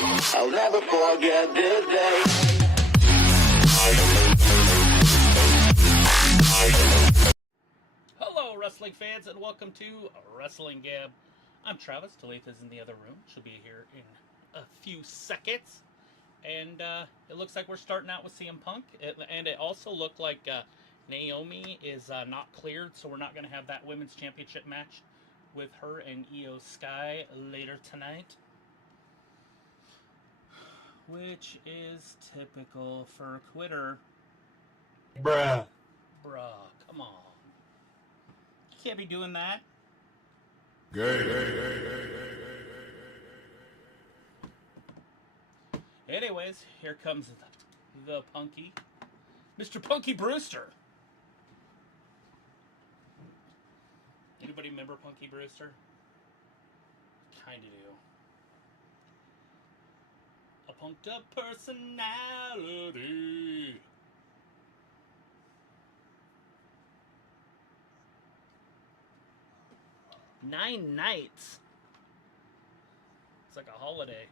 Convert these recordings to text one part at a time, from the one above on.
I'll never forget this day. Hello, wrestling fans, and welcome to Wrestling Gab. I'm Travis. Talitha's in the other room. She'll be here in a few seconds. And it looks like we're starting out with CM Punk. And it also looked like Naomi is not cleared, so we're not going to have that women's championship match with her and Io Sky later tonight. Which is typical for a quitter. Bruh, Come on. You can't be doing that. Anyways, here comes the Punky. Mr. Punky Brewster. Anybody remember Punky Brewster? Kinda do. A punked up personality. Nine nights. It's like a holiday.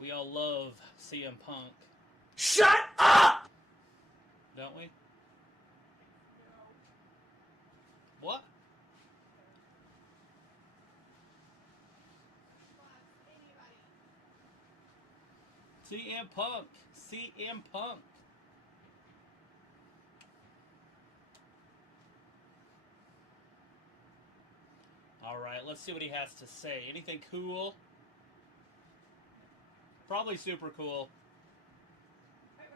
We all love CM Punk. shut up! Don't we? What? CM Punk. CM Punk. Alright, let's see what he has to say. Anything cool? Probably super cool. Is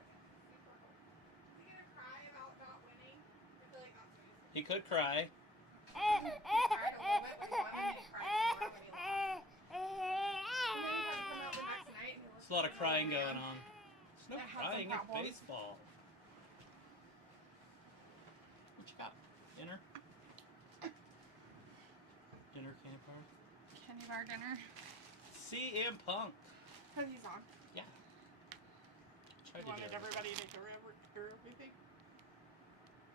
he gonna cry about not winning? I feel like that's what he's He could cry. cried a little bit when he won, and then he cried some more when he lost. And then he had to come out the next night and he was There's a lot of crying going on. There's no I have some crying, it's problems. baseball. What you got? Dinner? Dinner, candy bar? candy bar dinner. CM Punk. Because he's on. Yeah. Tried to He do wanted it. everybody to hear everything.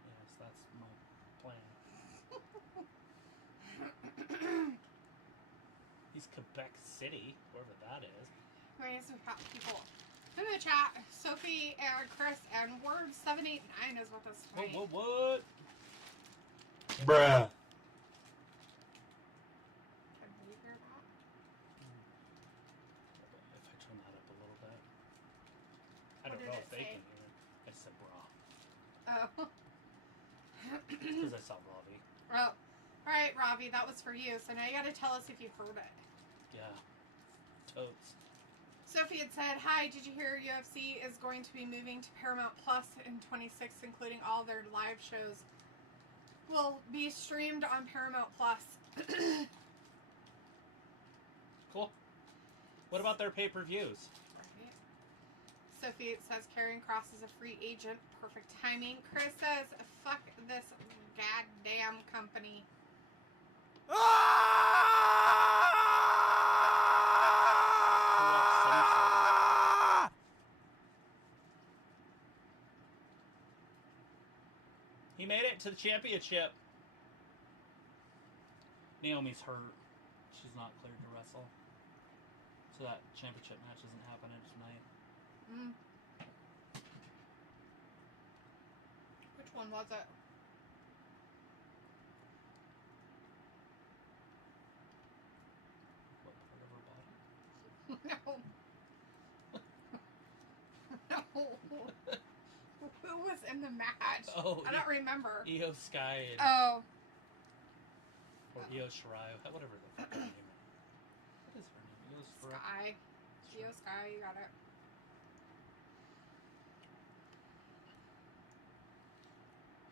Yes, that's my plan. He's Quebec City, wherever that is. Anyways, we've got people in the chat. Sophie and Chris and Word 789 is with us tonight. What? Bruh, Can we hear that? If I turn that up a little bit. I What don't did know it if they say? can hear it. I said bra. Oh. Because I saw Robbie. Well, alright, Robbie, that was for you. So now you gotta tell us if you heard it. Yeah. Totes. Sophie had said, hi, did you hear UFC is going to be moving to Paramount Plus in 26, including all their live shows will be streamed on Paramount Plus. Cool. What about their pay-per-views? Right. Sophie says, Karrion Kross is a free agent. Perfect timing. Chris says, fuck this goddamn company. He made it to the championship. Naomi's hurt. She's not cleared to wrestle. So that championship match isn't happening tonight. Mm. Which one was it? What part of her body? No. No. Who was in the match? Oh, I don't remember. Io Sky and, Oh. or Io Shirai, whatever the fuck her name is. What is her name? Io Shirai? Sky. Geo Sky, you got it.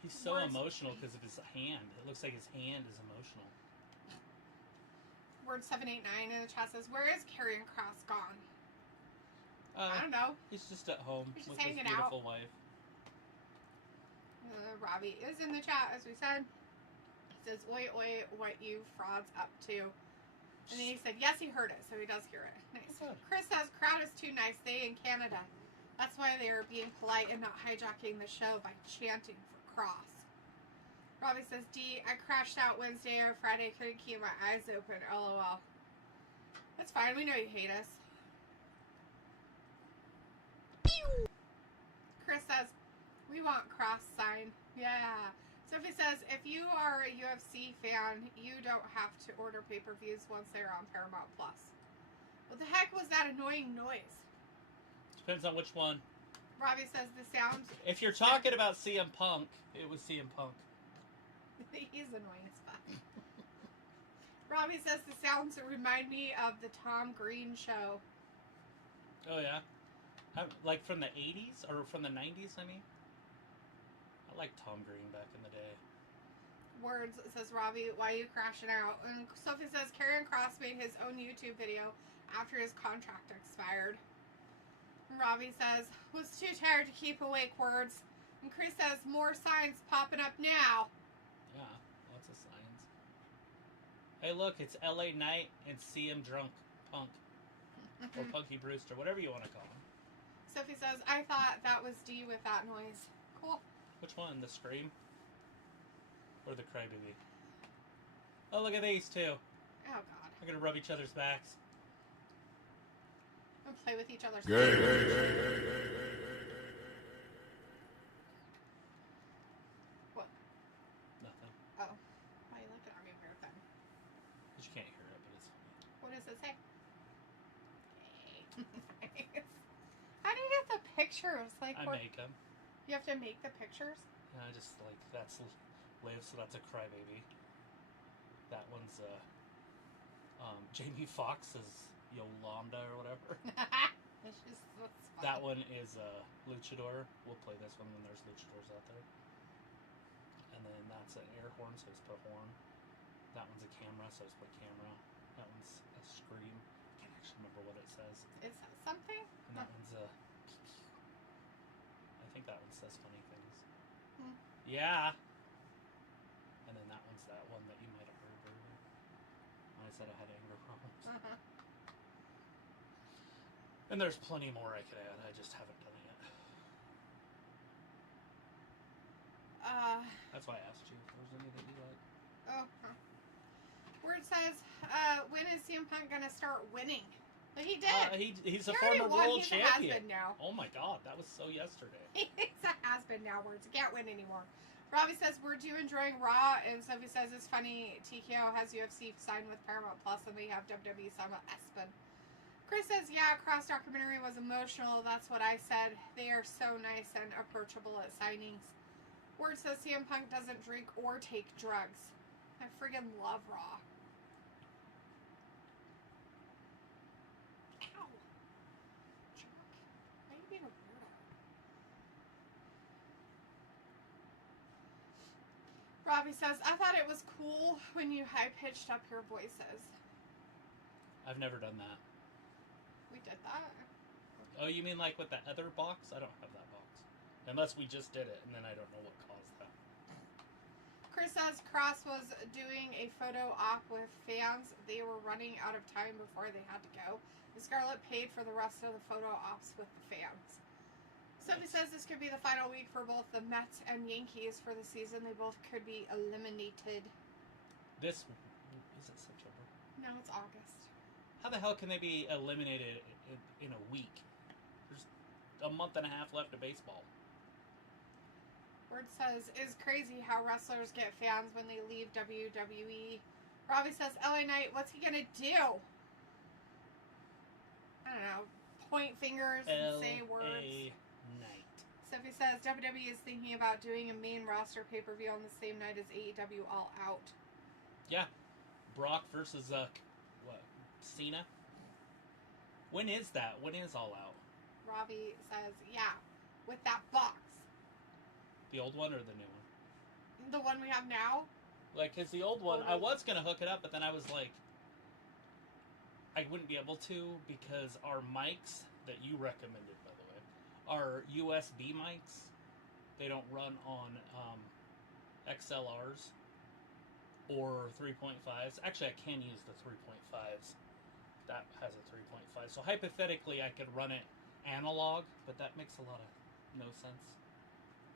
He's so Where's- emotional because of his hand. It looks like his hand is emotional. Word 789 in the chat says, where is Karrion Kross gone? I don't know. He's just at home He's just with his hanging beautiful out. wife. Robbie is in the chat, as we said. He says, oi, oi, what you frauds up to? And then he said, yes, he heard it, so he does hear it. Nice. Good. Chris says, crowd is too nice. They in Canada. That's why they were being polite and not hijacking the show by chanting for Cross. Robbie says, D, I crashed out Wednesday or Friday, couldn't keep my eyes open, LOL. That's fine, we know you hate us. Chris says, we want Cross sign. Yeah. Sophie says, if you are a UFC fan, you don't have to order pay-per-views once they're on Paramount Plus. What the heck was that annoying noise? Depends on which one. Robbie says the sound... If you're talking about CM Punk, it was CM Punk. He's annoying as fuck. Robbie says the sounds remind me of the Tom Green show. Oh, yeah? Like from the 80s? Or from the 90s, I mean? I like Tom Green back in the day. Words, says Robbie, why are you crashing out? And Sophie says Karrion Kross made his own YouTube video after his contract expired. And Robbie says, was too tired to keep awake, words. And Chris says, more signs popping up now. Yeah, lots of signs. Hey, look, it's LA Knight and CM Drunk Punk. Or Punky Brewster, whatever you want to call him. Sophie says, I thought that was D with that noise. Cool. Which one? The Scream? Or the Crybaby? Oh, look at these two. Oh, God. They're going to rub each other's backs. And play with each other's What? Nothing. Oh. Why are you looking at me weird then? Because you can't hear it, but it's funny. What does it say? Yay. How do you get the pictures? Like, I make them. You have to make the pictures? Yeah, I just, like, that's Liv, so that's a Crybaby. That one's, Jamie Foxx is Yolanda or whatever. It's just, that's funny. That one is Luchador. We'll play this one when there's Luchadors out there. And then that's an air horn, so just put horn. That one's a camera, so just put camera. That one's a scream. I can't actually remember what it says. Is that something? And that one's a... I think that one says funny things. Hmm. Yeah! And then that one's that one that you might have heard earlier. When I said I had anger problems. Uh-huh. And there's plenty more I could add. I just haven't done it yet. That's why I asked you if there was any that you like. Oh, huh. Word says, when is CM Punk gonna start winning? But he did. He's a He already former won. world He's champion. a has-been now. Oh my god, that was so yesterday. He's a has-been now, Words. He can't win anymore. Robbie says, were you enjoying Raw? And Sophie says, it's funny, TKO has UFC signed with Paramount Plus and they have WWE signed with Espen. Chris says, yeah, Cross documentary was emotional. That's what I said. They are so nice and approachable at signings. Word says CM Punk doesn't drink or take drugs. I friggin' love Raw. Ow. Jerk. Why are you being a weirdo? Robbie says, I thought it was cool when you high-pitched up your voices. I've never done that. We did that. Oh, you mean like with the other box? I don't have that box. Unless we just did it, and then I don't know what caused that. Chris says Cross was doing a photo op with fans. They were running out of time before they had to go. And Scarlett paid for the rest of the photo ops with the fans. Sophie says this could be the final week for both the Mets and Yankees for the season. They both could be eliminated. This, is it September? No, it's August. How the hell can they be eliminated in a week? There's a month and a half left of baseball. Word says, it's crazy how wrestlers get fans when they leave WWE. Robbie says, LA Knight, what's he gonna do? I don't know. Point fingers and say words. LA Knight. Sophie says, WWE is thinking about doing a main roster pay-per-view on the same night as AEW All Out. Yeah. Brock versus, Cena? When is that? When is All Out? Robbie says, yeah, with that box. The old one or the new one? The one we have now? Like, cause the old one, I was gonna hook it up, but then I was like, I wouldn't be able to because our mics that you recommended, by the way, are USB mics. They don't run on XLRs or 3.5s. Actually, I can use the 3.5s. That has a 3.5. So hypothetically, I could run it analog, but that makes a lot of no sense.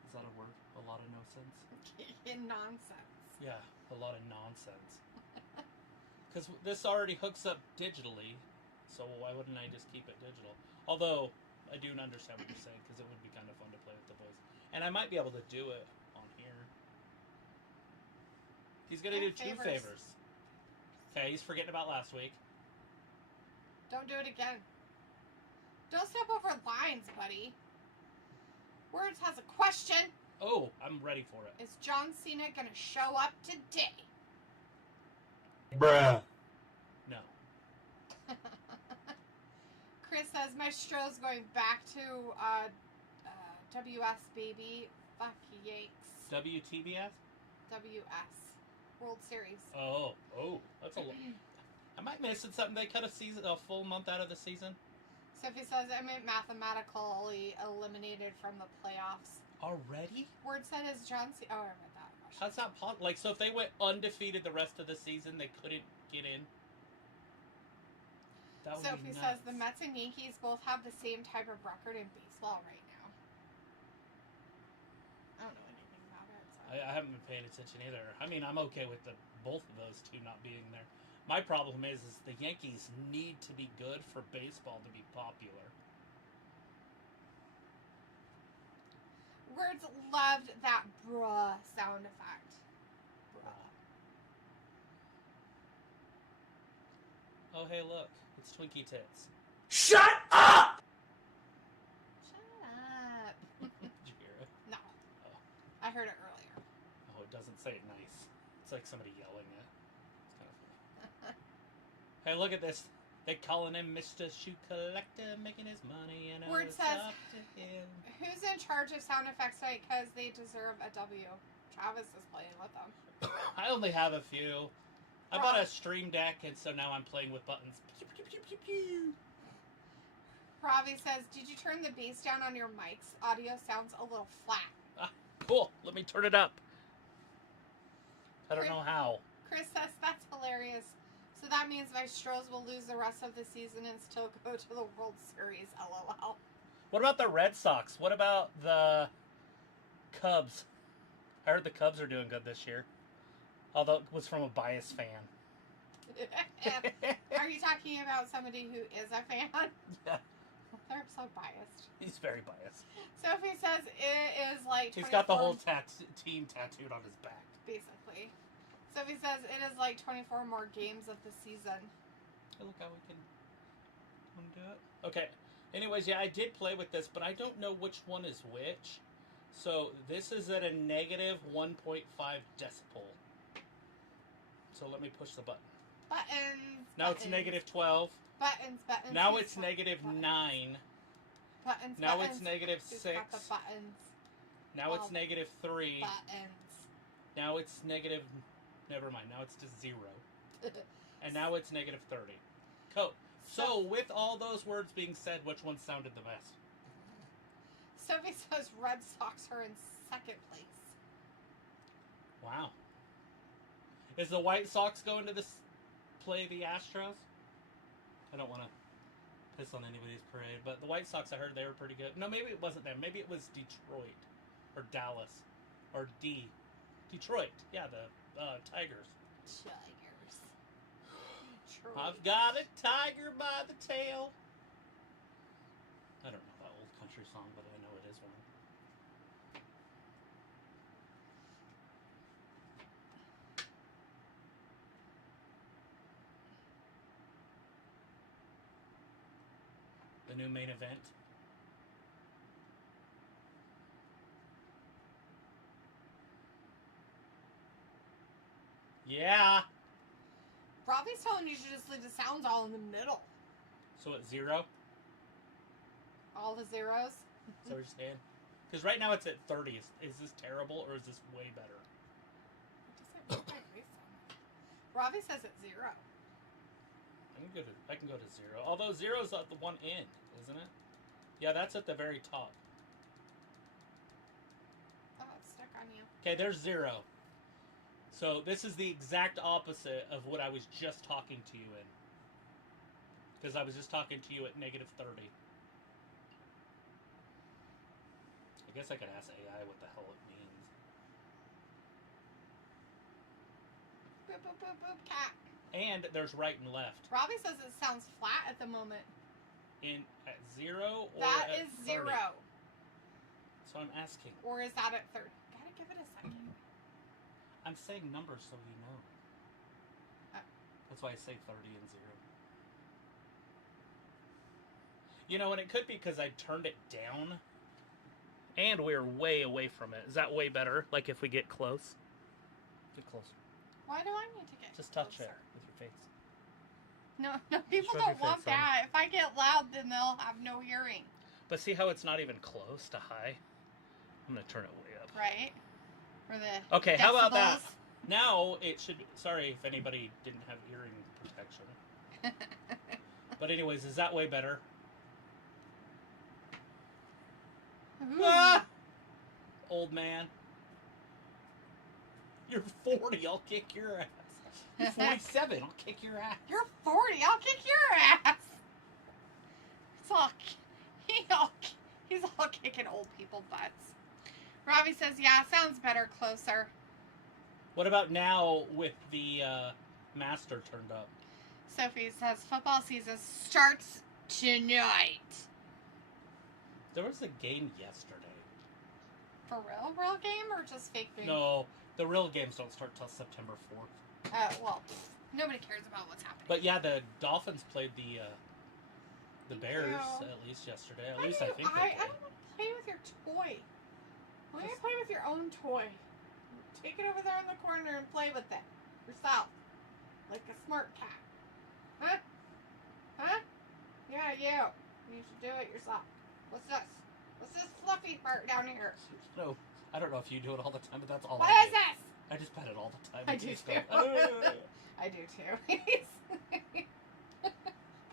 Is that a word? A lot of no sense? In nonsense. Yeah, a lot of nonsense. Because this already hooks up digitally, so why wouldn't I just keep it digital? Although, I do understand what you're saying, because it would be kind of fun to play with the voice. And I might be able to do it on here. He's going to do two favors. Okay, he's forgetting about last week. Don't do it again. Don't step over lines, buddy. Words has a question. Oh, I'm ready for it. Is John Cena going to show up today? Bruh. No. Chris says, Maestro's going back to WS, baby. Fuck, yikes. WTBS? WS. World Series. Oh, that's a lot. Am I missing something? They cut a full month out of the season? Sophie says, I meant mathematically eliminated from the playoffs. Already? Word said is John Cena. Oh, I read that. That's not possible. Like, so if they went undefeated the rest of the season, they couldn't get in? That would Sophie be nuts. says the Mets and Yankees both have the same type of record in baseball right now. I don't know anything about it. So. I haven't been paying attention either. I mean, I'm okay with both of those two not being there. My problem is the Yankees need to be good for baseball to be popular. Words loved that bruh sound effect. Bruh. Oh, hey, look. It's Twinkie Tits. Shut up! Shut up. Did you hear it? No. Oh. I heard it earlier. Oh, it doesn't say it nice. It's like somebody yelling it. It's kind of funny. Hey, look at this. They calling him Mr. Shoe Collector, making his money, and Word it's says, up to him. who's in charge of sound effects tonight? Because they deserve a W. Travis is playing with them. I only have a few. I bought a Stream Deck, and so now I'm playing with buttons. Pew, pew, pew, pew, pew. Ravi says, did you turn the bass down on your mics? Audio sounds a little flat. Ah, cool. Let me turn it up. I don't know how. Chris says, that's hilarious. So that means Maestros will lose the rest of the season and still go to the World Series. LOL. What about the Red Sox? What about the Cubs? I heard the Cubs are doing good this year. Although it was from a biased fan. Are you talking about somebody who is a fan? Yeah. They're so biased. He's very biased. Sophie says it is like 24... He's got the whole team tattooed on his back. Basically. Sophie says it is like 24 more games of the season. Hey, look how we can undo it. Okay. Anyways, yeah, I did play with this, but I don't know which one is which. So this is at a negative 1.5 decibel. So let me push the button. Buttons. Now buttons, it's negative 12. Buttons. Buttons. Now Who's it's got negative buttons? 9. Buttons. Now buttons. it's negative Who's 6. got the buttons? Now it's negative 3. Buttons. Now it's negative... Never mind. Now it's just 0. And now it's negative 30. Cool. So, with all those words being said, which one sounded the best? Sophie says Red Sox are in second place. Wow. Is the White Sox going to play the Astros? I don't want to piss on anybody's parade, but the White Sox, I heard they were pretty good. No, maybe it wasn't them. Maybe it was Detroit or Dallas or Detroit. Yeah, the Tigers. Tigers. Detroit. I've got a tiger by the tail. I don't know that old country song, but I know it is one. The new main event. Yeah. Robbie's telling you to just leave the sounds all in the middle. So it's 0? All the zeros. Is that what you're saying? Because right now it's at 30. Is this terrible or is this way better? It doesn't make my voice sound like. Robbie says it's 0. I can go to 0. Although 0's at the one end, isn't it? Yeah, that's at the very top. Oh, it's stuck on you. Okay, there's 0. So this is the exact opposite of what I was just talking to you in. Because I was just talking to you at negative 30. guess I could ask AI what the hell it means. Boop, boop, boop, boop, cat. And there's right and left. Robbie says it sounds flat at the moment. At 0 or That at is 30? 0. So I'm asking. Or is that at 30? Gotta give it a second. I'm saying numbers so you know. That's why I say 30 and 0. You know, and it could be because I turned it down. And we're way away from it. Is that way better? Like if we get close? Get closer. Why do I need to get Just touch closer? it with your face. No, people Shove your don't want face on that. If I get loud, then they'll have no hearing. But see how it's not even close to high? I'm going to turn it way up. Right? For the Okay, how about that? decibels. Now it should be... Sorry if anybody didn't have hearing protection. But anyways, is that way better? Ooh. Ah! Old man. You're 40, I'll kick your ass. You're 47, I'll kick your ass. You're 40, I'll kick your ass. It's all, he's all kicking old people butts. Robbie says, yeah, sounds better closer. What about now with the master turned up? Sophie says, football season starts tonight. There was a game yesterday. For real? Real game or just fake game? No, the real games don't start till September 4th. Well, nobody cares about what's happening. But yeah, the Dolphins played the Thank Bears you. at least yesterday. At least I think they I did. don't want to play with your toy. Why don't you play with your own toy? Take it over there in the corner and play with it yourself, like a smart cat. Huh? Huh? Yeah, you. You should do it yourself. What's this? What's this fluffy part down here? No, I don't know if you do it all the time, but that's all What I is do. this? I just pet it all the time. I and do just too. go, I do too.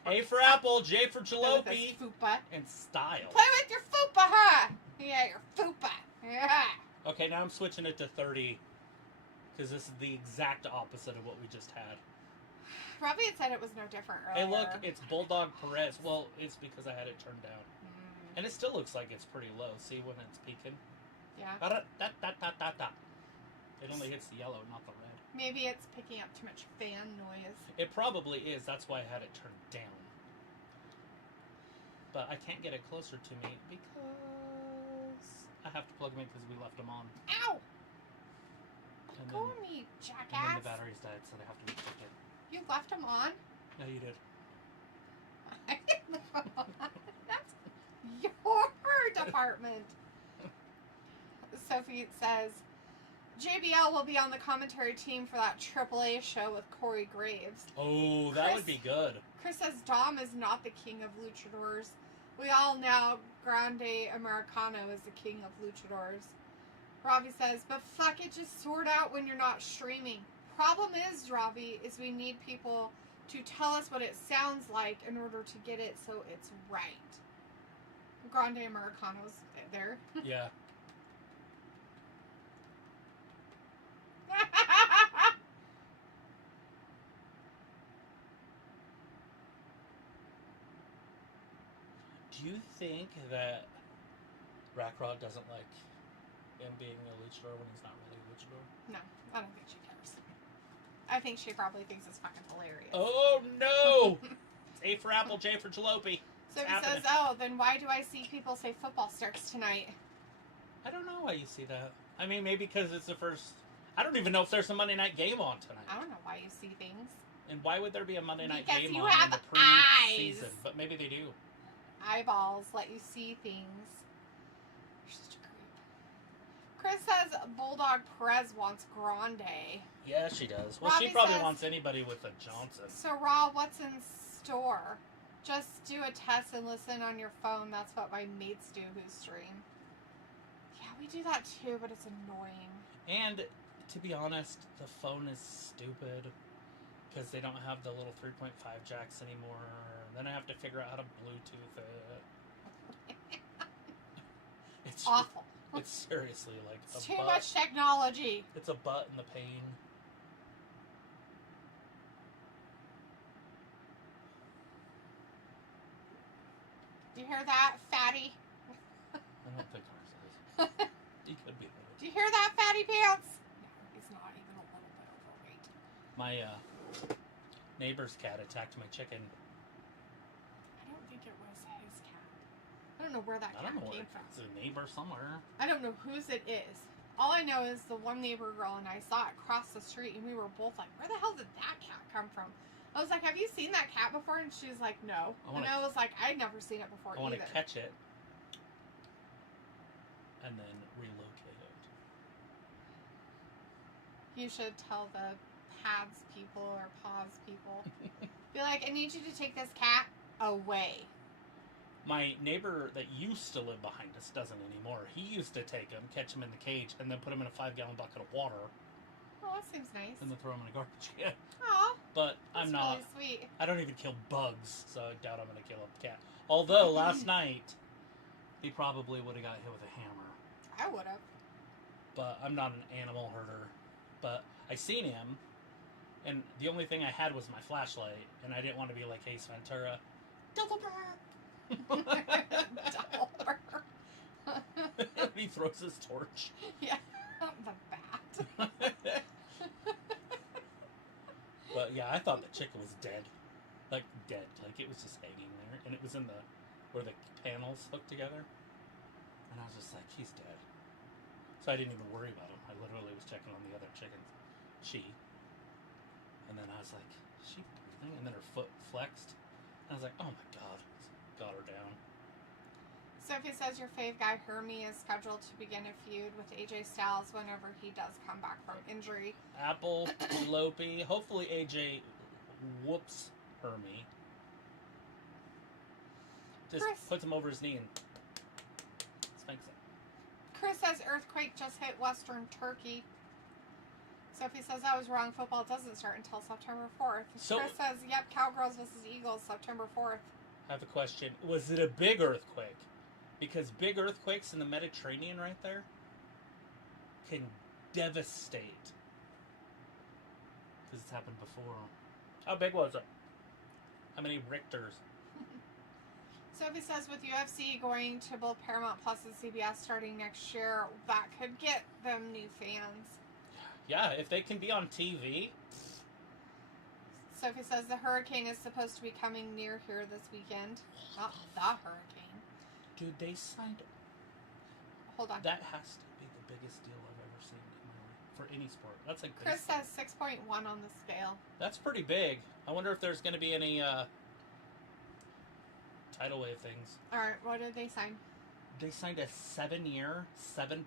A for apple, J for Play with jalopy, this fupa. and style. Play with your fupa, huh? Yeah, your fupa. Yeah. Okay, now I'm switching it to 30 because this is the exact opposite of what we just had. Robbie had said it was no different earlier. Hey, look, it's Bulldog Perez. Well, it's because I had it turned down. Mm, And it still looks like it's pretty low. See when it's peaking? yeah. Da-da-da-da-da-da. It only hits the yellow, not the red. Maybe it's picking up too much fan noise. It probably is. That's why I had it turned down. But I can't get it closer to me because I have to plug them in because we left them on. Ow! And Go then, on me, and then jackass. the batteries died, so they have to be plugged in. You left them on? No, you did. That's your department. Sophie says, JBL will be on the commentary team for that AAA show with Corey Graves. Oh, that Chris- would be good. Chris says Dom is not the king of luchadors. We all know Grande Americano is the king of luchadors. Robbie says, but fuck it, just sort out when you're not streaming. Problem is, Robbie, is we need people to tell us what it sounds like in order to get it so it's right. Grande Americano's there. Yeah. Do you think that Rackrod doesn't like him being a luchador when he's not really a luchador? No, I don't think she cares. I think she probably thinks it's fucking hilarious. Oh no! It's A for apple, J for jalopy. So It's he happening. says, oh, then why do I see people say football starts tonight? I don't know why you see that. I mean, maybe because it's the first... I don't even know if there's a Monday night game on tonight. I don't know why you see things. And why would there be a Monday night Because game you on have in the eyes. pre-season? But maybe they do. Eyeballs let you see things. You're such a creep. Chris says Bulldog Perez wants Grande. Yeah, she does. Well, Robbie she probably says- wants anybody with a Johnson. So, Raw, what's in store? Just do a test and listen on your phone. That's what my mates do who stream. Yeah, we do that too, but it's annoying. And, to be honest, the phone is stupid. Because they don't have the little 3.5 jacks anymore. Then I have to figure out how to Bluetooth it. It's Awful. It's seriously like It's a too butt. much technology. It's a butt in the pain. Do you hear that, fatty? And don't think ours is. He could be. Do you hear that, fatty pants? No, he's not even a little bit overweight. My neighbor's cat attacked my chicken. I don't think it was his cat. I don't know where that I don't cat know came where from. it's a neighbor somewhere. I don't know whose it is. All I know is the one neighbor girl and I saw it cross the street and we were both like, where the hell did that cat come from? I was like, have you seen that cat before? And she's like, no. I was like, I'd never seen it before I want either. to catch it and then relocate it. You should tell the pads people or paws people. Be like, I need you to take this cat away. My neighbor that used to live behind us doesn't anymore. He used to take him, catch him in the cage, and then put him in a 5-gallon bucket of water. Oh, that seems nice. And then throw him in a garbage can. Aw, But that's I'm not. really sweet. I don't even kill bugs, so I doubt I'm going to kill a cat. Although, last night, he probably would have got hit with a hammer. I would have. But I'm not an animal herder. But I seen him, and the only thing I had was my flashlight, and I didn't want to be like Ace Ventura. Double burr! Double burr. He throws his torch. Yeah, the bat. But yeah, I thought the chicken was dead. Like dead. Like it was just hanging there. And it was in the where the panels hooked together. And I was just like, he's dead. So I didn't even worry about him. I literally was checking on the other chickens. And then I was like, is she breathing? And then her foot flexed. And I was like, oh my god. Got her down. Sophie says your fave guy Hermie is scheduled to begin a feud with AJ Styles whenever he does come back from injury. Apple, Lopi. Hopefully AJ whoops Hermie. Just Chris. puts him over his knee and spanks him. Chris says earthquake just hit Western Turkey. Sophie says I was wrong. Football doesn't start until September 4th. So- Chris says, yep, Cowgirls versus Eagles, September 4th. I have a question. Was it a big earthquake? Because big earthquakes in the Mediterranean right there can devastate. Because it's happened before. How big was it? How many Richters? Sophie says with UFC going to both Paramount Plus and CBS starting next year, that could get them new fans. Yeah, if they can be on TV. Sophie says the hurricane is supposed to be coming near here this weekend. Not the hurricane. Dude, they signed. Hold on. That has to be the biggest deal I've ever seen in my life. For any sport. That's like Chris baseball. says 6.1 on the scale. That's pretty big. I wonder if there's going to be any tidal wave things. Alright, what did they sign? They signed a 7-year, $7.7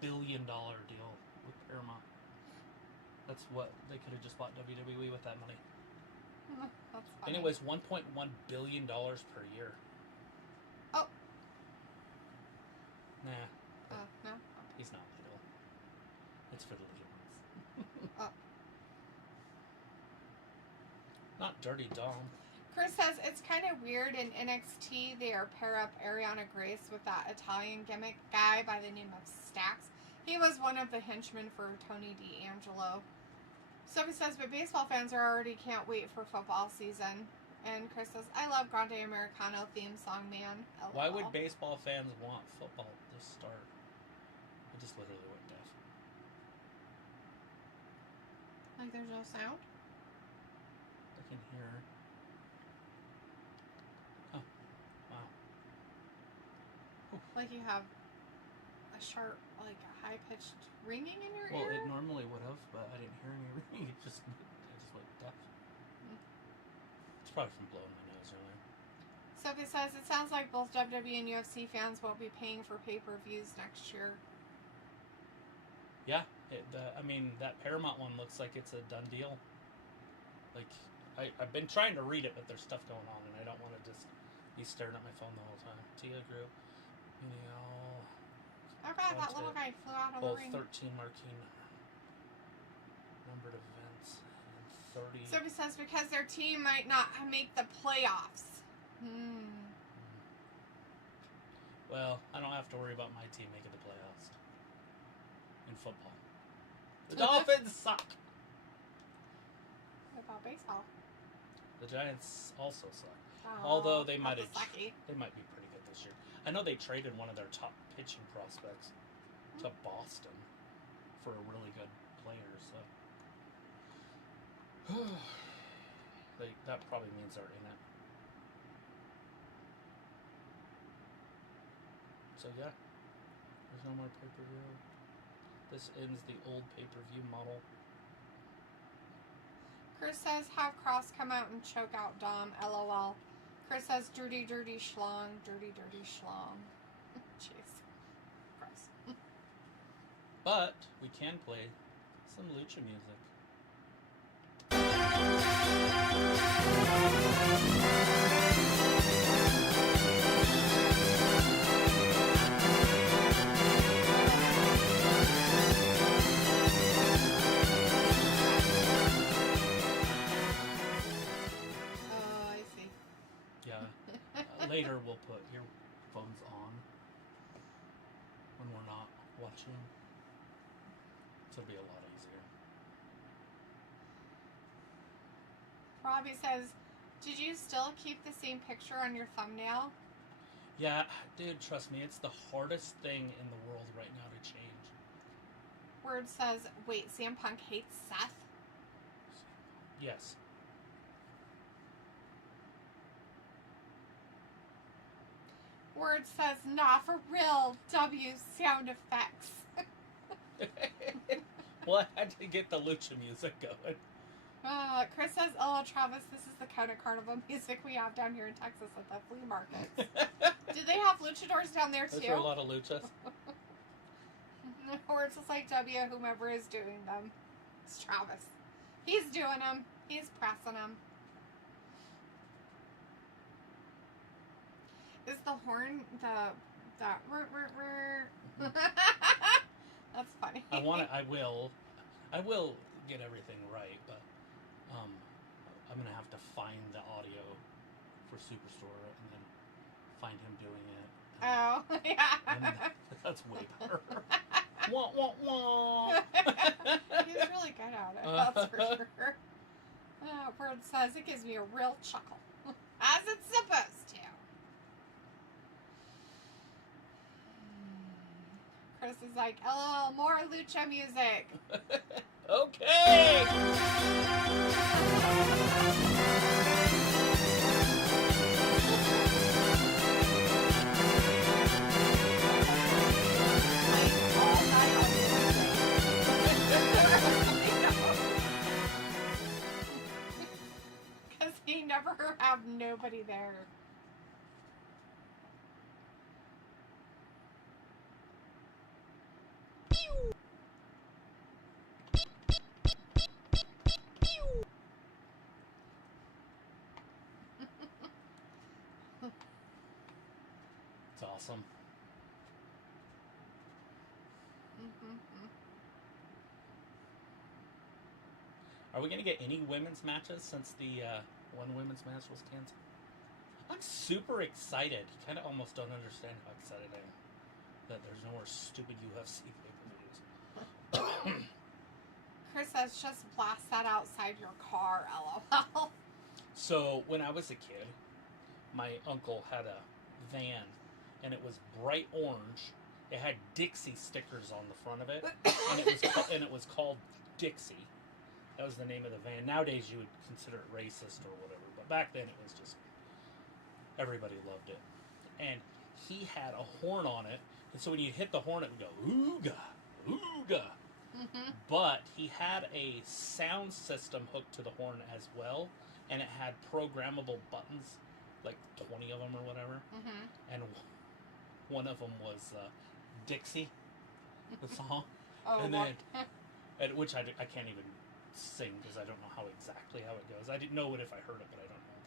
billion deal with Paramount. That's what they could have just bought WWE with that money. That's funny. Anyways, $1.1 billion per year. Oh. Nah, No? he's not little. It's for the little ones. Oh. Not Dirty Dom. Chris says it's kind of weird in NXT they are pair up Ariana Grace with that Italian gimmick guy by the name of Stax. He was one of the henchmen for Tony D'Angelo. Sophie says, but baseball fans are already can't wait for football season. And Chris says, I love Grande Americano theme song, man. LOL. Why would baseball fans want football to start? I just literally went deaf. Like there's no sound? I can hear. Oh, wow. Like you have a sharp, like a high-pitched ringing in your Well, ear? it normally would have, but I didn't hear any ringing. I just went deaf. It's probably from blowing my nose earlier. Sophie says, it sounds like both WWE and UFC fans won't be paying for pay-per-views next year. Yeah, I mean, that Paramount one looks like it's a done deal. Like, I've been trying to read it, but there's stuff going on, and I don't want to just be staring at my phone the whole time. Tia Group, Oh god, that little guy flew out of the both ring. 13 marquee numbered events, and 30... Sophie says, because their team might not make the playoffs. Well, I don't have to worry about my team making the playoffs. In football. The Dolphins suck! What about baseball? The Giants also suck. Oh, Although they might that's have... sucky. They might be pretty good this year. I know they traded one of their top pitching prospects to Boston for a really good player, so that probably means they're in it. So yeah, there's no more pay-per-view. This ends the old pay-per-view model. Chris says, have Cross come out and choke out Dom. LOL. Chris says, dirty, dirty schlong. Dirty, dirty schlong. Jeez. Gross. But we can play some lucha music. Later we'll put earphones on when we're not watching, so it'll be a lot easier. Robbie says, did you still keep the same picture on your thumbnail? Yeah, dude, trust me, it's the hardest thing in the world right now to change. Word says, wait, CM Punk hates Seth? Yes. Word says, nah, for real, W sound effects. Well, I had to get the lucha music going. Chris says, oh, Travis, this is the kind of carnival music we have down here in Texas at the flea markets. Do they have luchadors down there, too? Those are a lot of luchas. Or it's just like W, whomever is doing them. It's Travis. He's doing them. He's pressing them. Is the horn that That's funny. I will get everything right, but I'm gonna have to find the audio for Superstore and then find him doing it. Oh, yeah. And that's way better. Wah, wah, wah. He's really good at it, that's for sure. Word says it gives me a real chuckle. As it's supposed to. Chris is like, LOL, more lucha music. Okay! Because he never have nobody there. It's awesome. Are we going to get any women's matches since the one women's match was canceled? I'm super excited. You kind of almost don't understand how excited I am that there's no more stupid UFC pay-per-views. Chris says, just blast that outside your car, LOL. So, when I was a kid, my uncle had a van, and it was bright orange. It had Dixie stickers on the front of it, and it was called Dixie. That was the name of the van. Nowadays, you would consider it racist or whatever, but back then it was just, everybody loved it. And he had a horn on it, and so when you hit the horn, it would go, ooga, ooga. But he had a sound system hooked to the horn as well, and it had programmable buttons, like 20 of them or whatever. And one of them was Dixie, the song. Oh, and then, which I can't even sing because I don't know exactly how it goes. I didn't know it if I heard it, but I don't know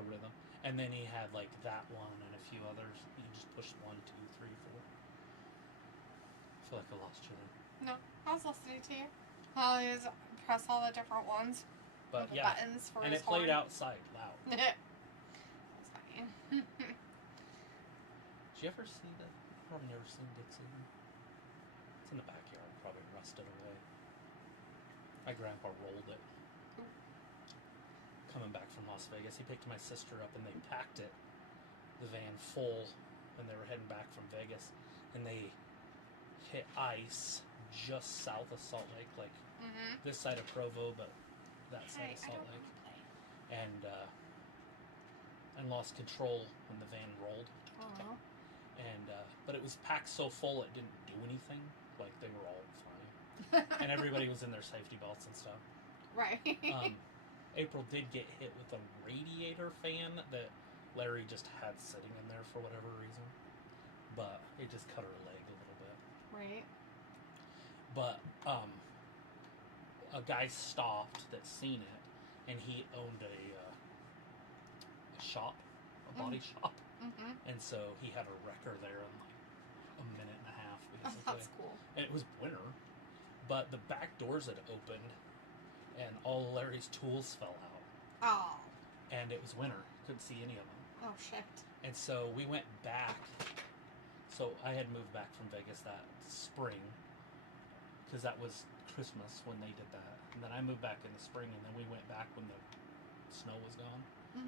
the rhythm. And then he had like that one and a few others. You just push 1, 2, 3, 4. I feel like I lost you there. No, I was listening to you. I'll use press all the different ones. But the yeah, buttons for and his it played horn. outside loud. That's funny. Did you ever see that? Probably never seen Dixie. It's in the backyard, probably rusted away. My grandpa rolled it. Coming back from Las Vegas, he picked my sister up and they packed it, the van full and they were heading back from Vegas, and they hit ice just south of Salt Lake, like this side of Provo, but that side of Salt Lake, and lost control when the van rolled. And but it was packed so full it didn't do anything. Like they were all fine, and everybody was in their safety belts and stuff. Right. April did get hit with a radiator fan that Larry just had sitting in there for whatever reason, but it just cut her leg a little bit. Right. But a guy stopped that seen it, and he owned a shop, a body shop, and so he had a wrecker there in like a minute and a half, basically. That's cool. And it was winter, but the back doors had opened, and all of Larry's tools fell out. Oh. And it was winter. Couldn't see any of them. Oh, shit. And so we went back. So I had moved back from Vegas that spring, because that was Christmas when they did that. And then I moved back in the spring, and then we went back when the snow was gone.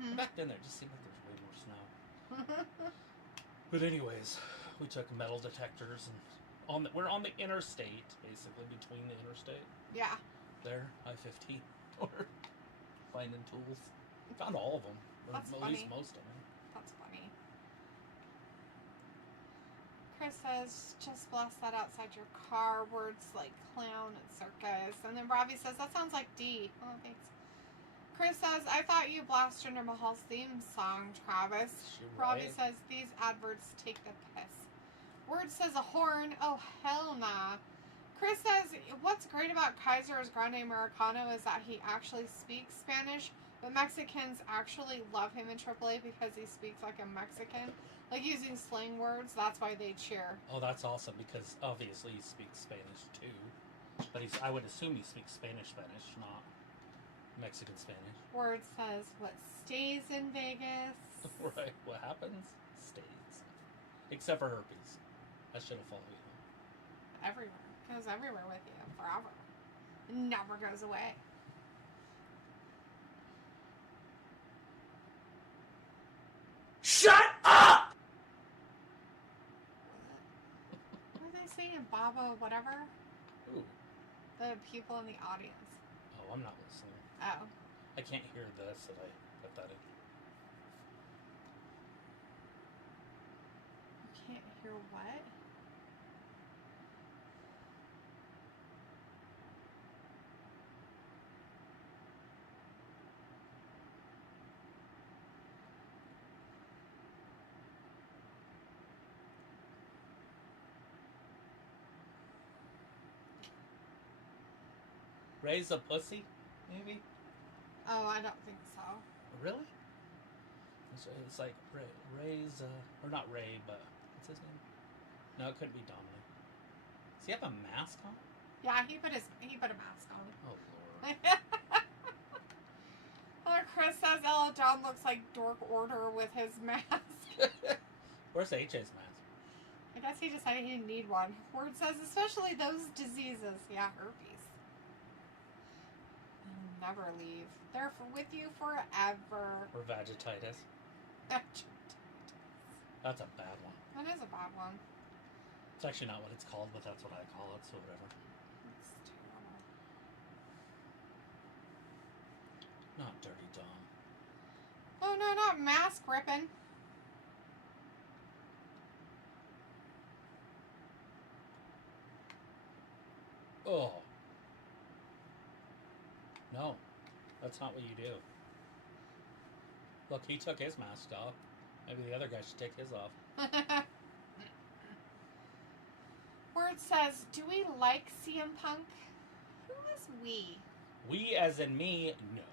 And back then, there just seemed like there was way more snow. But anyways, we took metal detectors, and we're on the interstate, basically, between the interstate. Yeah. There, I-15. We're finding tools. Found all of them. Or That's at funny. least most of them. That's funny. Chris says, just blast that outside your car. Words like clown and circus. And then Robbie says, that sounds like D. Oh, thanks. Chris says, I thought you blasted Jinder Mahal's theme song, Travis. Robbie says, these adverts take the piss. Word says a horn. Oh, hell nah. Chris says, what's great about Kaiser's Grande Americano is that he actually speaks Spanish, but Mexicans actually love him in AAA because he speaks like a Mexican. Like using slang words, that's why they cheer. Oh, that's awesome, because obviously he speaks Spanish too. But I would assume he speaks Spanish, not Mexican Spanish. Word says, what stays in Vegas? Right, what happens stays. Except for herpes. That shit'll follow you. Everywhere. Goes everywhere with you, forever. It never goes away. Shut up! What are they saying? Baba, whatever? Ooh. The people in the audience. Oh, I'm not listening. Oh. I can't hear this if I put that in. You can't hear what? Raise a pussy, maybe? Oh, I don't think so. Really? It's like Ray's, or not Ray, but what's his name? No, it couldn't be Dominik. Does he have a mask on? Yeah, he put a mask on. Oh, Lord. Chris says Ella John looks like Dork Order with his mask. Where's HA's mask? I guess he decided he didn't need one. Word says especially those diseases. Yeah, herpes. Never leave. They're with you forever. Or vagititis. That's a bad one. That is a bad one. It's actually not what it's called, but that's what I call it, so whatever. That's terrible. Not Dirty Dom. Oh no, not mask ripping. Oh. No. That's not what you do. Look, he took his mask off. Maybe the other guy should take his off. Word says, do we like CM Punk? Who is we? We as in me, no.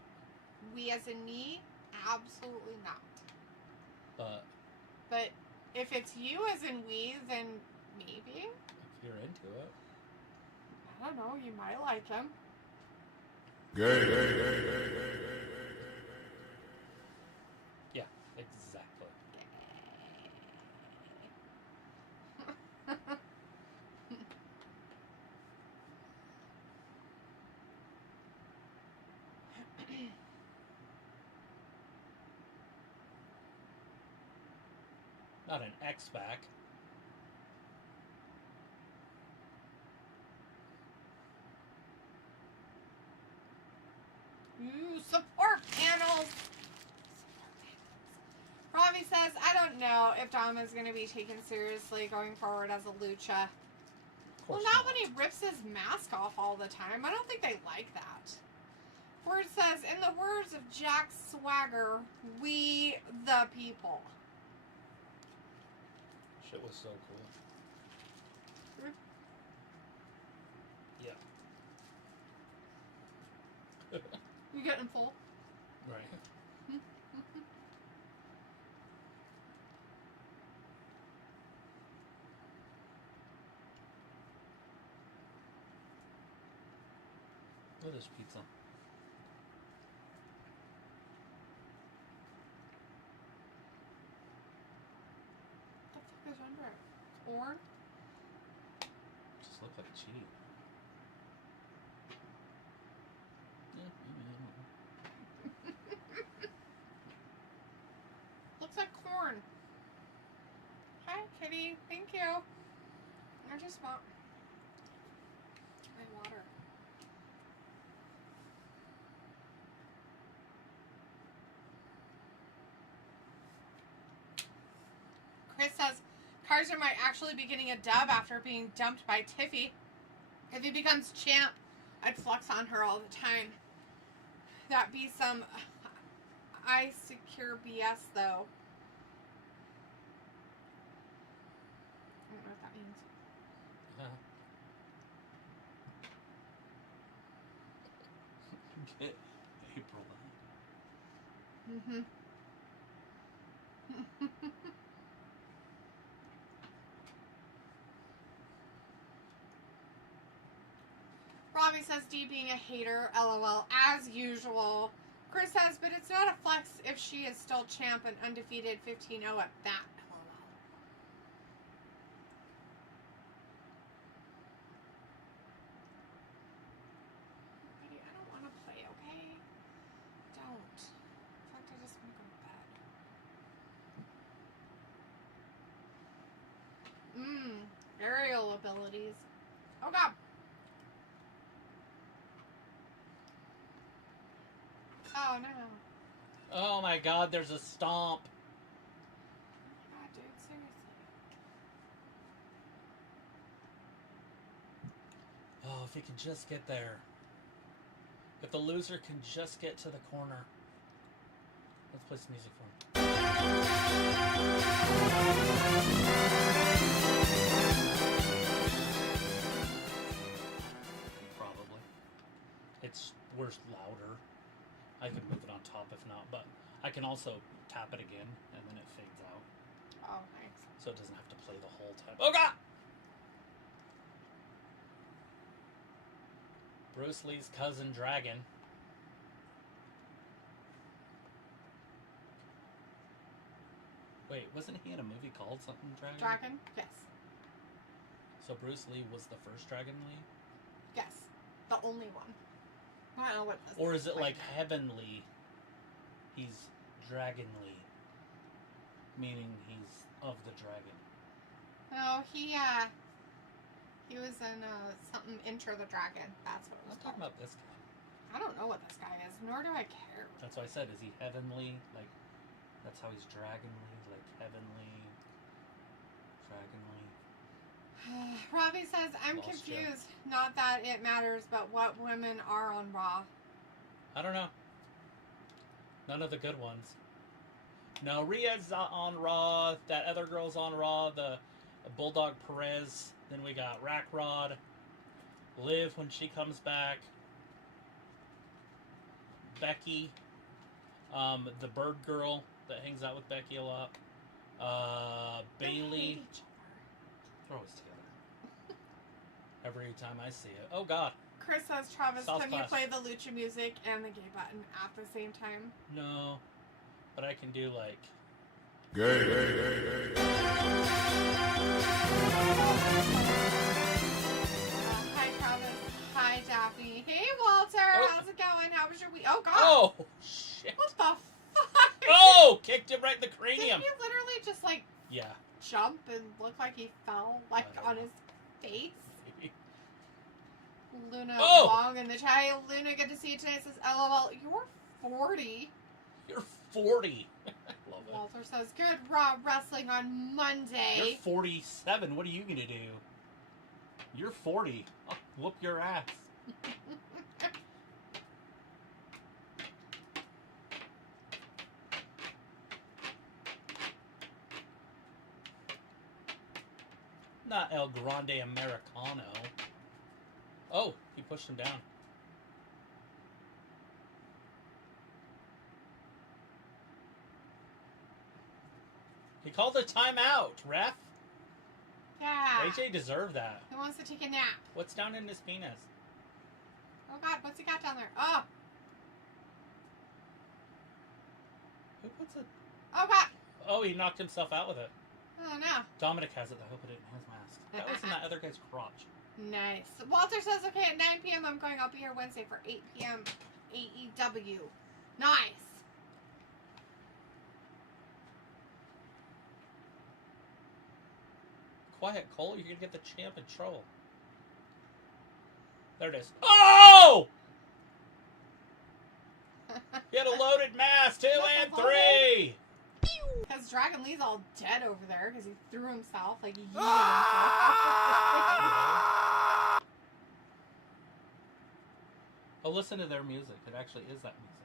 We as in me? Absolutely not. But if it's you as in we, then maybe? if you're into it. I don't know, you might like him. Yeah, exactly. Not an X back. Ooh, support panels. Robbie says, I don't know if Dom is going to be taken seriously going forward as a lucha. Well, not when he rips his mask off all the time. I don't think they like that. Word says, in the words of Jack Swagger, we the people. Shit was so cool. Yeah. You getting full? Right. What is pizza? What the fuck is under it? Corn? Just look like cheese. Looks like corn. Hi, kitty. Thank you. I just want my water. Chris says, Kaiser might actually be getting a dub after being dumped by Tiffy. If he becomes champ, I'd flex on her all the time. That'd be some I secure BS, though. I don't know what that means. Get April. Mm-hmm. Robbie says, D being a hater, LOL, as usual. Chris says, but it's not a flex if she is still champ and undefeated 15-0 at that, LOL. Buddy, I don't want to play, okay? Don't. In fact, I just want to go to bed. Aerial abilities. Oh, God. Oh, no. Oh my god, there's a stomp. Oh, my God, dude, seriously. Oh, if he could just get there. If the loser can just get to the corner. Let's play some music for him. Probably. It's worse louder. I could move it on top if not, but I can also tap it again and then it fades out. Oh, nice. So it doesn't have to play the whole time. Oh god! Bruce Lee's cousin Dragon. Wait, wasn't he in a movie called something Dragon? Dragon? Yes. So Bruce Lee was the first Dragon Lee? Yes. The only one. I don't know what this Or is it like Heavenly? He's Dragonly, meaning he's of the dragon. No, he was in something Enter the Dragon. That's what it was I'm talking called. about this guy. I don't know what this guy is, nor do I care. That's why I said, is he heavenly? Like, that's how he's dragonly, like heavenly, dragonly. Robbie says, I'm Lost confused. Not that it matters, but what women are on Raw. I don't know. None of the good ones. No, Rhea's on Raw. That other girl's on Raw. The Bulldog Perez. Then we got Rack Rod. Liv when she comes back. Becky. The Bird Girl that hangs out with Becky a lot. Bailey. Throw us together. Every time I see it. Oh God. Chris says, Travis, South can you Class. play the lucha music and the gay button at the same time? No. But I can do like. Hi, Travis. Hi, Daphne. Hey, Walter. Oh. How's it going? How was your week? Oh, God. Oh shit. What the fuck? Oh! Kicked him right in the Did cranium. you literally just, like, Yeah. look like he fell, like, I don't on know. his face? Maybe. Luna Oh! Wong in the chat. Hey, Luna, good to see you tonight. Says, LOL, you're 40. You're 40. Love it. Walter says, good Raw wrestling on Monday. You're 47. What are you gonna do? You're 40. I'll whoop your ass. Not El Grande Americano. Oh, he pushed him down. He called a timeout, ref. Yeah. AJ deserved that. He wants to take a nap. What's down in his penis? Oh, God. What's he got down there? Oh. Who puts it? Oh, God. Oh, he knocked himself out with it. Oh, no. Dominic has it, though. Put it in his mask. That was in that other guy's crotch. Nice. Walter says, okay, at 9 p.m. I'm going. I'll be here Wednesday for 8 p.m. AEW. Nice. Quiet, Cole. You're going to get the champ in trouble. There it is. Oh! He had a loaded mask. 2 and 3. Because Dragon Lee's all dead over there because he threw himself. Like, he yeeted Oh, listen to their music. It actually is that music.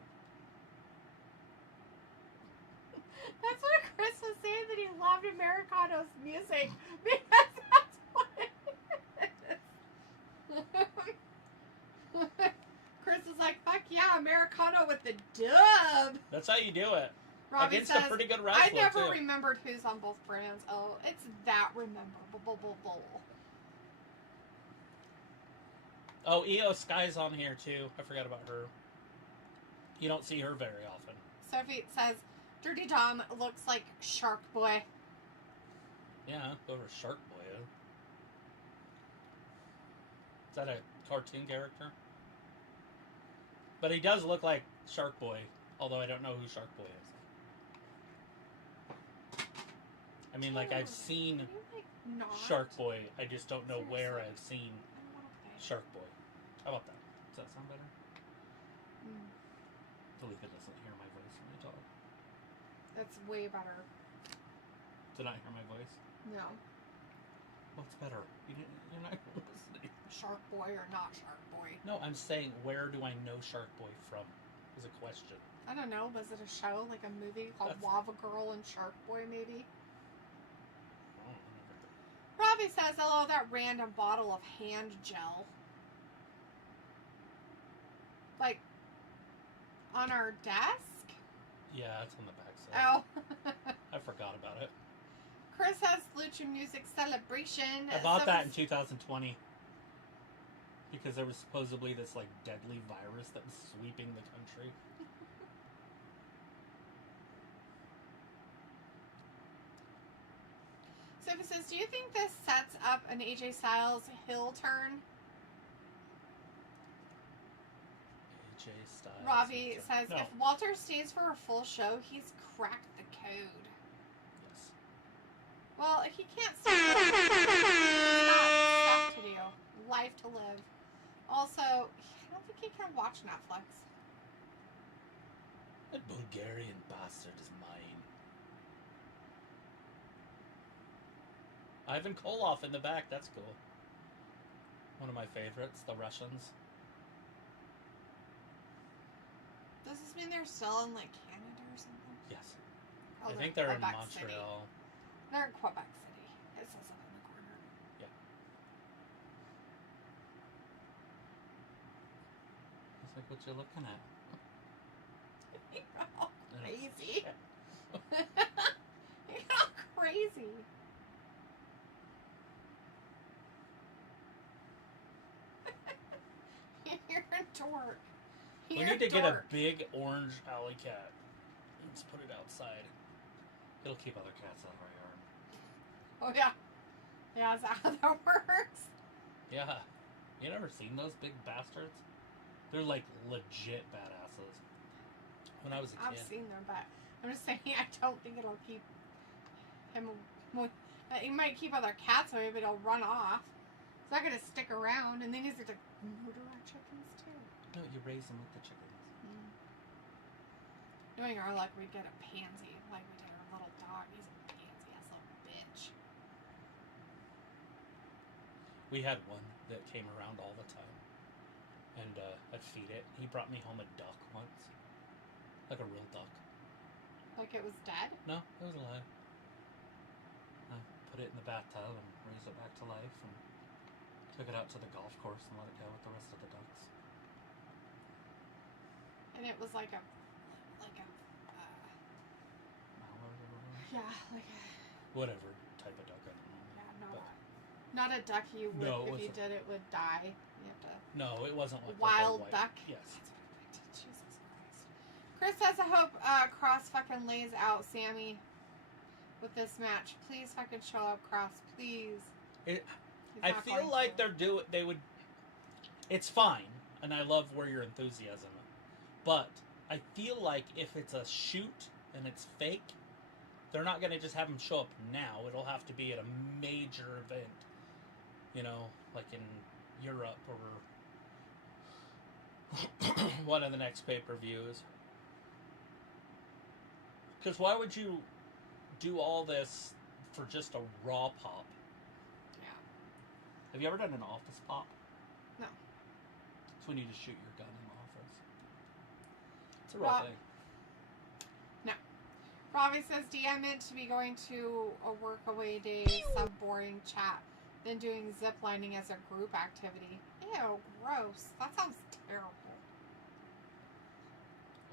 himself. That's what Chris was saying, that he loved Americano's music. Because that's what it is. Chris is like, fuck yeah, Americano with the dub. That's how you do it. Robbie Against says, a pretty good wrestler, I never too. remembered who's on both brands. Oh, it's that rememberable. Oh, Io Sky's on here, too. I forgot about her. You don't see her very often. Sophie says, Dirty Dom looks like Shark Boy. Yeah, whoever Shark Boy is. Is that a cartoon character? But he does look like Shark Boy, although I don't know who Shark Boy is. I mean, like, I've seen Can you, like, not? Shark Boy. I just don't know where Seriously. I've seen I don't wanna play. Shark Boy. How about that? Does that sound better? Mm, Talitha doesn't hear my voice when I talk. that's way better. Did not hear my voice? No. What's better? You're not listening. Shark Boy or not Shark Boy? No, I'm saying, where do I know Shark Boy from? Is a question. I don't know. Was it a show, like a movie called That's- Lava Girl and Shark Boy, maybe? Oh, I never heard. Robbie says, hello, that random bottle of hand gel. Like, on our desk? Yeah, it's on the back side. Oh. I forgot about it. Chris has Lucha Music Celebration. I bought that in Sophie's- 2020 because there was supposedly this like deadly virus that was sweeping the country. Sophie says, do you think this sets up an AJ Styles heel turn? AJ Styles. Robbie says, No. if Walter stays for a full show, he's cracked the code. Yes. Well, he can't stay for a full show. He's got stuff to do. Life to live. Also, I don't think he can watch Netflix. That Bulgarian bastard is mine. Ivan Koloff in the back. That's cool. One of my favorites, the Russians. Does this mean they're still in, like, Canada or something? Yes. Oh, I think they're in Quebec Montreal. City. They're in Quebec City. It says it in the corner. Yeah. It's like what you're looking at. You're all And it's crazy. shit. You're all crazy. You're a dork. We You're need to get a dork. big orange alley cat. Let's put it outside. It'll keep other cats out of our yard. Oh, yeah. Yeah, is that how that works? Yeah. You never seen those big bastards? They're like legit badasses. When I was a I've kid. seen them, but I'm just saying I don't think it'll keep him. He might keep other cats away, but he'll run off. He's not gonna stick around, and then he's gonna murder our chickens too. No, you raise them with the chickens. Knowing our luck, we'd get a pansy like we did our little dog. He's a pansy ass little bitch. We had one that came around all the time, and I'd feed it. He brought me home a duck once, like a real duck. Like it was dead? No, it was alive. I put it in the bathtub and raised it back to life, and took it out to the golf course and let it go with the rest of the ducks. And it was like a yeah, like a Whatever type of duck, I don't know. yeah, But not a duck you would No, it if you wasn't. did it would die. You have to no, it wasn't like wild a white duck. Yes. Jesus Christ. Chris says, I hope Cross fucking lays out Sammy with this match. Please fucking show up, Cross. Please. It, He's I not feel going like to. they would. It's fine, and I love where your enthusiasm. But I feel like if it's a shoot and it's fake, they're not going to just have him show up now. It'll have to be at a major event, you know, like in Europe or one of the next pay-per-views. Because why would you do all this for just a Raw pop? Yeah. Have you ever done an office pop? No. It's when you just shoot your gun in the office. It's a real thing. Robbie says, DM meant to be going to a workaway day, some boring chat, then doing zip lining as a group activity. Ew, gross. That sounds terrible.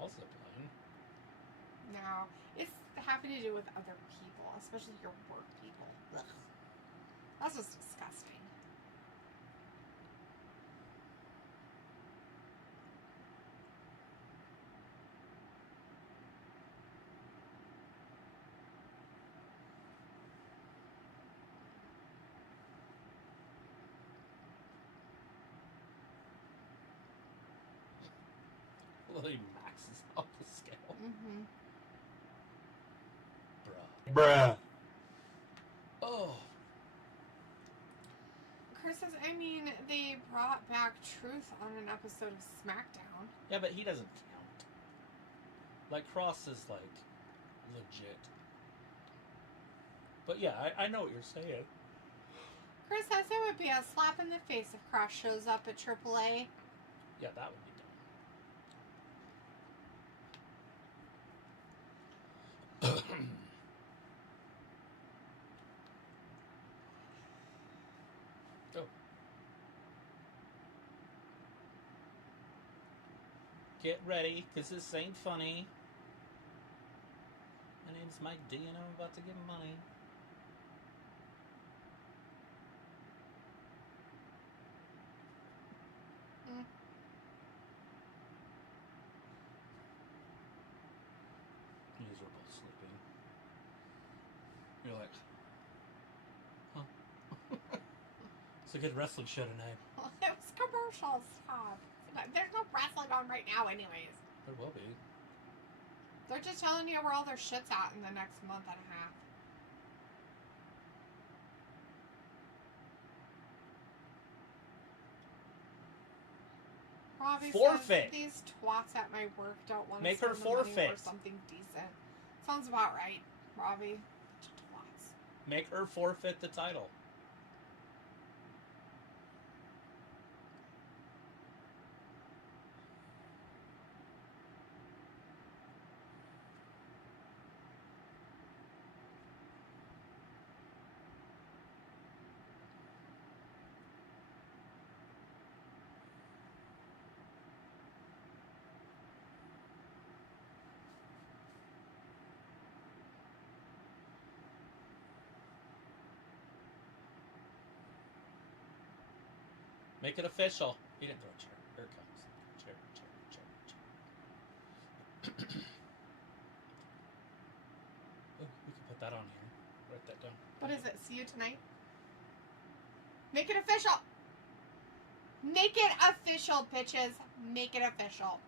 I'll zip line. No, it's having to do with other people, especially your work people. Ugh. That's just disgusting. Literally maxes out the scale. Mm-hmm. Bruh. Oh. Chris says, I mean, they brought back Truth on an episode of SmackDown. Yeah, but he doesn't count. Like, Cross is, like, legit. But yeah, I know what you're saying. Chris says it would be a slap in the face if Cross shows up at AAA. Yeah, that would be dumb. Oh. Get ready, because this ain't funny. My name's Mike D, and I'm about to give money. You guys are both sleeping. You're like, huh? It's a good wrestling show tonight. Well, it was commercials, Tom. There's no wrestling on right now anyways. There will be. They're just telling you where all their shit's at in the next month and a half. Robbie Forfeit. says, these twats at my work don't want to Make her spend the money forfeit. for something decent. Sounds about right, Robbie. Twats. Make her forfeit the title. Make it official. He didn't throw a chair. Here it comes. Chair. Oh, we can put that on here. Write that down. What is it? See you tonight? Make it official! Make it official, bitches! Make it official.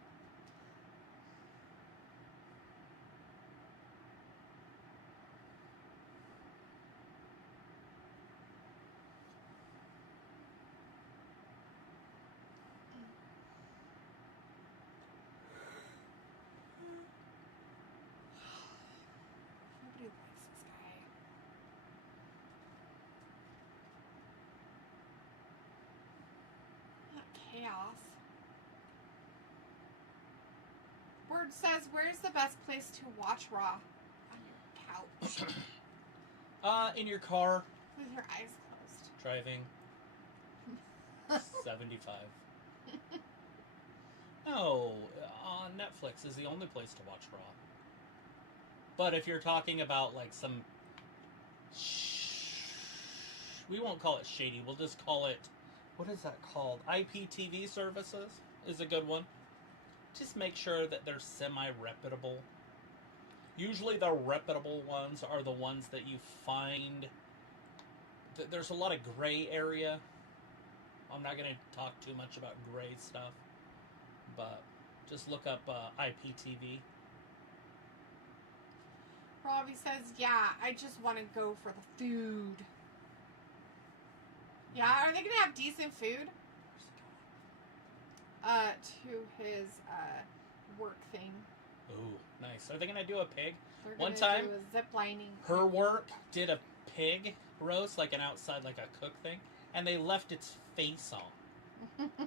Word says, where's the best place to watch Raw? On your couch. In your car, With your eyes closed. driving 75. No, on Netflix is the only place to watch Raw. But if you're talking about like some, we won't call it shady. We'll just call it, what is that called? IPTV services is a good one. Just make sure that they're semi-reputable. Usually the reputable ones are the ones that you find. There's a lot of gray area. I'm not going to talk too much about gray stuff. But just look up IPTV. Robbie says, yeah, I just want to go for the food. Yeah, are they going to have decent food? To his work thing. Ooh, nice. Are they going to do a pig? They're One gonna time, do a zip lining. her work did a pig roast, like an outside, like a cook thing, and they left its face on.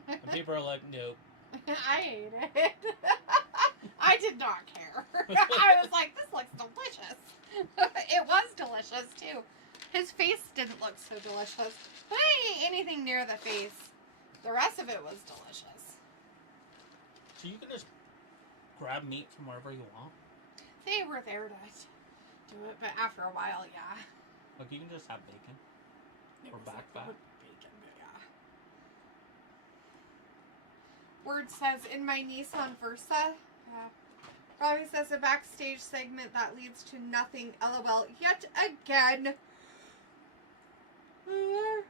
And people are like, nope. I ate it. I did not care. I was like, this looks delicious. It was delicious, too. His face didn't look so delicious. But I didn't eat anything near the face. The rest of it was delicious. So you can just grab meat from wherever you want? They were there to do it, but after a while, yeah. Like, you can just have bacon? It Or was back like fat? bacon, yeah. Word says, in my Nissan Versa, Robbie says a backstage segment that leads to nothing, LOL, yet again. It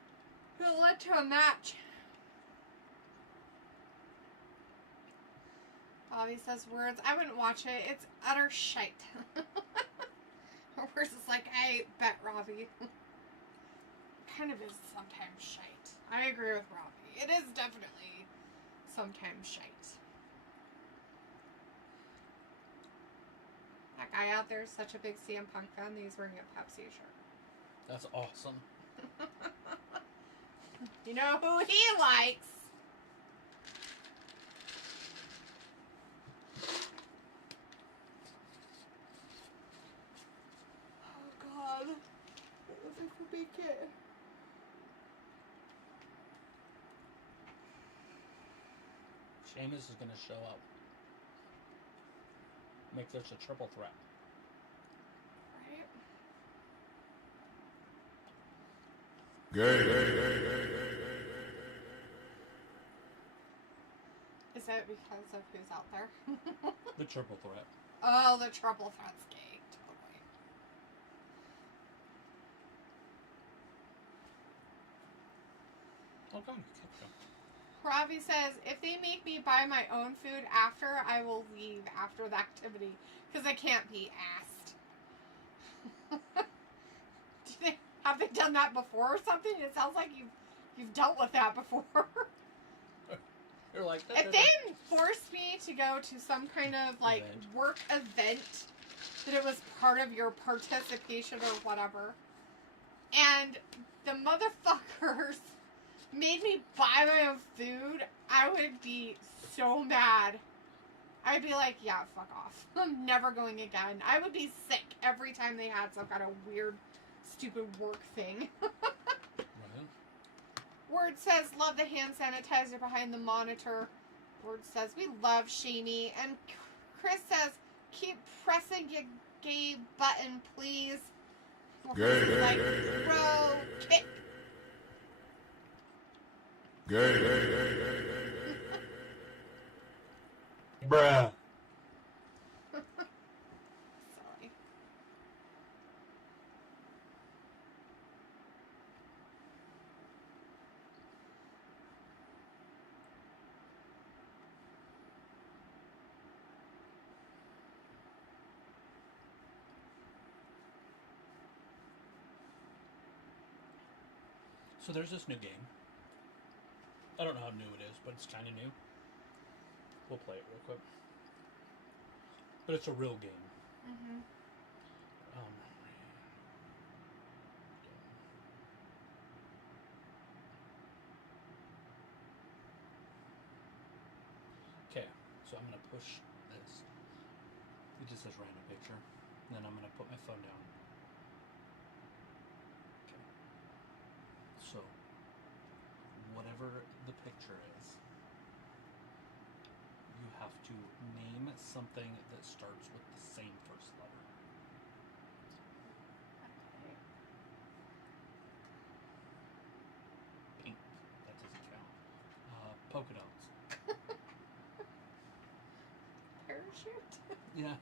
led to a match. Bobby says, words, I wouldn't watch it. It's utter shite. Words is like, I bet Robbie. Kind of is sometimes shite. I agree with Robbie. It is definitely sometimes shite. That guy out there is such a big CM Punk fan that he's wearing a Pepsi shirt. That's awesome. You know who he likes. Oh God. What was it for Bearcat? Sheamus is going to show up. Make this a triple threat. Right? Is it because of who's out there? The triple threat. Oh, the triple threat's gay. Totally. Oh, go on, you kicked him. Ravi says, if they make me buy my own food after, I will leave after the activity. Because I can't be asked. Have they done that before or something? It sounds like you've dealt with that before. You're like, If they forced me to go to some kind of like work event that it was part of your participation or whatever, and the motherfuckers made me buy my own food, I would be so mad. I'd be like, yeah, fuck off. I'm never going again. I would be sick every time they had some kind of weird, stupid work thing. Word says, love the hand sanitizer behind the monitor. Word says, we love Shamey. And Chris says, keep pressing your gay button, please. Gay, like, bro, kick. Bruh. Sorry. So there's this new game. I don't know how new it is, but it's kind of new. We'll play it real quick. But it's a real game. Mm-hmm. Okay, so I'm going to push this. It just says random picture. And then I'm going to put my phone down. Okay. So, whatever the picture is, you have to name something that starts with the same first letter. Okay. Pink. That doesn't count. Polka dots. Parachute? Yeah.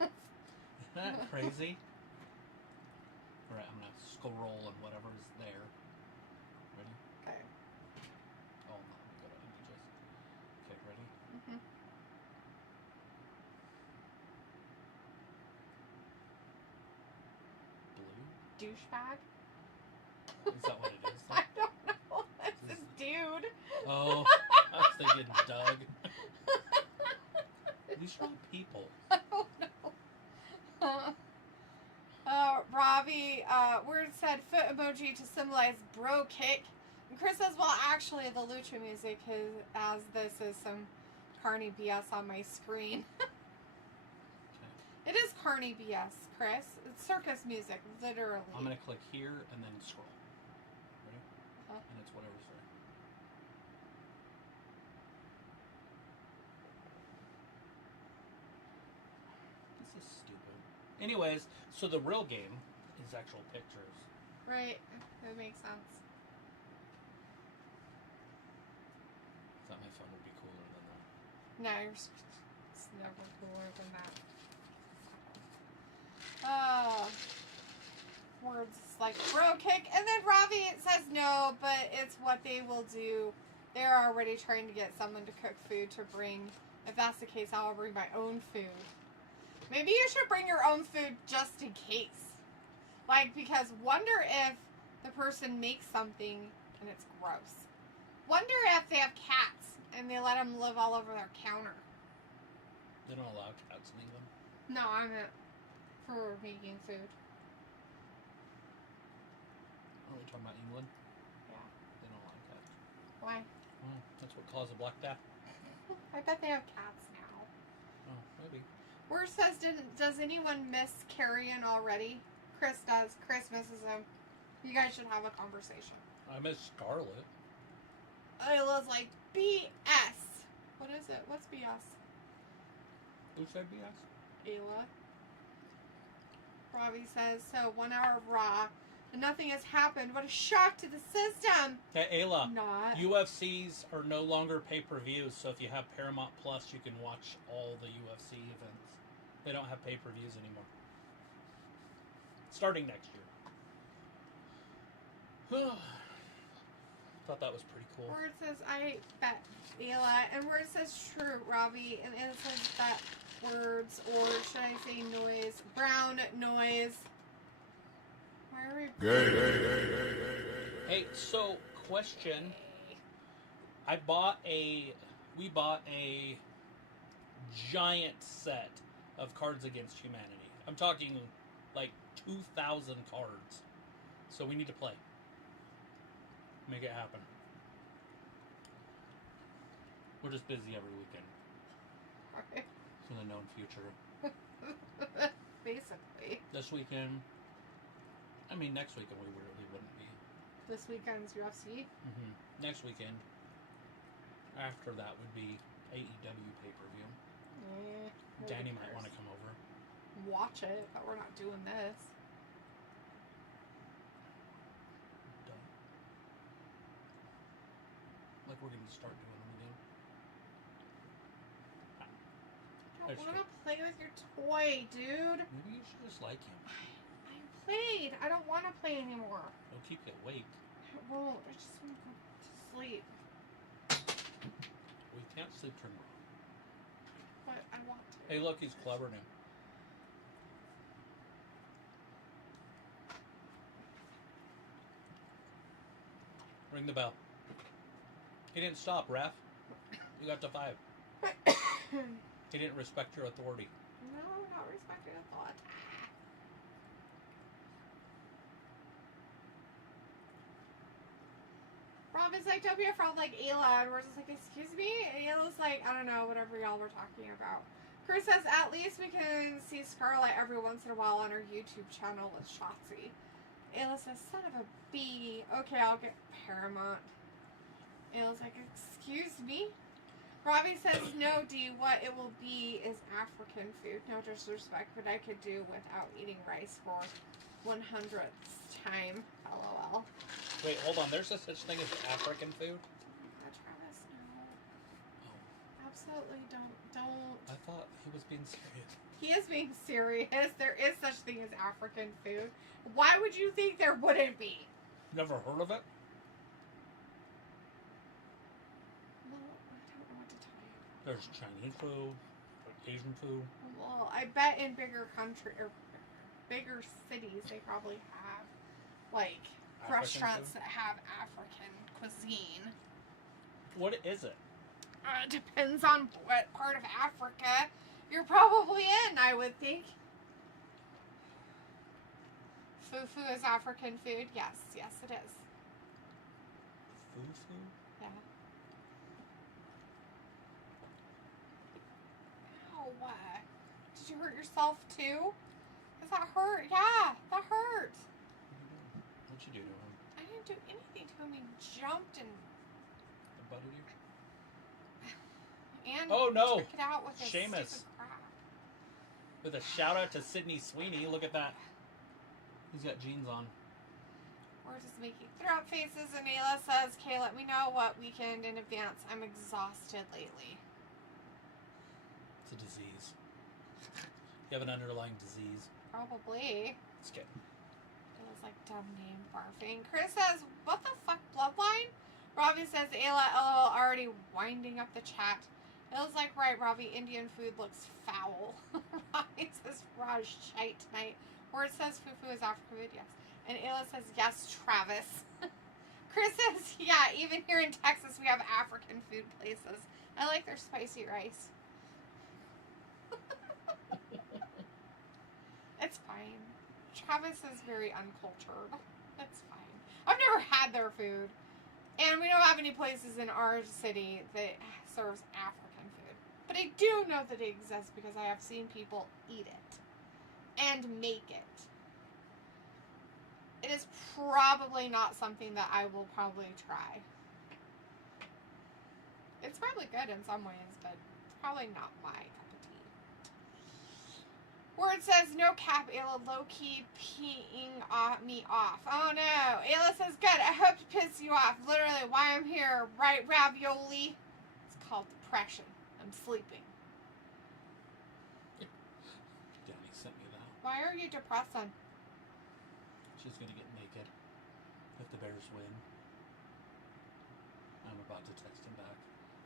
Isn't that crazy? Alright, I'm gonna scroll and whatever is there. Ready? Okay. Oh, I'm not gonna go to images. Okay, ready? Mm-hmm. Blue? Douchebag? Is that what it is? I don't know. That's a dude. Oh, I was thinking Doug. These are all people. I don't know. Robbie, word said foot emoji to symbolize bro kick. And Chris says, well, actually, the lucha music is, as this is some carny BS on my screen. It is carny BS, Chris. It's circus music, literally. I'm gonna click here and then scroll. Ready? Uh-huh. And it's whatever's there. This is stupid. Anyways, so the real game is actual pictures. Right. That makes sense. Thought my phone would be cooler than that. No, it's never cooler than that. Words like bro kick, and then Robbie says no, but it's what they will do. They're already trying to get someone to cook food to bring. If that's the case, I'll bring my own food. Maybe you should bring your own food just in case. Like, because wonder if the person makes something and it's gross. Wonder if they have cats and they let them live all over their counter. They don't allow cats in England. No, I meant for making food. Are we talking about England? Yeah. They don't allow cats. Why? Oh, that's what caused the black death. I bet they have cats now. Oh, maybe. Word says, does anyone miss Carrion already? Chris does. Chris misses him. You guys should have a conversation. I miss Scarlet. Ayla's like, BS. What is it? What's BS? Who said BS? Ayla. Robbie says, so 1 hour of Raw, and nothing has happened. What a shock to the system. Hey, Ayla. Not. UFCs are no longer pay-per-views, so if you have Paramount Plus, you can watch all the UFC events. They don't have pay-per-views anymore. Starting next year. Thought that was pretty cool. Word says, I bet Ayla, and word says true, Robbie, and it says that words, or should I say noise, brown noise. Why are we... Hey, so, question. We bought a giant set of Cards Against Humanity. I'm talking like 2,000 cards. So we need to play. Make it happen. We're just busy every weekend. Right. For the known future. Basically. This weekend... I mean, next weekend we really wouldn't be. This weekend's UFC. Mm-hmm. Next weekend. After that would be AEW pay-per-view. Danny might want to come over. Watch it, but we're not doing this. Done. Like we're going to start doing them again. I don't want to play with your toy, dude. Maybe you should just like him. I played. I don't want to play anymore. It'll keep you awake. It won't. I just want to go to sleep. We can't sleep during Raw. But I want to. Hey, look, he's clever now. Ring the bell. He didn't stop, ref. You got to 5. He didn't respect your authority. No, not respecting a thought. Rob is like, don't be a fraud like Ayla. And we're just like, excuse me? And Ayla's like, I don't know, whatever y'all were talking about. Chris says, at least we can see Scarlett every once in a while on her YouTube channel with Shotzi. Ayla says, son of a bee. Okay, I'll get Paramount. Ayla's like, excuse me? Robbie says, no, D, what it will be is African food. No disrespect, but I could do without eating rice for 100th time. LOL. Wait, hold on. There's a such thing as African food? Travis, no. Oh. Absolutely don't. I thought he was being serious. He is being serious. There is such thing as African food. Why would you think there wouldn't be? Never heard of it? Well, I don't know what to tell you. There's Chinese food, Asian food. Well, I bet in bigger country or bigger cities they probably have like African restaurants food? that have African cuisine. What is it? Depends on what part of Africa you're probably in, I would think. Fufu is African food? Yes, yes it is. Fufu? Yeah. Ow, what? Did you hurt yourself too? Does that hurt? Yeah, that hurt. What'd you do to him? I didn't do anything to him. He jumped and The butt of your... and no. took it out with his Sheamus. stupid crap. With a shout out to Sydney Sweeney. Look at that. He's got jeans on. We're just making throat faces, and Ayla says, "Okay, let me know what weekend in advance. I'm exhausted lately." It's a disease. You have an underlying disease. Probably. It's good. It was like dumb name barfing. Chris says, "What the fuck, bloodline?" Robbie says, "Ayla, LOL, already winding up the chat." It was like, right, Robbie, Indian food looks foul. Robbie says, Raj shite tonight. Where it says fufu is African food, yes. And Ayla says, yes, Travis. Chris says, yeah, even here in Texas we have African food places. I like their spicy rice. It's fine. Travis is very uncultured. It's fine. I've never had their food. And we don't have any places in our city that serves African food. But I do know that it exists because I have seen people eat it. And make it. It is probably not something that I will probably try. It's probably good in some ways, but it's probably not my cup of tea. Where it says, no cap, Ayla low-key peeing me off. Oh no. Ayla says, good, I hope to piss you off. Literally, why I'm here, right, ravioli? It's called depression. I'm sleeping. Danny sent me that. Why are you depressed, son? She's gonna get naked if the Bears win. I'm about to text him back.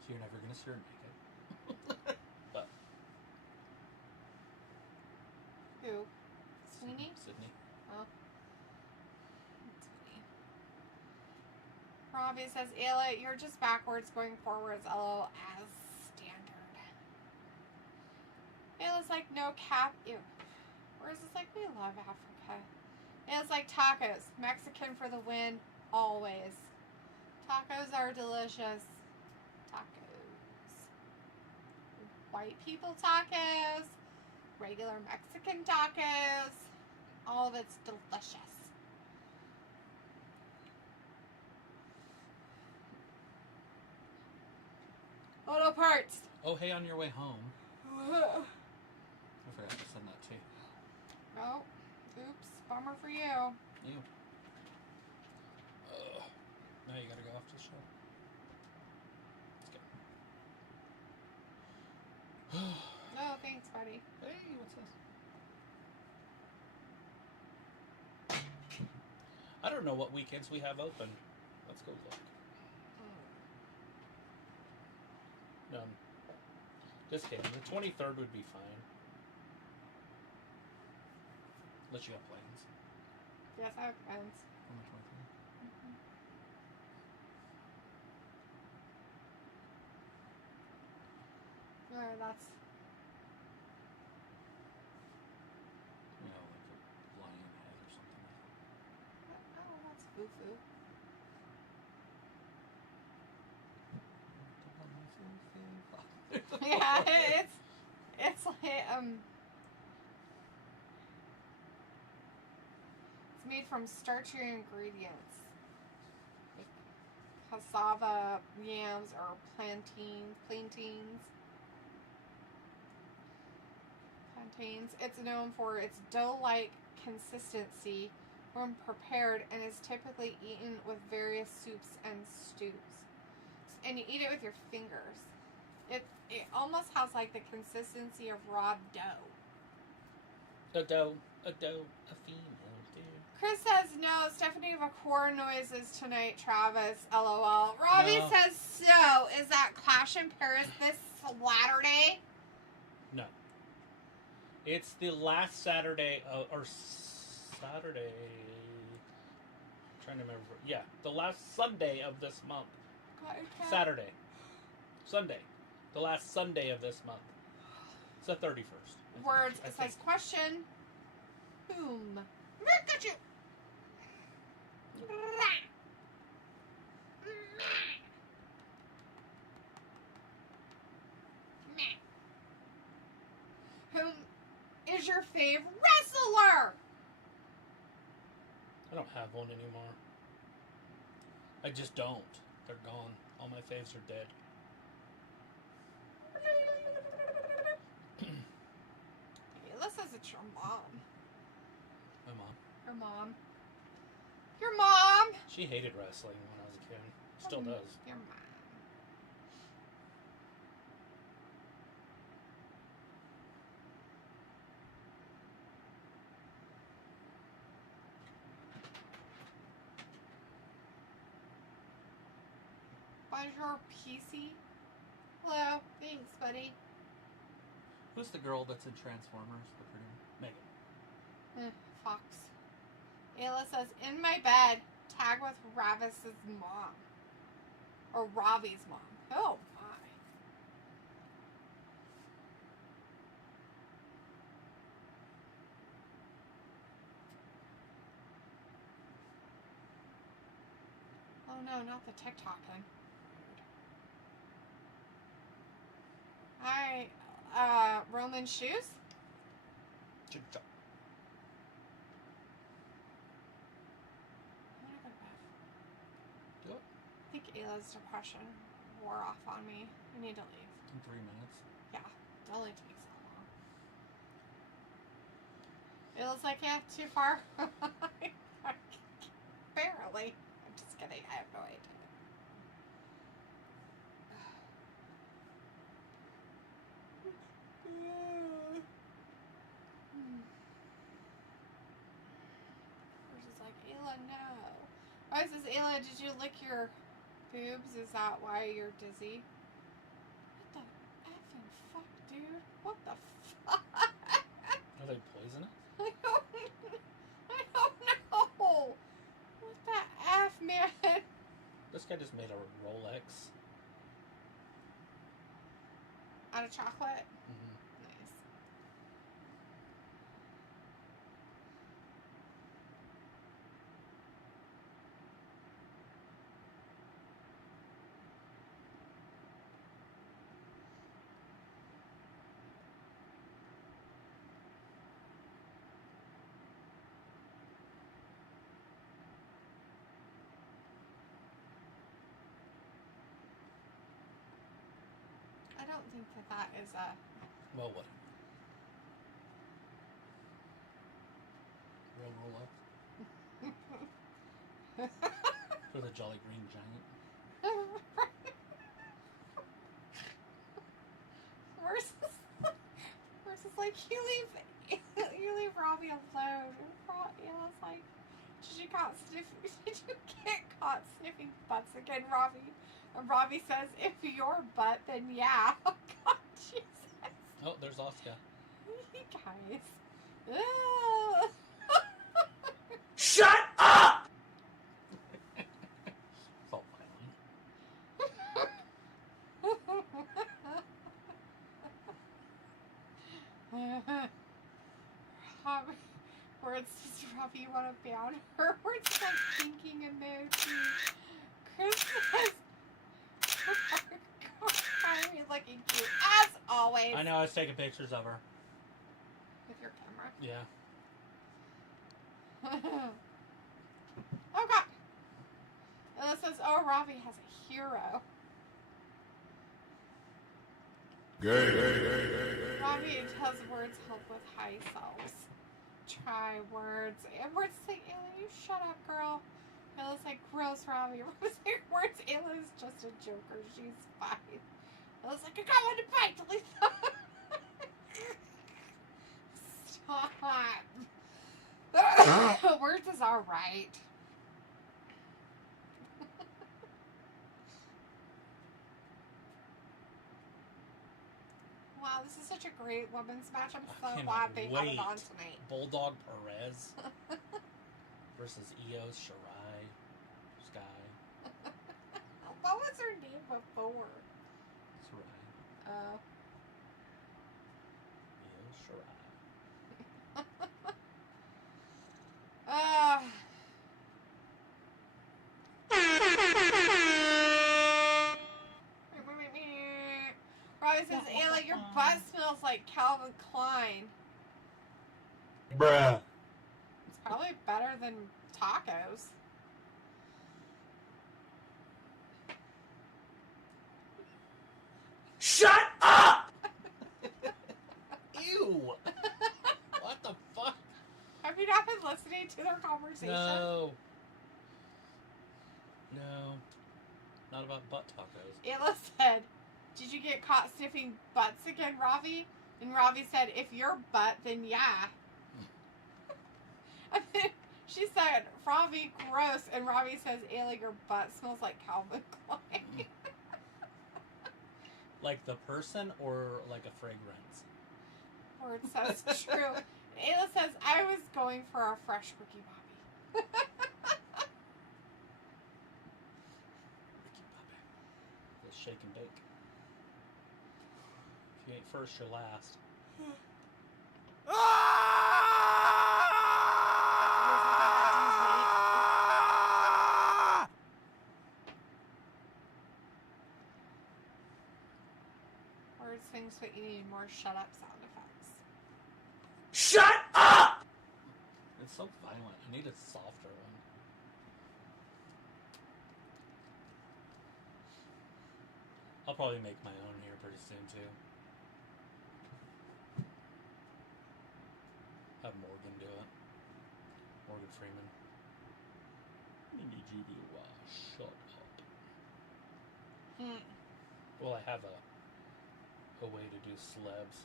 So you're never gonna see her naked. But Who? Sweeney? Sydney. Oh. That's funny. Robbie says, Ayla, you're just backwards going forwards, LOL, as standard. Ayla's like, no cap. Ew. Whereas it's like, we love Africa. Ayla's like, tacos. Mexican for the win, always. Tacos are delicious. Tacos. White people tacos. Regular Mexican tacos. All of it's delicious. Auto parts. Oh, hey, on your way home. I forgot to send that to you. Oh, oops. Bummer for you. You. Now you gotta go off to the show. Let's go. No, thanks, buddy. Hey, what's this? I don't know what weekends we have open. Let's go look. Just kidding. The 23rd would be fine. Unless you have plans Yes, I have plans. on the 23rd. That's You know, like a lion head or something like that. oh, that's foo-foo. Yeah, it's like, it's made from starchy ingredients. Like cassava, yams, or plantains. It's known for its dough-like consistency when prepared and is typically eaten with various soups and stews. And you eat it with your fingers. It almost has like the consistency of raw dough. A female dude. Chris says no. Stephanie record noises tonight. Travis, LOL. Robbie No. says so. Is that Clash in Paris this Saturday? No. It's the last Saturday, or Saturday. I'm trying to remember. Yeah, the last Sunday of this month. Okay. Saturday. Sunday. The last Sunday of this month. It's the 31st. Words. I It think. says question. Whom? Got you. Whom is your favorite wrestler? I don't have one anymore. I just don't. They're gone. All my faves are dead. This says it's your mom. My mom. Your mom. Your mom. She hated wrestling when I was a kid. Still does. Your mom. Bonjour, PC. Hello. Thanks, buddy. Who's the girl that's in Transformers? The pretty Megan. Fox. Ayla says, in my bed, tag with Ravis's mom. Or Ravi's mom. Oh, my. Oh, no, not the TikTok thing. Hi, Roman shoes? Chip chop. I'm gonna go to bed. Do it. I think Ayla's depression wore off on me. I need to leave. in 3 minutes. Yeah, don't only take so long. Ayla's like, yeah, too far. Barely. I'm just kidding. I have no idea. She's like, Ayla, no. Oh, it says, Ayla, did you lick your boobs? Is that why you're dizzy? What the effing fuck, dude? What the fuck? Are they poisonous? I don't know. What the F, man? This guy just made a Rolex. Out of chocolate? Mm-hmm. Nice. I don't think that is a... Well, what? Real Rolex? For the Jolly Green Giant? versus like you leave Robbie alone. Ayla's like, did you get caught sniffing butts again, Robbie? And Robbie says, if your butt, then yeah. Oh God, Jesus. Oh, there's Oscar. You guys. Ugh. Shut up! Fault Robbie, words says, Robbie, you want to bound her? Words like thinking emoji. Chris says, Harry looking cute, as always. I know, I was taking pictures of her. With your camera. Yeah. Oh, God. And it says, oh, Ravi has a hero. Ravi tells words help with high selves. Try words. And words say, Ayla, you shut up, girl. Ayla's like, gross, Ravi. Words like, words, Ayla's just a joker. She's fine. Ayla's like, I got one to bite, Lisa. Stop. Words is alright. Wow, this is such a great women's match. I'm so glad they got it on tonight. Bulldog Perez versus Io Shirai Sky. What was her name before? Shirai. Oh. Io Shirai. Robbie says, Ayla, your butt smells like Calvin Klein. Bruh. It's probably better than tacos. Shut up! Ew! What the fuck? Have you not been listening to their conversation? No. No. Not about butt tacos. Ayla said, did you get caught sniffing butts again, Ravi? And Ravi said, if you're butt, then yeah. And then she said, Ravi, gross. And Ravi says, Ayla, your butt smells like Calvin Klein. Like the person or like a fragrance? Word says true. And Ayla says, I was going for a fresh Ricky Bobby. Ricky Bobby. Let's shake and bake. If you ain't first, you're last. Words things, but you need more shut up sound effects. Shut up! It's so violent. I need a softer one. I'll probably make my own here pretty soon too. Have Morgan do it. Morgan Freeman. I need you to shut up. Well, I have a way to do celebs.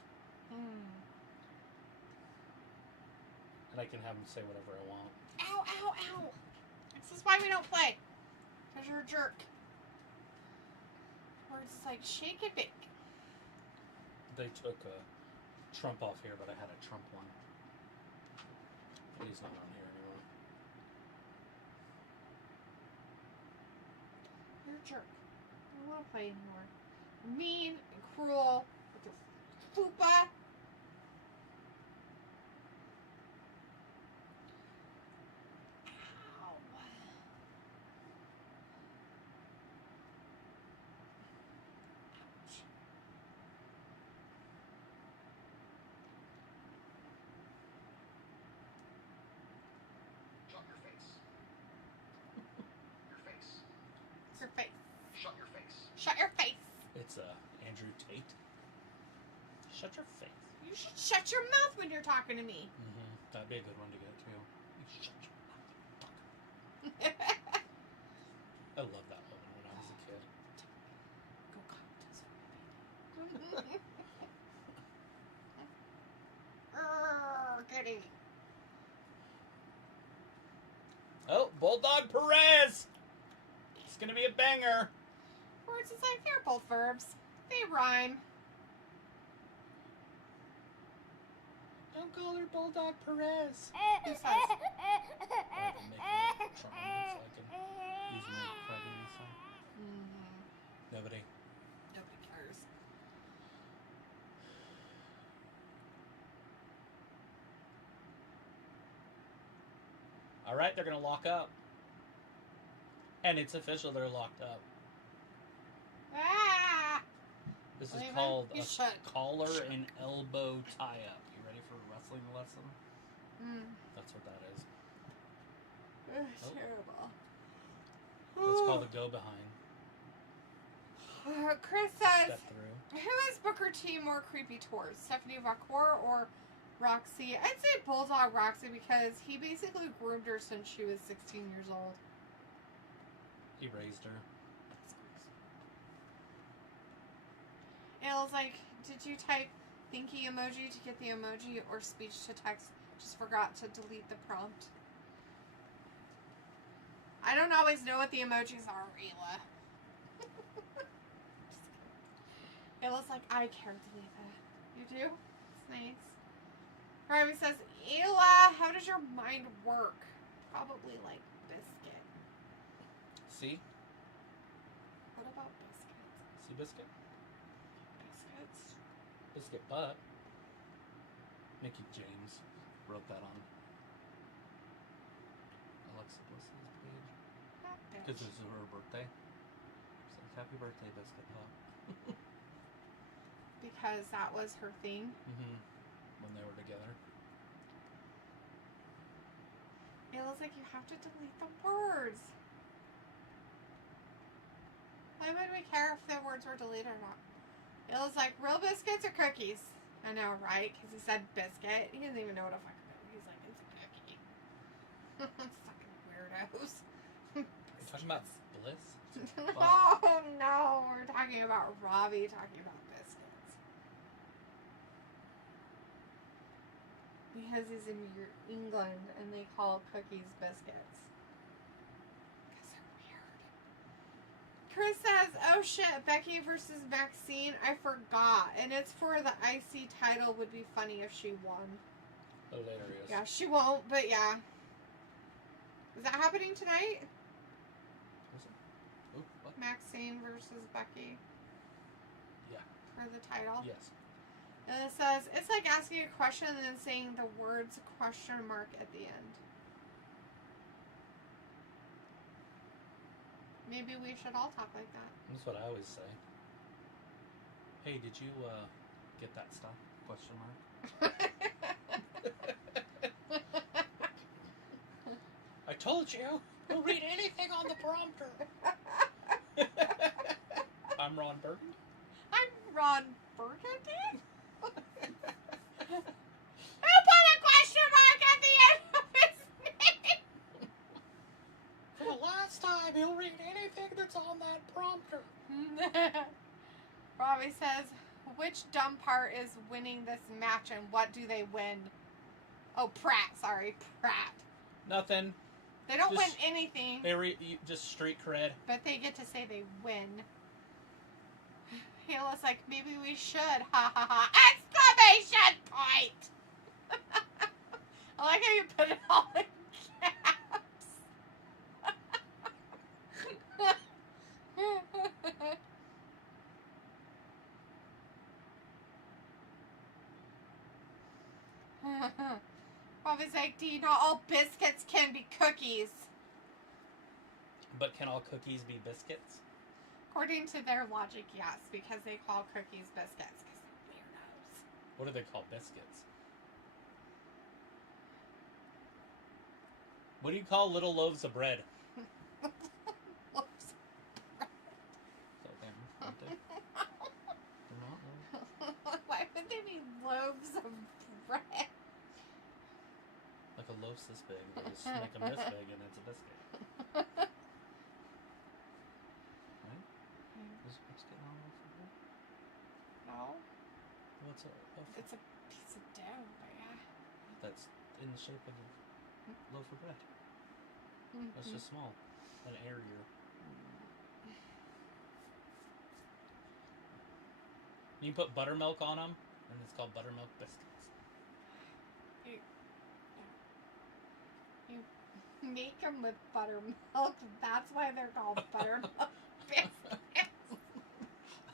And I can have them say whatever I want. Ow, ow, ow. This is why we don't play. Because you're a jerk. Words is like, shake it big. They took Trump off here, but I had a Trump one. He's not on here anymore. You're a jerk. I don't want to play anymore. Mean and cruel with your fupa. Ow. Shut your face. Your face. Your face. Shut your face. Shut your face. It's Andrew Tate. Shut your face. You should shut your mouth when you're talking to me. That'd be a good one to get too. You shut your mouth. I love that one when I was a kid. Go cocktails for me, baby. Kitty. Oh, Bulldog Perez! It's gonna be a banger. Words is like, they're both verbs. They rhyme. Don't call her Bulldog Perez. Who says? I can make it Trump so I can use my credit and stuff. Nobody. Nobody cares. Alright, they're gonna lock up. And it's official, they're locked up. Ah! This is Leaving? called You a should. collar and elbow tie-up. You ready for a wrestling lesson? That's what that is. It's Oh. terrible. That's called a go-behind. Chris says, Step through. who is Booker T more creepy towards? Stephanie Vacour or Roxy? I'd say Bulldog Roxy because he basically groomed her since she was 16 years old. He raised her. It was like, did you type thinky emoji to get the emoji or speech to text? Just forgot to delete the prompt. I don't always know what the emojis are, Ayla. It looks like I can't delete that. You do? It's nice. Harvey says, Ayla, how does your mind work? Probably like biscuit. See? What about biscuits? See biscuit? Biscuits? Biscuit butt. Mickey James wrote that on Alexa Bliss's page. That Because bitch. it was her birthday. It's like, happy birthday, biscuit pup. Because that was her thing. When they were together. It looks like you have to delete the words. Why would we care if the words were deleted or not? It was like, real biscuits or cookies? I know, right? Because he said biscuit. He doesn't even know what a fucking cookie. He's like, it's a cookie. Fucking weirdos. You're talking about Bliss? Oh no, we're talking about Robbie talking about biscuits. Because he's in England and they call cookies biscuits. Because they're weird. Chris says, oh shit, Becky versus Maxine, I forgot. And it's for the IC title, would be funny if she won. Hilarious. Yeah, she won't, but yeah. Is that happening tonight? Is it? Ooh, what? Maxine versus Becky Yeah. for the title? Yes. And it says, it's like asking a question and then saying the words question mark at the end. Maybe we should all talk like that. That's what I always say. Hey, did you get that stuff? Question mark. I told you. Don't read anything on the prompter. I'm Ron Burgundy. I'm Ron Burgundy? Who put a question mark at the end of his name? For the last time, he'll read anything that's on that prompter. Robbie says, which dumb part is winning this match and what do they win? Oh, Pratt. Sorry, Pratt. Nothing. They don't Just- win anything, Just street cred. but they get to say they win. Halo's like, maybe we should. Ha ha ha. Exclamation point! I like how you put it all in caps. Bobby's like, D, not all biscuits can be cookies. But can all cookies be biscuits? According to their logic, yes, because they call cookies biscuits. Because they're weirdos. What do they call biscuits? What do you call little loaves of bread? Whoops. So aren't they? They're not loaves. Why would they be loaves of bread? Like a loaf's this big. They just make them this big and it's a biscuit. Right? Is a biscuit not a loaf of bread? No, What's a loaf? it's a piece of dough, but yeah. That's in the shape of a loaf of bread. That's just small and airier. You can put buttermilk on them, and it's called buttermilk biscuits. You make them with buttermilk. That's why they're called buttermilk biscuits. I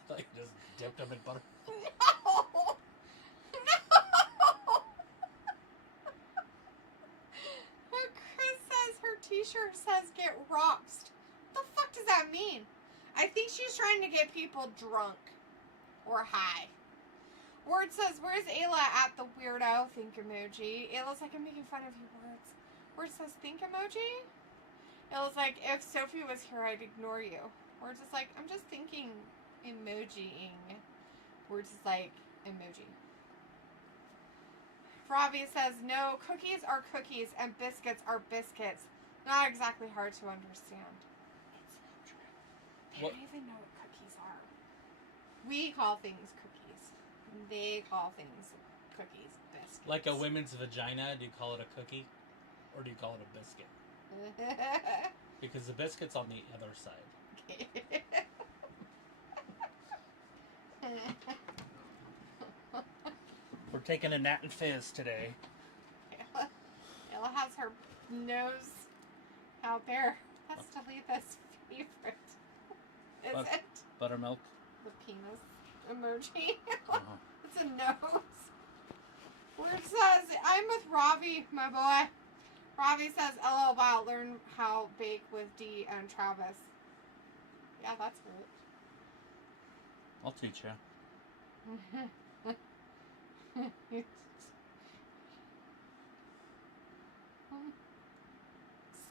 thought you just dipped them in butter. No! No! Chris says her t-shirt says get roxed. What the fuck does that mean? I think she's trying to get people drunk. or hi. Word says, where's Ayla at the weirdo? Think emoji. Ayla's like, I'm making fun of you, Words. Word says, think emoji? Ayla's like, if Sophie was here, I'd ignore you. Words is like, I'm just thinking emojiing. Words is like, emoji. Ravi says, no, cookies are cookies and biscuits are biscuits. Not exactly hard to understand. It's so true. They don't even know what cookies are. We call things cookies. They call things cookies, biscuits. Like a women's vagina, do you call it a cookie? Or do you call it a biscuit? Because the biscuit's on the other side. We're taking a Nat and Fizz today. Ella has her nose out there. That's Talitha's favorite. Is it? Buttermilk. The penis emoji. Uh-huh. It's a nose. Where it says, I'm with Ravi, my boy. Ravi says, LOL, wow, learn how bake with D and Travis. Yeah, that's great. I'll teach you.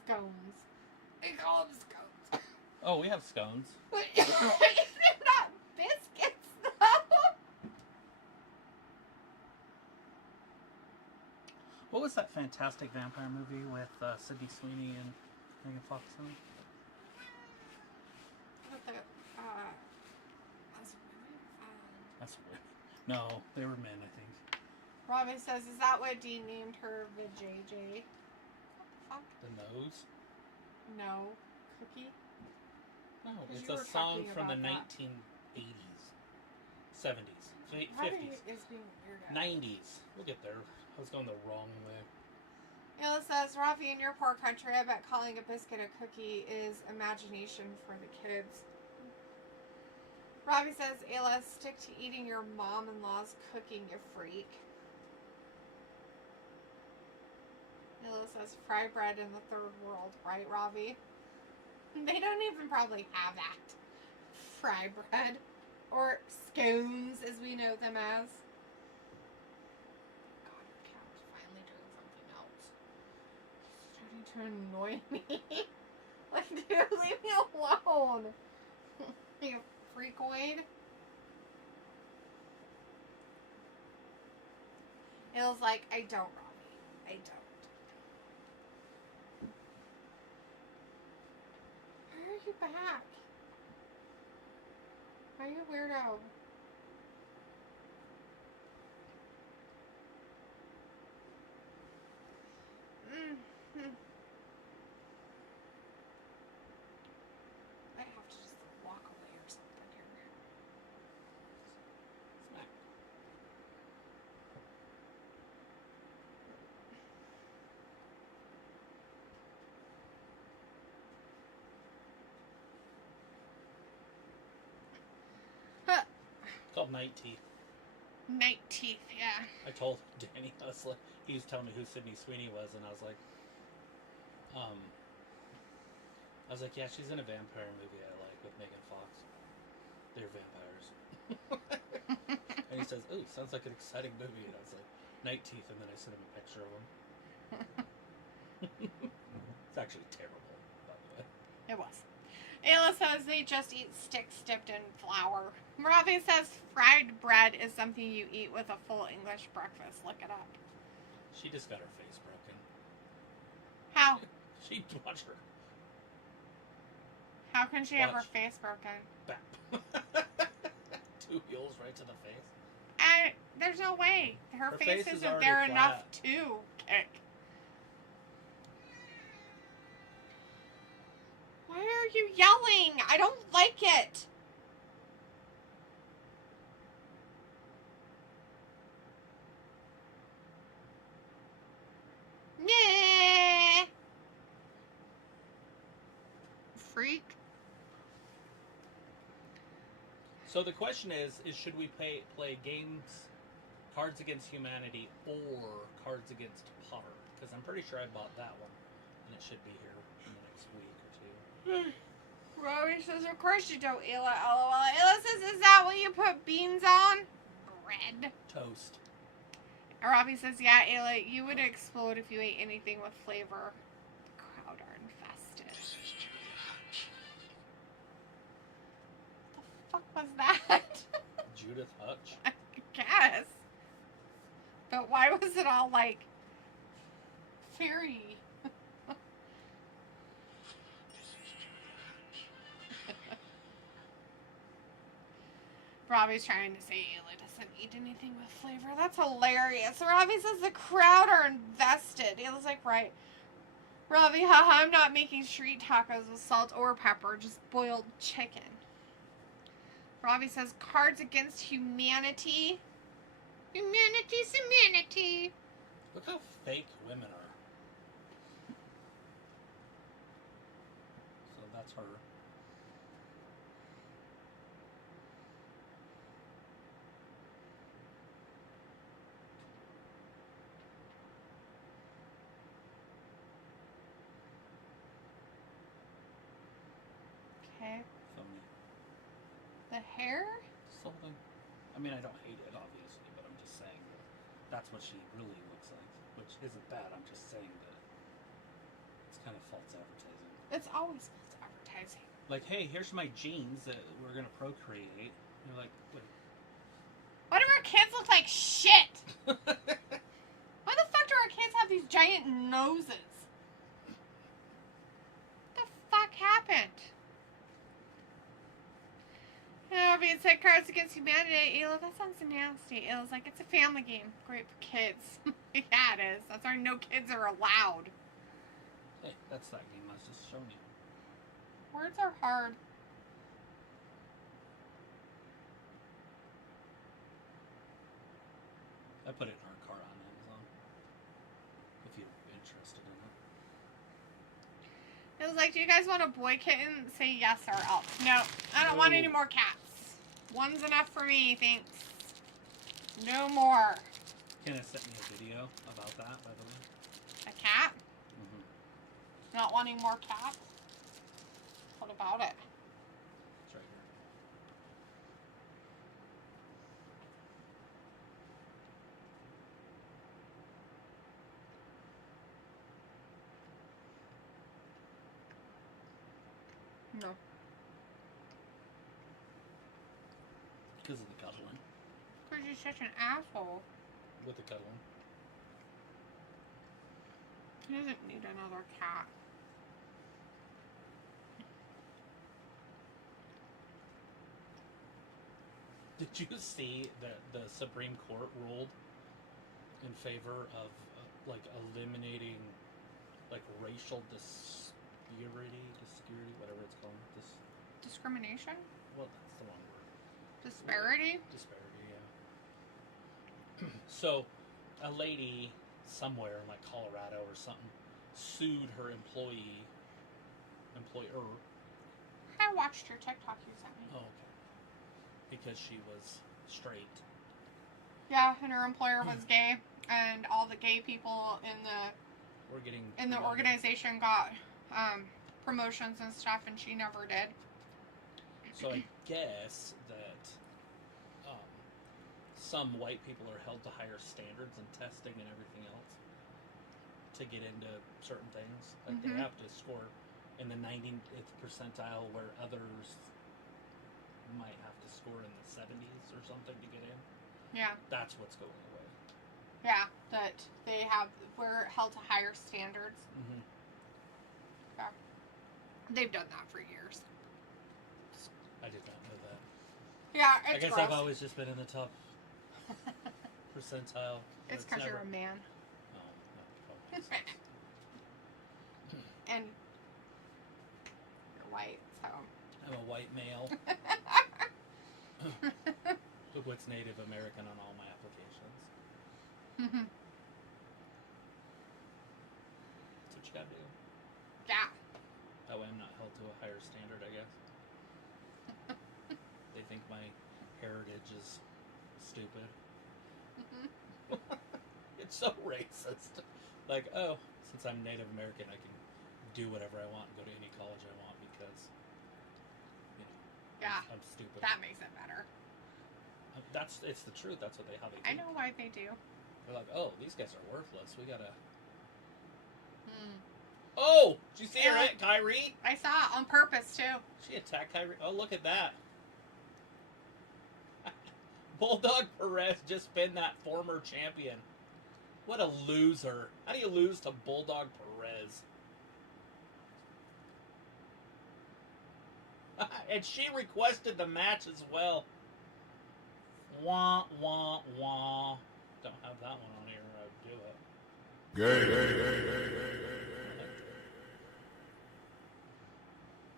Scones. They call them scones. Oh, we have scones. They're not biscuits, though. What was that fantastic vampire movie with Sydney Sweeney and Megan Fox in it? With the, as women? That's weird. No, they were men, I think. Robin says, is that what Dean named her, Vijay? What the fuck? The Nose? No. Cookie? No, 'Cause it's you a were song talking from the about 1980s, 70s, Robin 50s, is being weird. 90s. We'll get there. I was going the wrong way. Ella says, Rafi, in your poor country, I bet calling a biscuit a cookie is imagination for the kids. Robbie says, Ayla, stick to eating your mom-in-law's cooking, you freak. Ayla says, fry bread in the third world, right, Robbie? They don't even probably have that. Fry bread. Or scones, as we know them as. God, your cat is finally doing something else. Starting to annoy me. Like, dude, leave me alone. You freakoid. Ayla's like, I don't, Robbie. I don't. Why are you back? Why are you a weirdo? I have to just walk away or something here. Smack. It's called Night Teeth. Night teeth, yeah. I told Danny, I was like, he was telling me who Sydney Sweeney was, and I was like, yeah, she's in a vampire movie I like with Megan Fox. They're vampires. And he says, ooh, sounds like an exciting movie. And I was like, Night Teeth, and then I sent him a picture of him. It's actually terrible, by the way. It was. Ayla says they just eat sticks dipped in flour. Ravi says fried bread is something you eat with a full English breakfast. Look it up. She just got her face broken. How? She watched her. How can she have her Watch. face broken? Bap. 2 heels right to the face. There's no way. Her Her face face is isn't already there enough flat. to kick. Why are you yelling? I don't like it. Meh. Freak. So the question is should we play games, Cards Against Humanity, or Cards Against Potter? Because I'm pretty sure I bought that one, and it should be here in the next week or two. Robbie Robbie says, of course you don't, Ayla. LOL. Ayla says, is that what you put beans on? Bread. Toast. Robbie says, yeah, Ayla, you would explode if you ate anything with flavor. The crowd are infested. The fuck was that? Judith Hutch. I guess. But why was it all like fairy? Robbie's trying to say Ayla doesn't eat anything with flavor. That's hilarious. Robbie says the crowd are invested. Ayla's like, right. Robbie, haha, I'm not making street tacos with salt or pepper, just boiled chicken. Robbie says, Cards Against Humanity. Humanity's humanity. Look how fake women are. So that's her. Okay. Phony. The hair? Something. I mean, I don't hate it, obviously, but I'm just saying that that's what she really looks like, which isn't bad. I'm just saying that it's kind of false advertising. It's always false advertising. Like, hey, here's my genes that we're gonna procreate. You're like, wait. Why do our kids look like shit? Why the fuck do our kids have these giant noses? What the fuck happened? Being said, Cards Against Humanity. Ayla, that sounds nasty. Ayla's like, it's a family game. Great for kids. Yeah, it is. That's why no kids are allowed. Hey, that's that game I was just showing you. Words are hard. I put it in our car on Amazon. If you're interested in it. It was like, do you guys want a boy kitten? Say yes or else. No, I don't want any more cats. One's enough for me, thanks. No more. Kenna sent me a video about that, by the way. A cat? Mm-hmm. Not wanting more cats? What about it? It's right here. No. Because of the cuddling. Because you're such an asshole. With the cuddling. He doesn't need another cat. Did you see that the Supreme Court ruled in favor of like eliminating like racial disparity, whatever it's called? Discrimination? Well, that's the wrong word. Disparity? Disparity, yeah. So, a lady somewhere in like Colorado or something sued her employer. I watched your TikTok you sent me. Oh, okay. Because she was straight. Yeah, and her employer was gay, and all the gay people in We're getting the organization got promotions and stuff, and she never did. So I guess that some white people are held to higher standards in testing and everything else to get into certain things. Like they have to score in the 90th percentile, where others might have to score in the 70s or something to get in. Yeah. That's what's going away. Yeah, that we're held to higher standards. Mm-hmm. Yeah. They've done that for years. I did not know that. Yeah, I it's guess gross. I've always just been in the top percentile. It's because you're a man. Oh, no. And you're white, so. I'm a white male. Look what's Native American on all my applications. That's what you gotta do. Yeah. That way I'm not held to a higher standard, I guess. They think my heritage is stupid. It's so racist. Like, oh, since I'm Native American, I can do whatever I want and go to any college I want because Yeah. I'm stupid. That makes it better. It's the truth. That's what how they think. I know why they do. They're like, oh, these guys are worthless. We gotta. Hmm. Oh, did you see her Yeah. hit Kyrie? I saw it on purpose too. She attacked Kyrie. Oh, look at that. Bulldog Perez just been that former champion. What a loser. How do you lose to Bulldog Perez? And she requested the match as well. Wah, wah, wah. Don't have that one on here. I'd do it.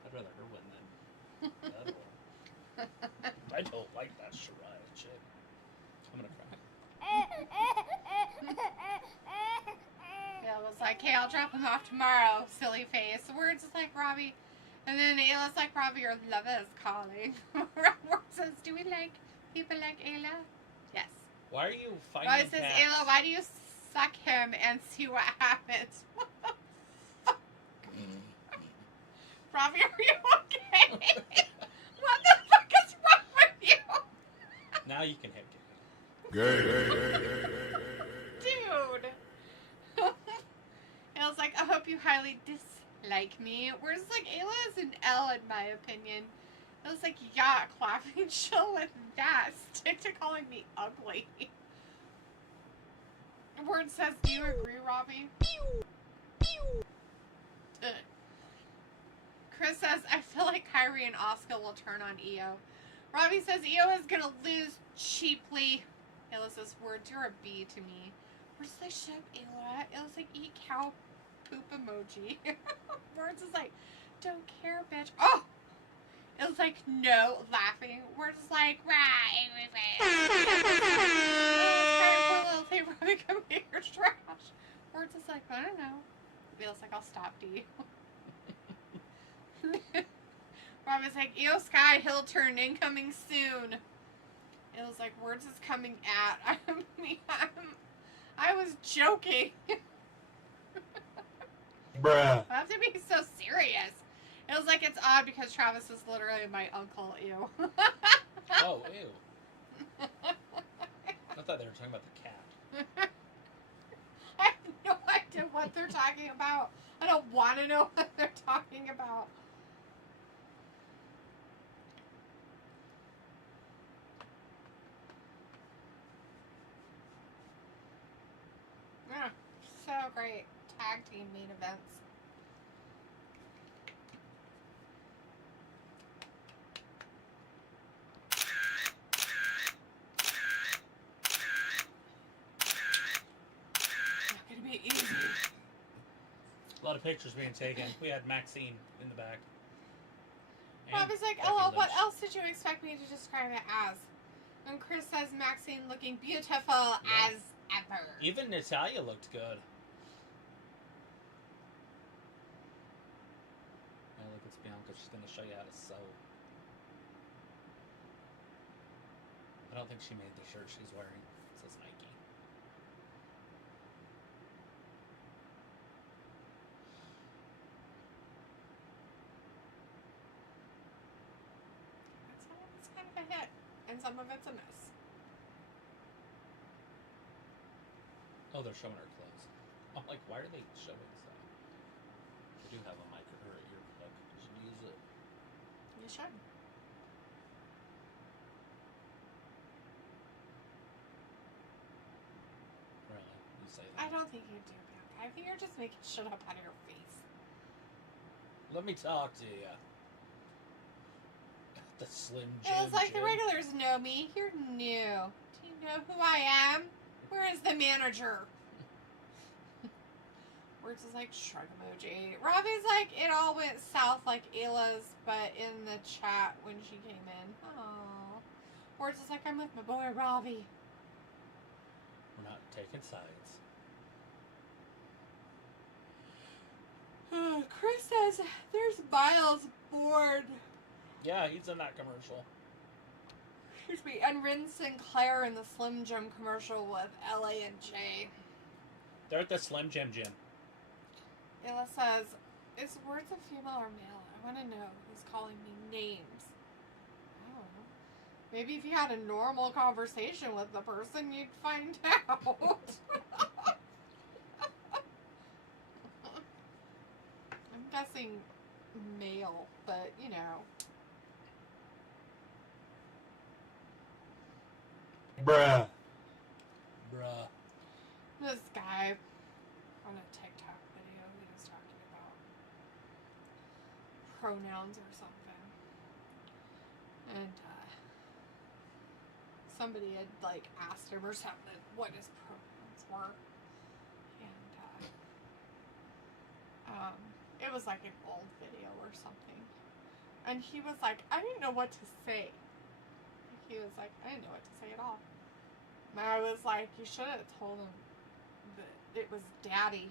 I'd rather her win than the other one. I don't like that Shariah chick. I'm gonna cry. It was like, hey, I'll drop him off tomorrow, silly face. Words is like, Robbie. And then Ayla's like, Robbie, your lover is calling. Words says, do we like people like Ayla? Yes. Why are you fighting Robbie says, cats? Ayla, why do you suck him and see what happens? What the fuck? Robbie, are you okay? What the fuck is wrong with you? Now you can hit me. Dude. I was like, I hope you highly dislike me. Whereas, like, Ayla is an L in my opinion. It was like, yeah, clapping, chill with that. Stick to calling me ugly. Word says, do you agree, Robbie? Chris says, I feel like Kyrie and Asuka will turn on Io. Robbie says, Io is gonna lose cheaply. Ayla says, words, you're a B to me. Where's the ship, Ayla? Ayla's like, eat cow poop emoji. Words is like, don't care, bitch. Oh! It was like, no, laughing. Words is like, right, angry face. Oh, it's kind of poor little thing. Robbie, come get your trash. Words is like, I don't know. Ayla's like, I'll stop D. Robbie's like, Io Sky Hill turn incoming soon. It was like, words is coming at. I was joking. Bruh. I have to be so serious. It was like, it's odd because Travis is literally my uncle. Ew. Oh, ew. I thought they were talking about the cat. I have no idea what they're talking about. I don't want to know what they're talking about. Yeah, so great. Tag team main events. Not gonna be easy. A lot of pictures being taken. We had Maxine in the back. And Robbie's like, Becky oh, what Lynch. else did you expect me to describe it as? And Chris says Maxine looking beautiful Yeah. as ever. Even Natalia looked good. Oh, look, it's Bianca. She's going to show you how to sew. I don't think she made the shirt she's wearing. It says Nike. Some of it's kind of a hit, and some of it's a miss. Oh, they're showing her clothes. I'm like, why are they showing stuff? They do have a mic or an ear plug. You should use it. You should. Really? You say I that? don't think you do, Bianca. I think you're just making shit up out of your face. Let me talk to you. The Slim It Jim. was like the Jim. regulars know me. You're new. Do you know who I am? Where is the manager? Words is like shrug emoji. Robbie's like, it all went south like Ayla's, but in the chat when she came in. Aww. Words is like, I'm with my boy Robbie. We're not taking sides. Chris says there's Miles bored. Yeah, he's in that commercial. Excuse me. And Rin Sinclair in the Slim Jim commercial with LA and J. They're at the Slim Jim gym. Ayla says, is words a female or male? I want to know who's calling me names. Maybe if you had a normal conversation with the person, you'd find out. I'm guessing male, but you know. Bruh. This guy on a TikTok video, he was talking about pronouns or something. And somebody had like asked him or something what his pronouns were. And it was like an old video or something. And he was like, I didn't know what to say. He was like, I didn't know what to say at all. And I was like, you should have told him that it was daddy.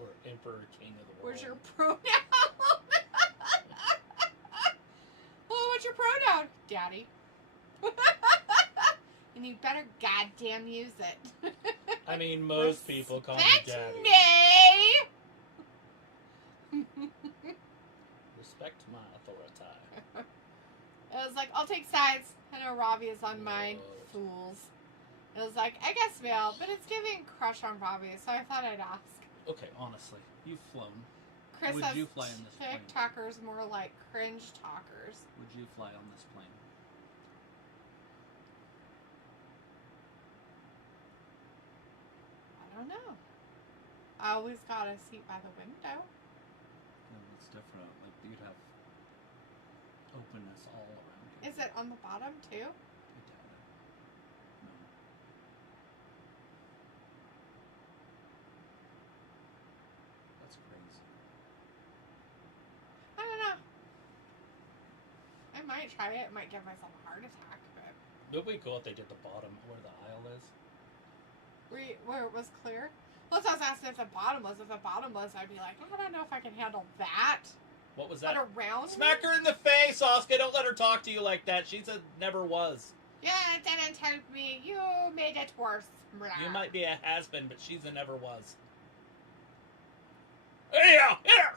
Or Emperor King of the World. Where's your pronoun? Well, what's your pronoun? Daddy. And you better goddamn use it. I mean, most people call me daddy. Nay! Respect my authority. It was like, I'll take sides. I know Robbie is on mine. Fools. It was like, I guess male, but it's giving crush on Robbie, so I thought I'd ask. Okay, honestly, you've flown. Chris Would says you fly on this plane? TikTokers more like cringe talkers. Would you fly on this plane? I don't know. I always got a seat by the window. No, it's different. Like, you'd have openness all around you. Is it on the bottom too? I doubt it. No. That's crazy. I don't know. I might try it. I might give myself a heart attack, but It would be cool if they did the bottom where the aisle is. where it was clear. Well, so I was asking if the bottom was. If the bottom was, I'd be like, I don't know if I can handle that. What was that? But around Smack me? her in the face, Oscar. Don't let her talk to you like that. She said never was. Yeah, it didn't help me. You made it worse. You might be a has-been, but she's a never was. Yeah, here!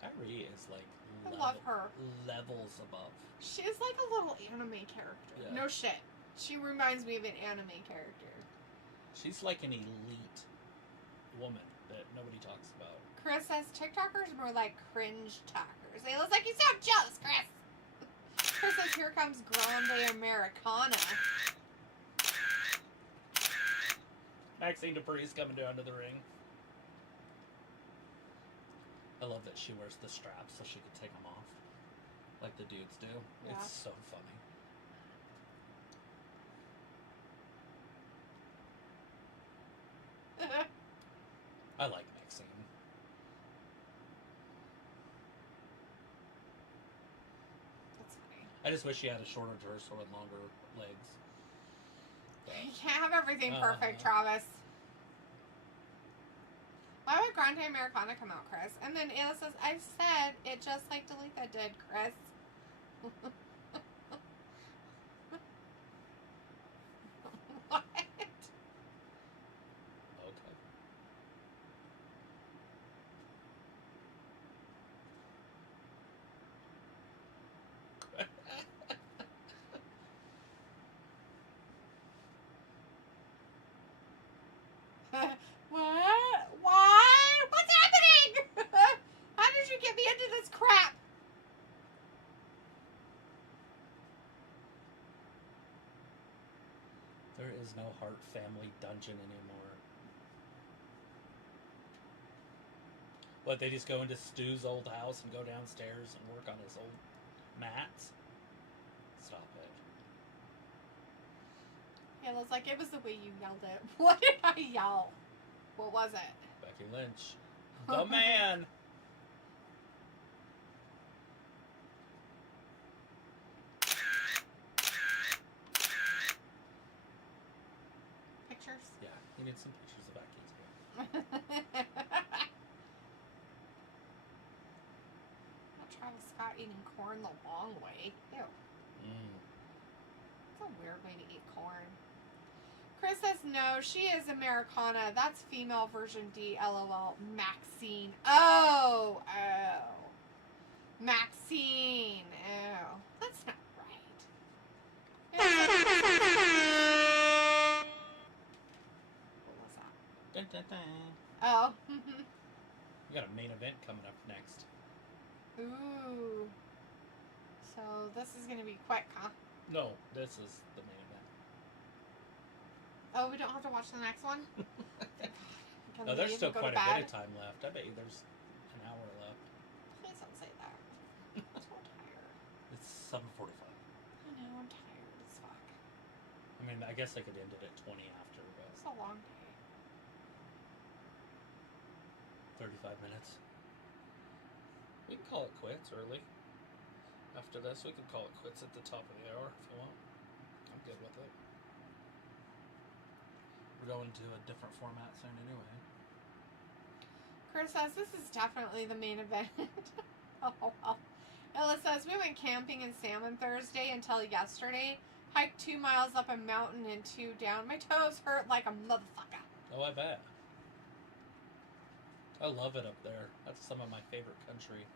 Kyrie is like I love her. levels above. She's like a little anime character. Yeah. No shit. She reminds me of an anime character. She's like an elite woman that nobody talks about. Chris says TikTokers are more like cringe talkers. It looks like you sound jealous, Chris. Chris says here comes Grande Americana. Maxine Dupree's coming down to the ring. I love that she wears the straps so she can take them off. Like the dudes do. Yeah. It's so funny. I like Maxine. That's funny. I just wish she had a shorter torso and longer legs. But You can't have everything perfect, Travis. Why would Grande Americana come out, Chris? And then Ayla says, I said it just like Dalitha did, Chris. What? okay. What? Why? What's happening? How did you get me into this crap? There is no Hart family dungeon anymore. What, they just go into Stu's old house and go downstairs and work on his old mats? Stop it. Ayla's like, it was the way you yelled it. What did I yell? What was it? Becky Lynch. The man! Pictures? Yeah, you need some pictures of Becky too. Not Travis Scott eating corn the long way. Ew. Mm. That's a weird way to eat corn. Chris says no, she is Americana. That's female version D, LOL. Maxine. Oh. Maxine. Oh. That's not right. What was that? Dun, dun, dun. Oh. We got a main event coming up next. Ooh. So this is going to be quick, huh? No, this is the main event. Oh, we don't have to watch the next one? No, there's still quite a bit of time left. I bet you there's an hour left. Please don't say that. I'm so tired. It's 7:45. I know, I'm tired as fuck. I mean, I guess I could end it at 20 after, but It's a long day. 35 minutes. We can call it quits early. After this, we can call it quits at the top of the hour if you want. I'm good with it. We're going to a different format soon anyway. Chris says this is definitely the main event. Oh, well. Ella says we went camping in Salmon Thursday until yesterday. Hiked 2 miles up a mountain and 2 down. My toes hurt like a motherfucker. Oh, I bet. I love it up there. That's some of my favorite country.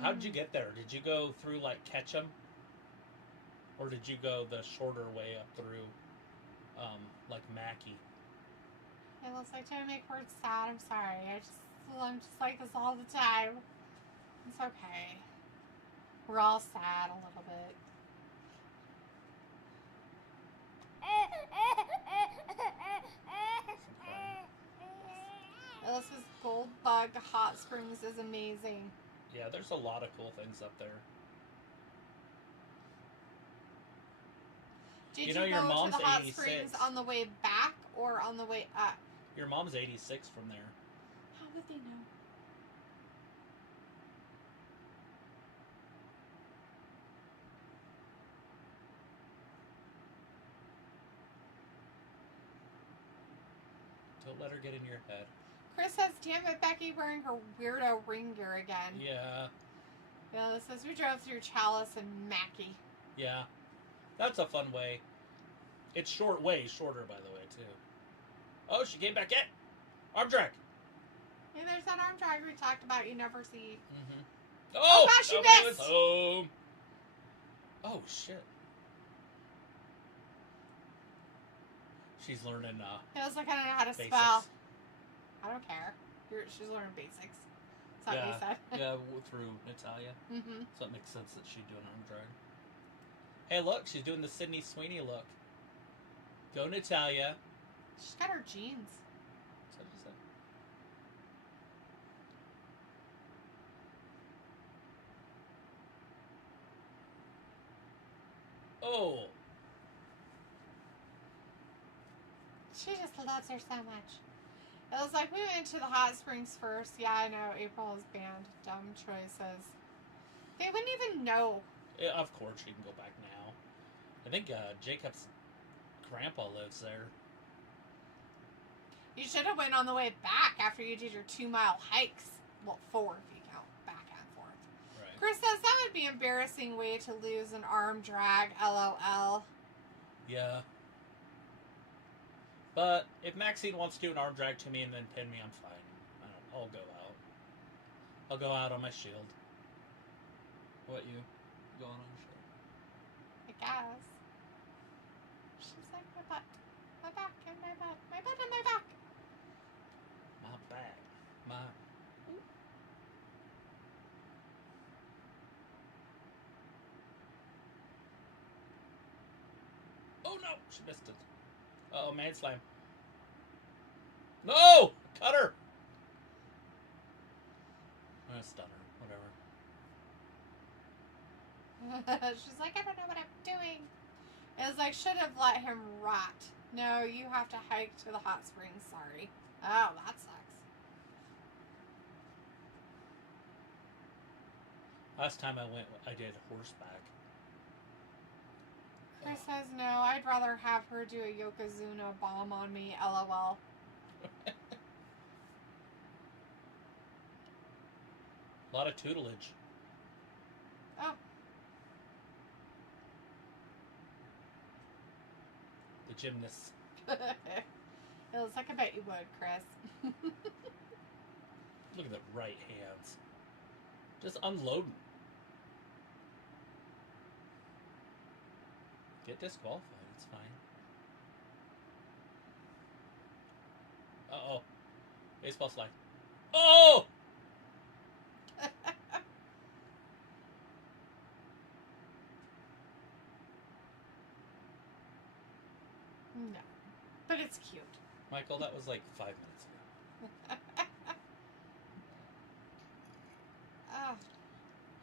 How did you get there? Did you go through like Ketchum? Or did you go the shorter way up through like Mackey? It looks like trying to make words sad. I'm sorry. I'm just like this all the time. It's okay. We're all sad a little bit. Alyssa's Gold Bug Hot Springs is amazing. Yeah, there's a lot of cool things up there. Did You know, you your go mom's to the hot 86. springs on the way back or on the way up? Your mom's 86 from there. How would they know? Don't let her get in your head. Chris says, damn it, Becky wearing her weirdo ring gear again. Yeah, Yeah, it says we drove through Chalice and Mackey. yeah. That's a fun way. It's way shorter, by the way, too. Oh, she came back in. Arm drag. Yeah, there's that arm drag we talked about you never see. Mm-hmm. Oh, gosh, you somebody missed! was home. Oh, shit. She's learning It was like I don't know how to basics. spell. I don't care. She's learning basics. That's what Yeah, you said. yeah, through Natalia. Mm-hmm. So it makes sense that she'd do an arm drag. Hey, look, she's doing the Sydney Sweeney look. Go, Natalia. She's got her jeans. That's what she said. Oh, She just loves her so much. It was like we went to the hot springs first. Yeah, I know. April is banned. Dumb choices. They wouldn't even know. yeah, of course she can go back now. I think Jacob's grandpa lives there. You should have went on the way back after you did your 2 mile hikes. Well, 4 if you count back and forth. Right. Chris says that would be an embarrassing way to lose an arm drag. LOL. Yeah. But if Maxine wants to do an arm drag to me and then pin me, I'm fine. I'll go out. I'll go out on my shield. What, you? Go on shield? I guess. She's like, my butt. My back and my butt. My butt and my back. My back. My... Oh no! She missed it. Uh-oh, man slam. No! Cut her! Stun her. Whatever. She's like, I don't know what I'm doing. It was like, should have let him rot. No, you have to hike to the hot springs. Sorry. Oh, that sucks. Last time I went, I did horseback. Chris says, no, I'd rather have her do a Yokozuna bomb on me. LOL. A lot of tutelage. Oh, The gymnasts. it looks like I bet you would, Chris. Look at the right hands. Just unloading. Get disqualified. It's fine. Uh-oh. Baseball slide. Oh! No, but it's cute. Michael, that was like 5 minutes ago. Oh,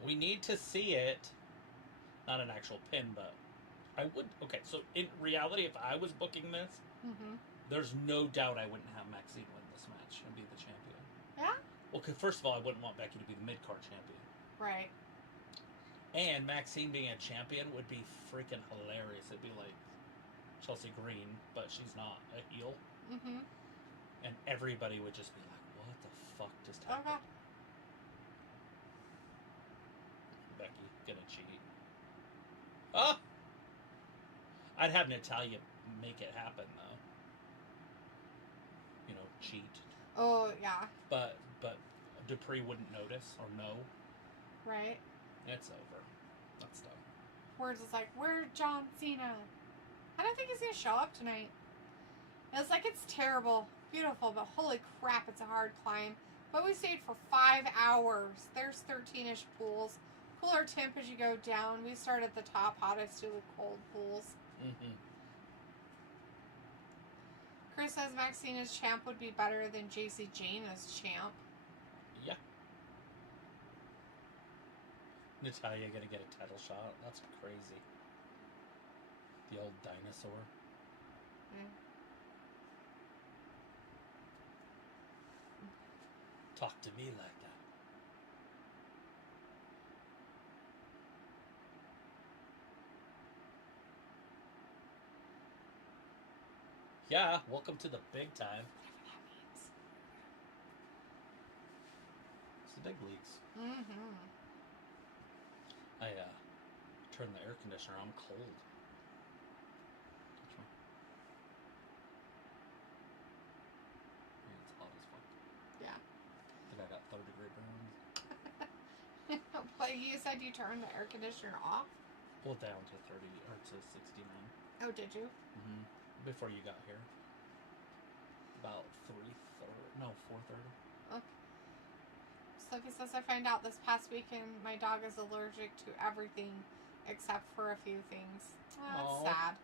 We need to see it. Not an actual pin, but I would. Okay, so in reality, if I was booking this, there's no doubt I wouldn't have Maxine win this match and be the champion. yeah, Well, 'cause first of all, I wouldn't want Becky to be the mid-card champion. right. And Maxine being a champion would be freaking hilarious. It'd be like Chelsea Green, but she's not a heel. And everybody would just be like, what the fuck just happened? Okay. Becky, gonna cheat. Oh! I'd have Natalia make it happen, though. You know, cheat. Oh, yeah, But Dupree wouldn't notice or know. right. It's over. That's done. We're just like, where's John Cena? I don't think he's going to show up tonight. It's like, it's terrible. Beautiful, but holy crap, it's a hard climb. But we stayed for 5 hours. There's 13-ish pools. Cooler temp as you go down. We start at the top, hottest to the cold pools. Chris says Maxine as champ would be better than JC Jane as champ. Yeah. Natalia gonna get a title shot. That's crazy. The old dinosaur. Talk to me like that. Yeah, welcome to the big time. It's the big leagues. I turned the air conditioner on cold. Which one? Yeah, it's hot as fuck. Yeah. I think I got 3rd-degree burns. But you said you turned the air conditioner off? Well, down to 30 or to 69. Oh, did you? Before you got here. About 3:30. No, 4:30. Sophie says, I found out this past weekend my dog is allergic to everything except for a few things. Oh, that's sad.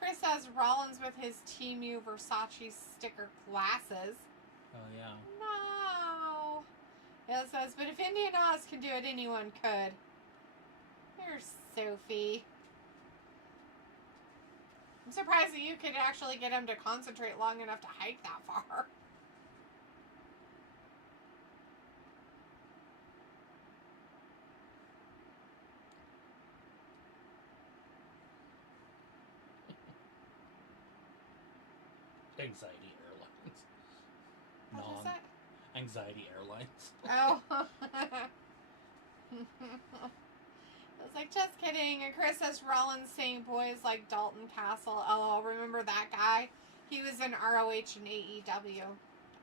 Chris says Rollins with his Temu Versace sticker glasses. Oh, yeah. No. It says, but if Indian Oz can do it, anyone could. Here's Sophie. I'm surprised that you could actually get him to concentrate long enough to hike that far. Anxiety Airlines. What is that? Anxiety Airlines. Oh. I was like, just kidding. And Chris says Rollins saying boys like Dalton Castle. Oh, remember that guy? He was in ROH and AEW.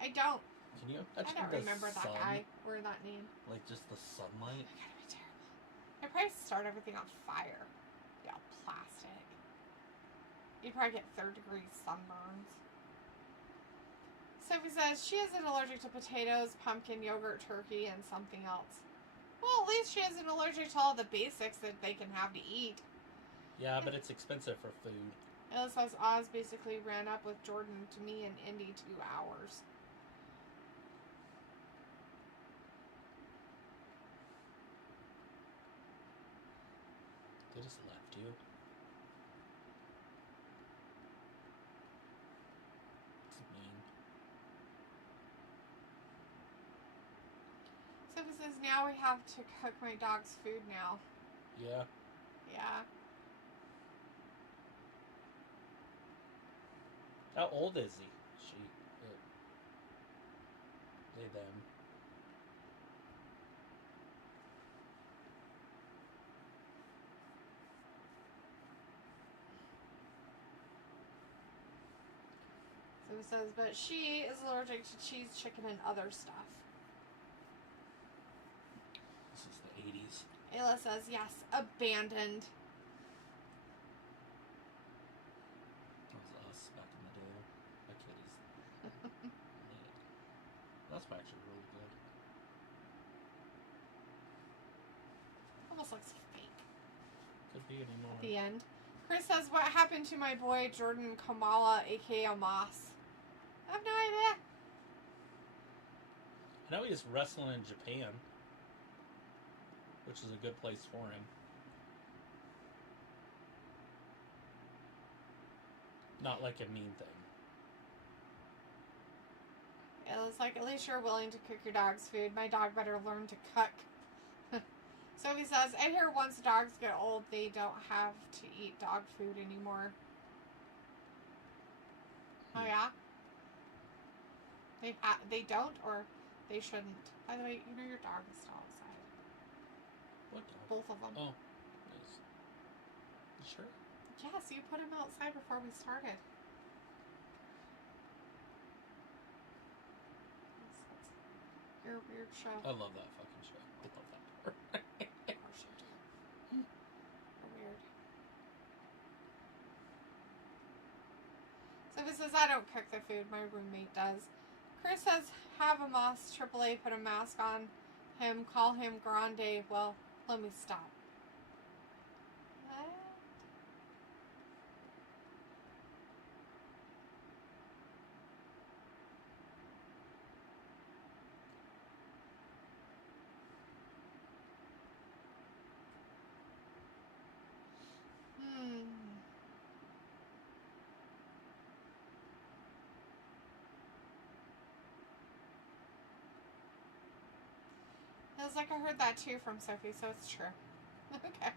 I don't. Can you I imagine don't the remember that sun? guy or that name. Like just the sunlight? That gotta be terrible. I'd probably start everything on fire. Yeah, plastic. You'd probably get 3rd-degree sunburns. Sophie says she isn't allergic to potatoes, pumpkin, yogurt, turkey, and something else. Well, at least she isn't allergic to all the basics that they can have to eat. Yeah, but it's expensive for food. It says Oz basically ran up with Jordan to me in Indy 2 hours. They just left you. It's mean. Sophie says now we have to cook my dog's food now. Yeah. Yeah. How old is he? She. They, them. Sophie says, but she is allergic to cheese, chicken, and other stuff. This is the 80s. Ayla says, yes, abandoned. That was us back in the day. That kid is lit. That's actually really good. Almost looks fake. Could be anymore. At the end. Chris says, what happened to my boy Jordan Kamala, aka Moss? I have no idea. I know he's wrestling in Japan, which is a good place for him. Not like a mean thing. It was like, at least you're willing to cook your dog's food. My dog better learn to cook. Sophie says, I hear once dogs get old, they don't have to eat dog food anymore. Oh, yeah? They don't, or they shouldn't? By the way, you know your dog is still outside. What dog? Both of them. Oh, nice. You sure? Yes, you put him outside before we started. That's your weird show. I love that fucking show. I love that part. Or should do. You're weird. Sophie says, I don't cook the food, my roommate does. Chris says, have a Moss AAA put a mask on him, call him Grande. Well, let me stop. What? It was like I heard that too from Sophie, so it's true. Okay.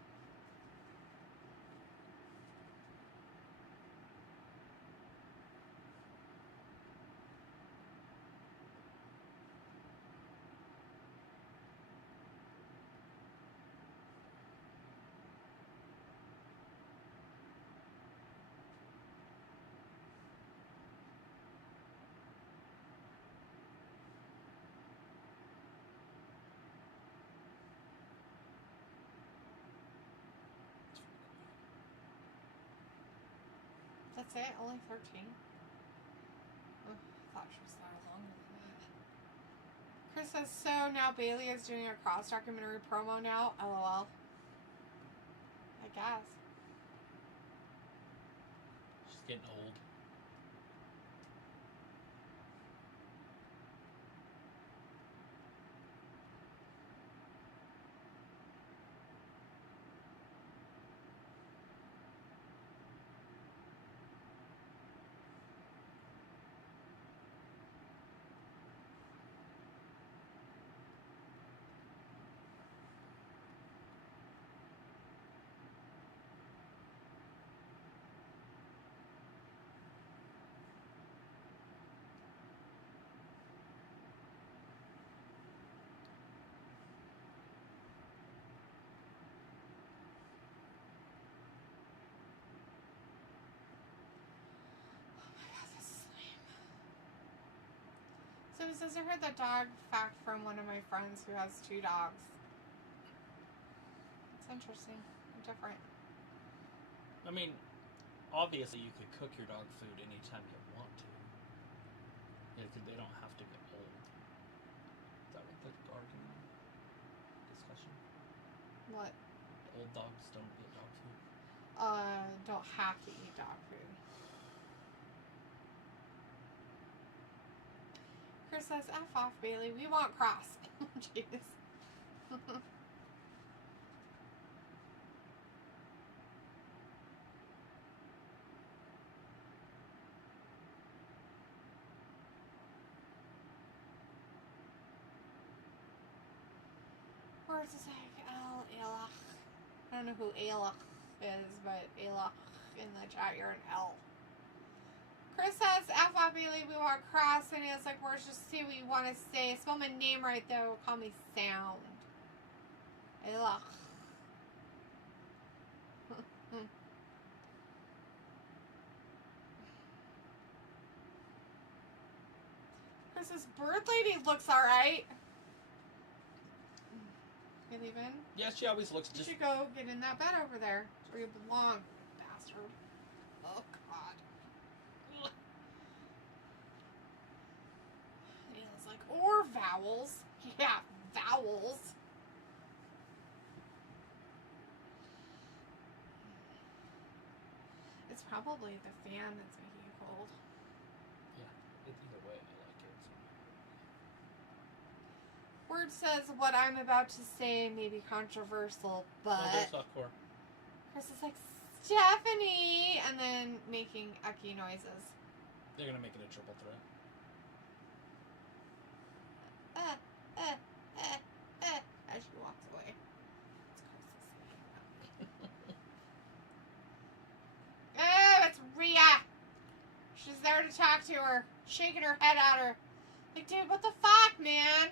That's it? Only 13? Oh, I thought she was there longer than that. Chris says, so now Bailey is doing a cross documentary promo now? LOL. I guess. She's getting old. So he says, I heard that dog fact from one of my friends who has 2 dogs. It's interesting. Different. I mean, obviously you could cook your dog food anytime you want to. Yeah, 'cause they don't have to get old. Is that what the argument? Discussion? What? Old dogs don't get dog food. Don't have to eat dog food. Chris says, F off, Bailey. We want cross. Jeez. Where's this Elach? I don't know who Elach is, but Elach in the chat, you're an L. Chris says, F off, Bailey, we want cross. And he was like, where's just see what you want to say. Spell my name right, though. Call me Sound. Elach. This bird lady looks alright. You leaving? Yeah, she always looks You just... should go get in that bed over there. It's where you belong, bastard. Oh, God. Ugh. Yeah, it's like, or vowels. Yeah, vowels. It's probably the fan that's making you cold. Yeah, either way, I like it. Word says what I'm about to say may be controversial, but Oh, there's softcore. Chris is like, Stephanie! And then making icky noises. They're gonna make it a triple threat. As she walks away. Oh, it's Rhea! She's there to talk to her, shaking her head at her. Like, dude, what the fuck, man?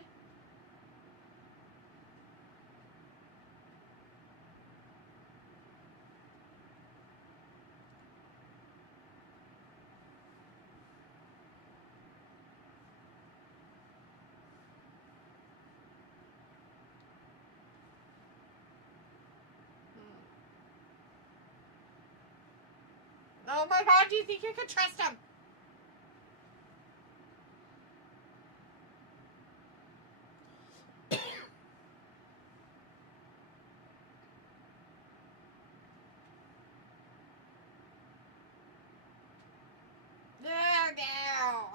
Oh my god, do you think you could trust him? No.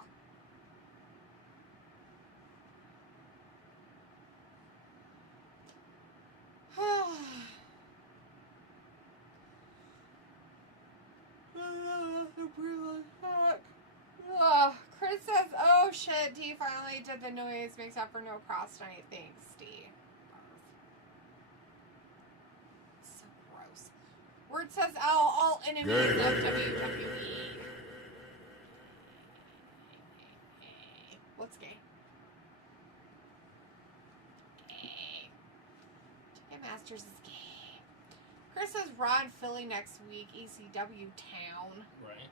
Oh, Chris says, oh shit, D finally did the noise, makes up for no cross night. Thanks, D. So gross. Word says, all enemies of WWE. What's gay? Gay. Ticketmasters is gay. Chris says, Raw in Philly next week, ECW town. Right.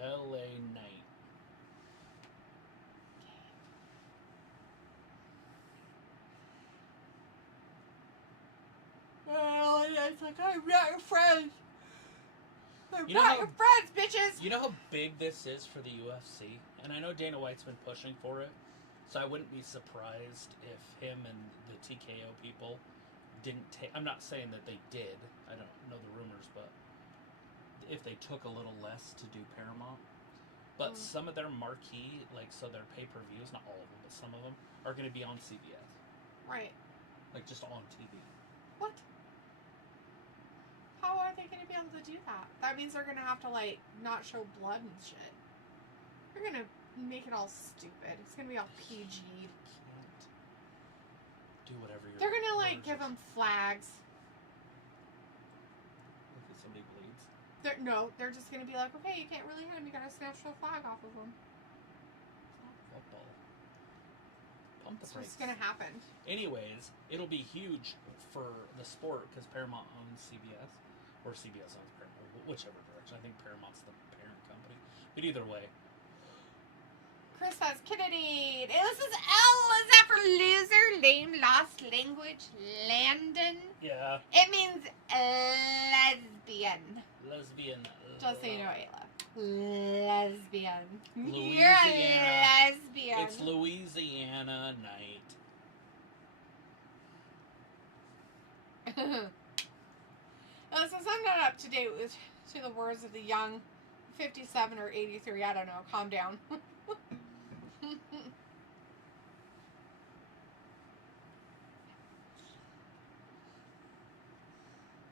LA Night. Oh, it's like, I'm not your friend. I'm You know not how- your friends, bitches. You know how big this is for the UFC? And I know Dana White's been pushing for it, so I wouldn't be surprised if him and the TKO people didn't take... I'm not saying that they did. I don't know the rumors, but if they took a little less to do Paramount. But some of their marquee, like, so their pay-per-views, not all of them, but some of them, are going to be on CBS. Right. Like, just on TV. What? How are they going to be able to do that? That means they're going to have to, like, not show blood and shit. They're going to make it all stupid. It's going to be all PG. Can't do whatever you're... They're going to, like, give them flags. If somebody bleeds. They're just going to be like, okay, you can't really hit him. You got to snatch the flag off of him. Football. Pump the That's what's brakes. going to happen. Anyways, it'll be huge for the sport because Paramount owns CBS, or CBS owns Paramount, whichever direction. I think Paramount's the parent company. But either way, Chris says, Kennedy. This is L. Is that for loser, lame, lost language, Landon? yeah, It means lesbian. lesbian. Just so you know, Ayla. Lesbian. Louisiana. You're a lesbian. It's Louisiana night. Since I'm not up to date with to the words of the young 57 or 83, I don't know. Calm down.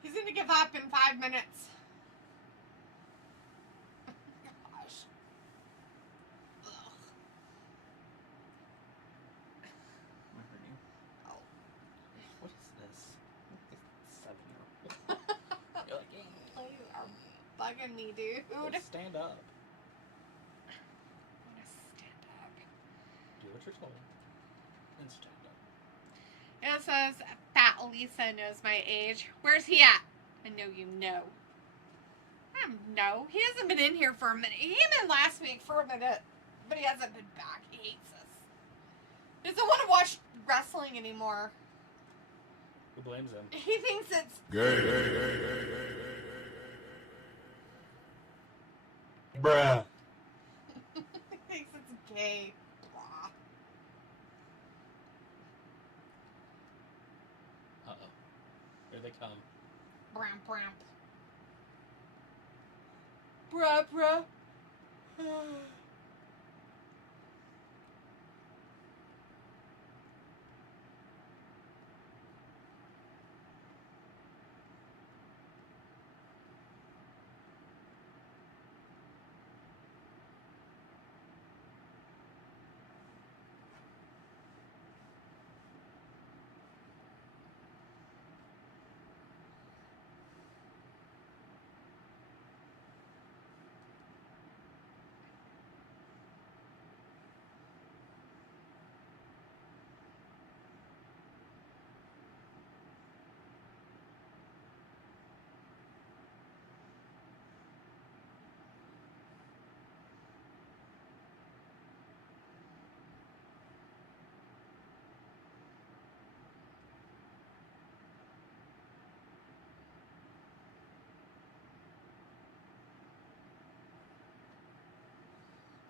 He's gonna give up in 5 minutes. Gosh. Ugh. Am I hurting? Oh. What is this? 7-year-old. You're like, You are bugging me, dude. stand up. I'm gonna stand up. Do what you're told. And stand up. It says, Fat Lisa knows my age. Where's he at? I know you know. I don't know. He hasn't been in here for a minute. He came in last week for a minute. But he hasn't been back. He hates us. He doesn't want to watch wrestling anymore. Who blames him? He thinks it's Bruh. he thinks it's gay. Blah. Uh-oh. Here they come. Bram, bram. Bruh, bruh.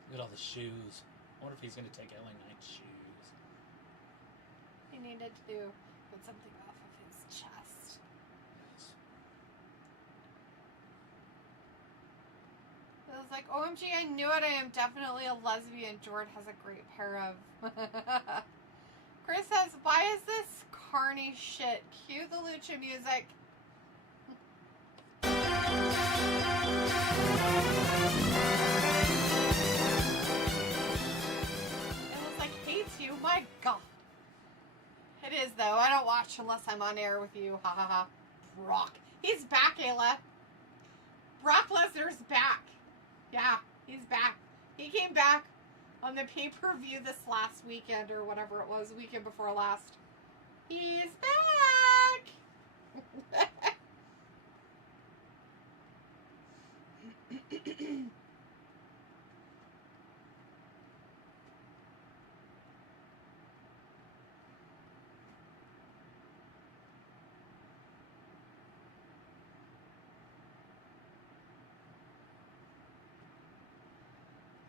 Look at all the shoes. I wonder if he's going to take LA Knight's shoes. He needed to put something off of his chest. Nice. It was like, OMG, I knew it. I am definitely a lesbian. Jord has a great pair of. Chris says, why is this carny shit? Cue the lucha music. It was like, hates you. My God. It is, though. I don't watch unless I'm on air with you. Ha ha ha. Brock. He's back, Ayla. Brock Lesnar's back. Yeah, he's back. He came back on the pay-per-view this last weekend or whatever it was, weekend before last. He's back!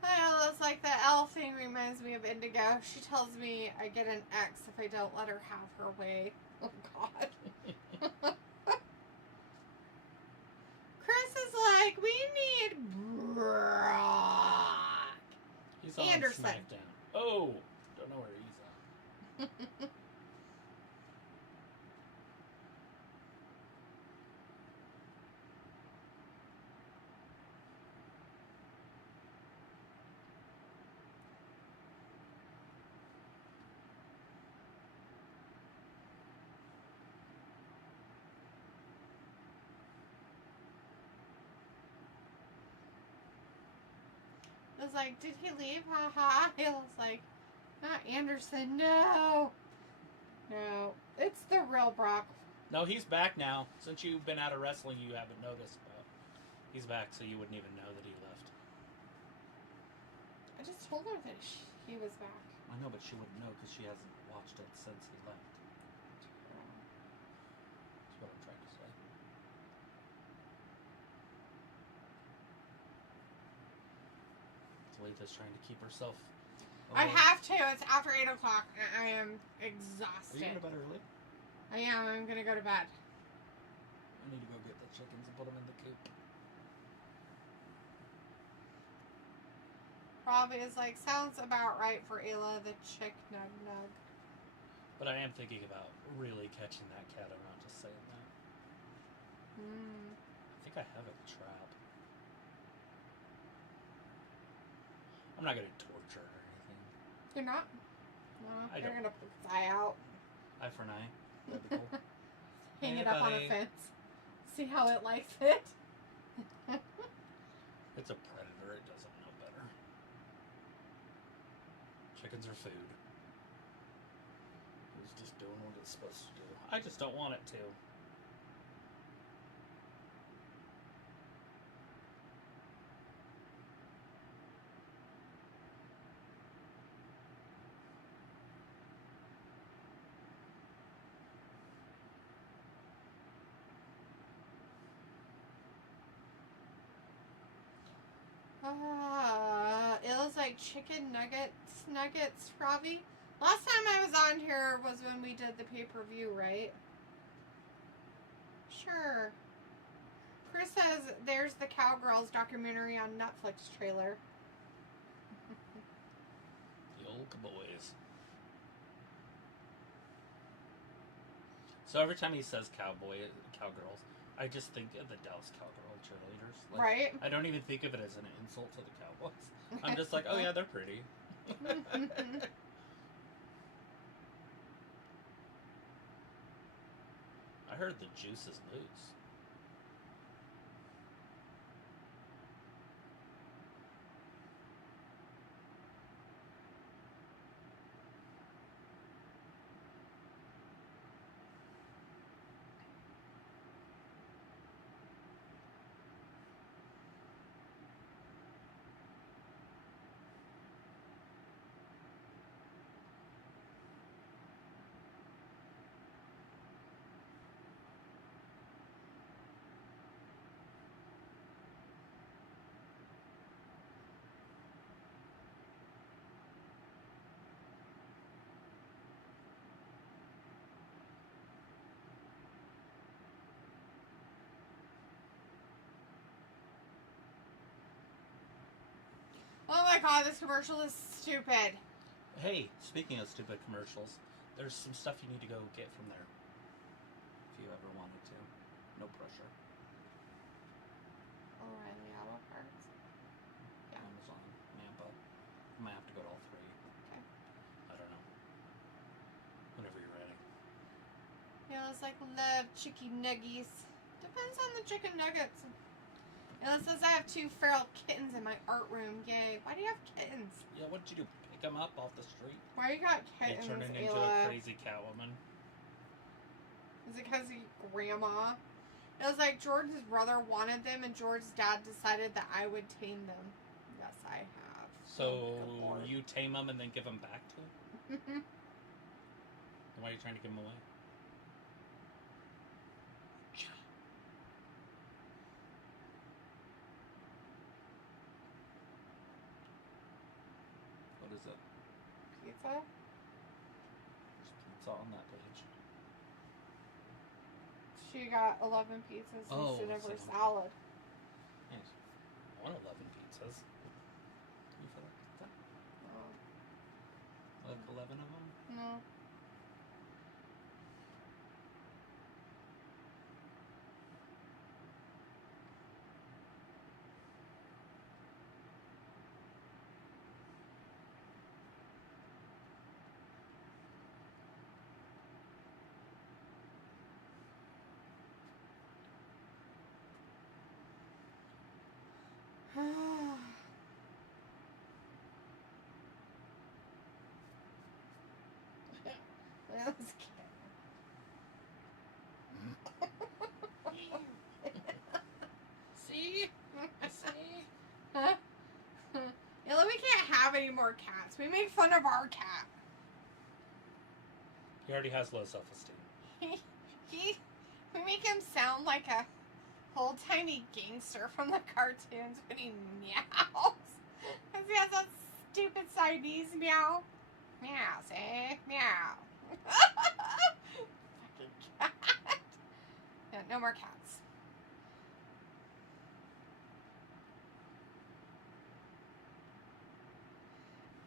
Well, it's like the L thing reminds me of Indigo. She tells me I get an X if I don't let her have her way. Oh, God. Chris is like, we need Brock. He's on Anderson. SmackDown. Oh, don't know where he's at. I was like, did he leave? Haha. He was like, not Anderson. No. No. It's the real Brock. No, he's back now. Since you've been out of wrestling, you haven't noticed, but he's back, so you wouldn't even know that he left. I just told her that he was back. I know, but she wouldn't know because she hasn't watched it since he left. That's what I'm trying to say. Talitha's trying to keep herself. I have to. It's after 8 o'clock. I am Are exhausted. you going to bed early? I am. I'm going to go to bed. I need to go get the chickens and put them in the coop. Robbie is like, sounds about right for Ayla the chick nug nug. But I am thinking about really catching that cat. I'm not just saying that. I think I have a trap. I'm not going to torture her or anything. You're not? No. I You're don't. going to put its eye out. Eye for an eye. That'd be cool. Hang Hey, it up on a buddy. fence. See how it likes it. It's a predator. It doesn't know better. Chickens are food. It's just doing what it's supposed to do. I just don't want it to. It was like chicken nuggets, Robbie. Last time I was on here was when we did the pay-per-view, right? Sure. Chris says there's the Cowgirls documentary on Netflix trailer. The old boys. So every time he says cowgirls, I just think of the Dallas Cowgirl cheerleaders. Like, Right? I don't even think of it as an insult to the Cowboys. I'm just like, oh yeah, they're pretty. I heard the juice is loose. Oh my god, this commercial is stupid. Hey, speaking of stupid commercials, there's some stuff you need to go get from there. If you ever wanted to. No pressure. O'Reilly Auto Parts. Yeah. Amazon, Nampa. You might have to go to all three. Okay. I don't know. Whenever you're ready. Yeah, it's like love chicken nuggies. Depends on the chicken nuggets. It says I have 2 feral kittens in my art room. Yay. Why do you have kittens? Yeah, what did you do? Pick them up off the street? Why you got They kittens, turned into Ayla? a crazy Catwoman. Is it because of your grandma? It was like George's brother wanted them and George's dad decided that I would tame them. Yes, I have. So Good Lord. you tame them and then give them back to him? Then why are you trying to give them away? What is it? Pizza? There's pizza on that page. She got 11 pizzas Oh, instead of her so- salad. Nice. I want 11 pizzas. Do you feel like pizza? Oh, Like 11 of them? no. That was See? Ella, we can't have any more cats. We make fun of our cat. He already has low self-esteem. We make him sound like a whole tiny gangster from the cartoons when he meows. Because he has that stupid Siamese meow. Meow, say, meow. Fucking cat. Yeah, no more cats.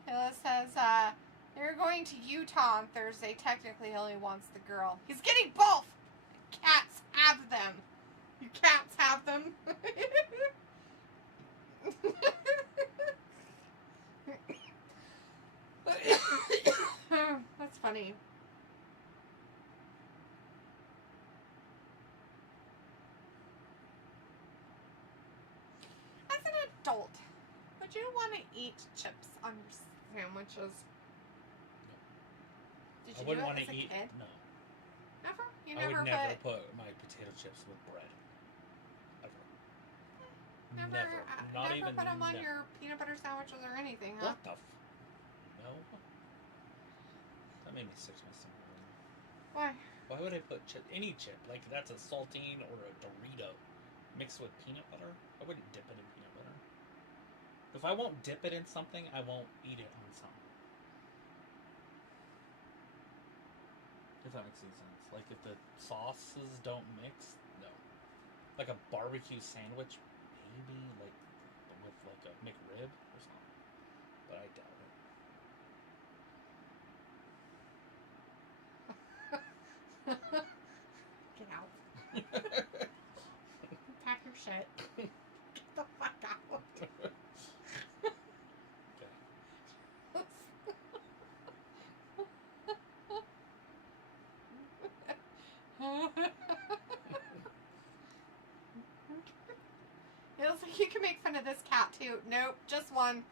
Hilla says, they're going to Utah on Thursday. Technically, he only wants the girl. He's getting both! Cats have them. You cats have them. That's funny. As an adult, would you want to eat chips on your sandwiches? Did I you wouldn't do want it to as a eat. kid? No. Never? You I never would never put... put my potato chips with bread. Ever. Never, Not never even. put them on never. your peanut butter sandwiches or anything, huh? What the No. That made me sick to my stomach. Why? Why would I put any chip? Like, that's a saltine or a Dorito mixed with peanut butter? I wouldn't dip it in peanut butter. If I won't dip it in something, I won't eat it on something. If that makes any sense. Like, if the sauces don't mix, no. Like a barbecue sandwich, maybe, like, with, like, a McRib or something. But I doubt it. Get out. Pack your shit. Get the fuck out. It was like, you can make fun of this cat too. Nope, just one.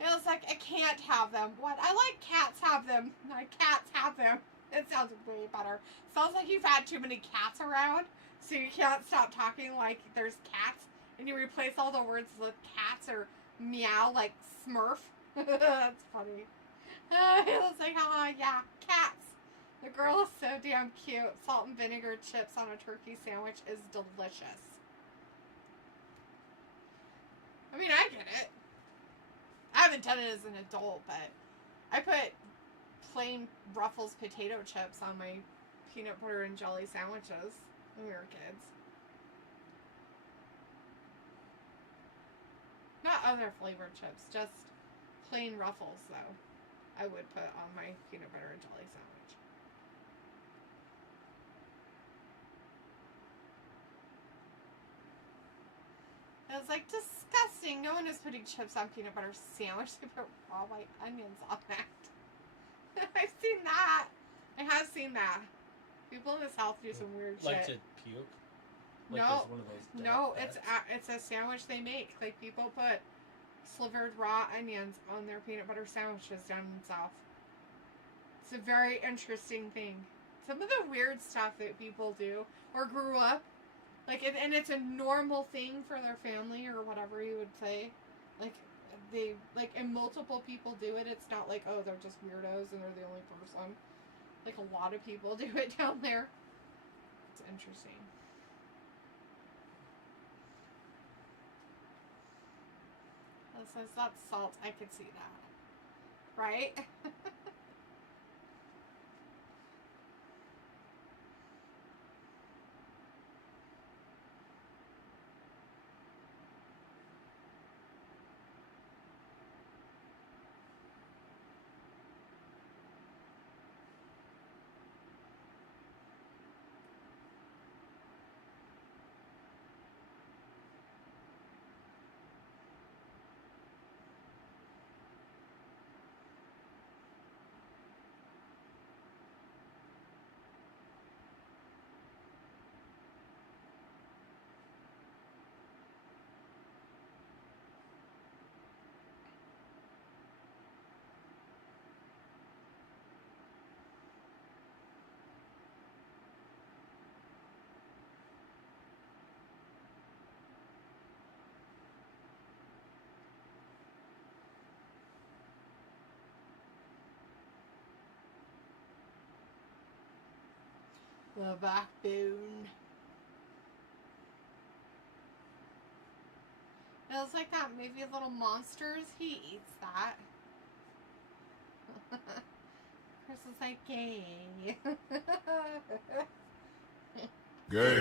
It was like, I can't have them. What? I like cats have them. My cats have them. It sounds way better. Sounds like you've had too many cats around, so you can't stop talking like there's cats, and you replace all the words with cats or meow like Smurf. That's funny. It was like, yeah, cats. The girl is so damn cute. Salt and vinegar chips on a turkey sandwich is delicious. I mean, I get it. I haven't done it as an adult, but I put plain Ruffles potato chips on my peanut butter and jelly sandwiches when we were kids. Not other flavored chips, just plain Ruffles, though. I would put on my peanut butter and jelly sandwich. It was like disgusting. No one is putting chips on peanut butter sandwich. They put raw white onions on that. I've seen that. I have seen that. People in the South do some weird Like shit. to puke? Like No, there's one of those no, pets? it's a sandwich they make. Like, people put slivered raw onions on their peanut butter sandwiches down in the South. It's a very interesting thing. Some of the weird stuff that people do or grew up, like, and it's a normal thing for their family or whatever you would say. Like, and multiple people do it. It's not like, oh, they're just weirdos and they're the only person. Like, a lot of people do it down there. It's interesting. It says that's salt. I could see that. Right? The backbone. It was like that movie Little Monsters. He eats that. Chris is like, gay. Gay.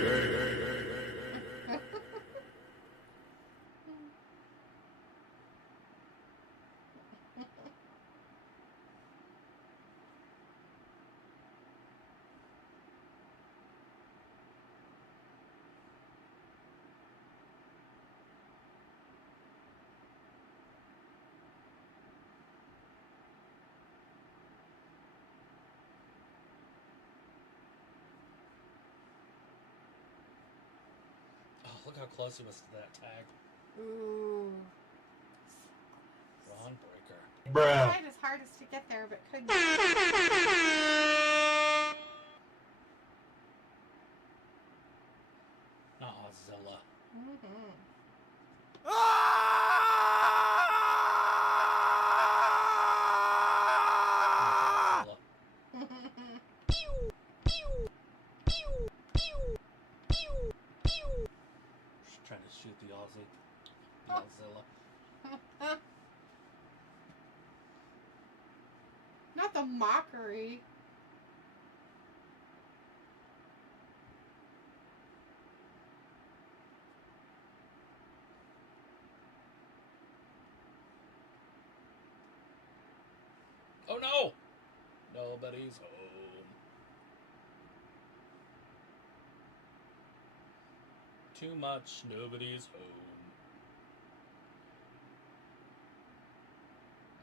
Oh, look how close he was to that tag. Ooh. Ron Breaker. I Bruh. tried his hardest to get there, but couldn't. Not Ozilla. Mm-hmm. Not Ozilla. Just trying to shoot the Aussie. The Ozilla. Not the mockery. Oh no! Nobody's home. Too much, nobody's home.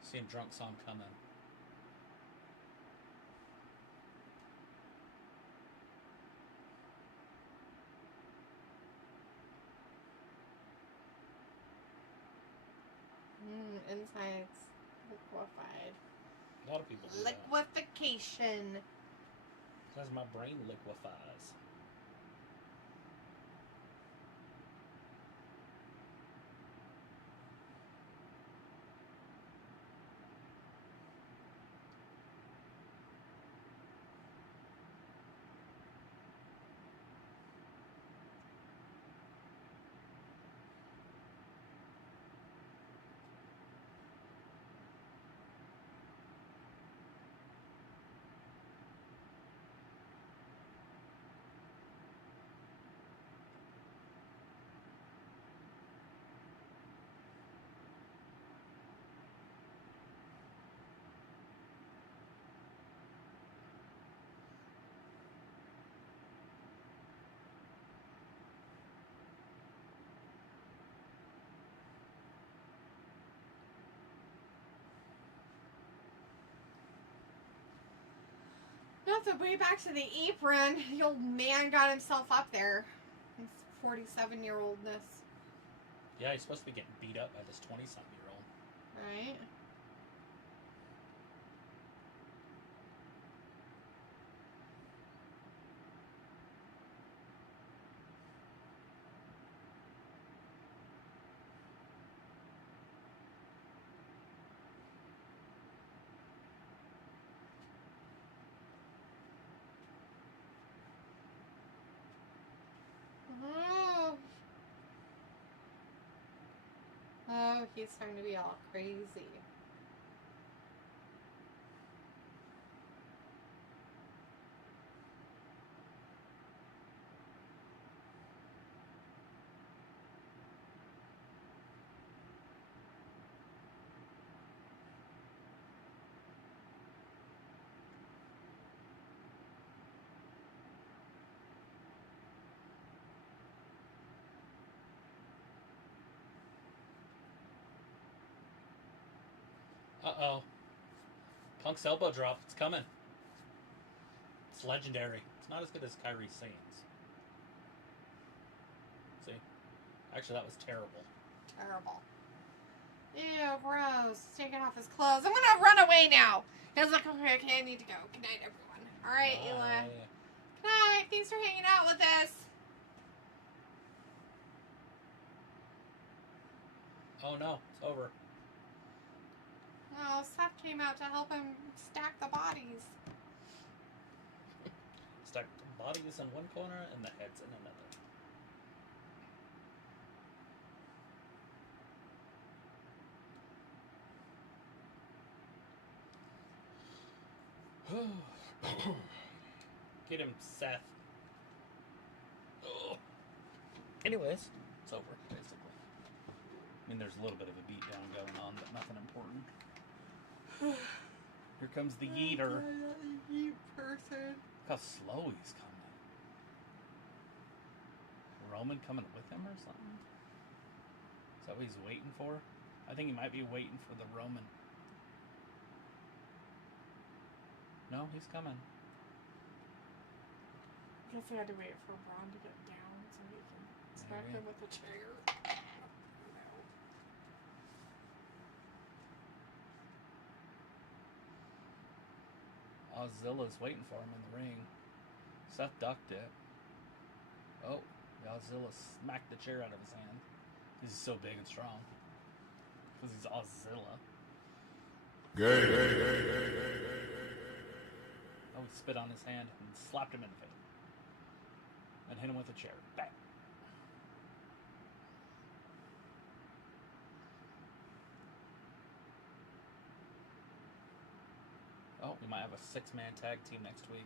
See him drunk, saw him coming. Insides liquefied. A lot of people do that. Liquefaction. As my brain liquefies. Not the way back to the apron. The old man got himself up there. His 47-year-oldness. Yeah, he's supposed to be getting beat up by this 20-something-year-old. Right? Oh. Oh, he's starting to be all crazy. Uh-oh. Punk's elbow drop. It's coming. It's legendary. It's not as good as Kairi Sane's. See? Actually, that was terrible. Terrible. Ew, gross. He's taking off his clothes. I'm gonna run away now. He's like, okay, I need to go. Good night, everyone. Alright, Ela. Good night. Thanks for hanging out with us. Oh no, it's over. Oh, Seth came out to help him stack the bodies. Stack the bodies in one corner and the heads in another. Get him, Seth. Ugh. Anyways, it's over, basically. I mean, there's a little bit of a beatdown going on, but nothing important. Here comes the yeeter. Yeet person. Look how slow he's coming. Roman coming with him or something? Is that what he's waiting for? I think he might be waiting for the Roman. No, he's coming. I guess I had to wait for Braun to get down so he can smack Maybe. him with a chair. Ozzilla's waiting for him in the ring. Seth ducked it. Oh, Ozilla smacked the chair out of his hand. He's so big and strong. Because he's Ozilla. Oh, he spit on his hand and slapped him in the face. And hit him with a chair. Bang. Oh, might have a 6-man tag team next week.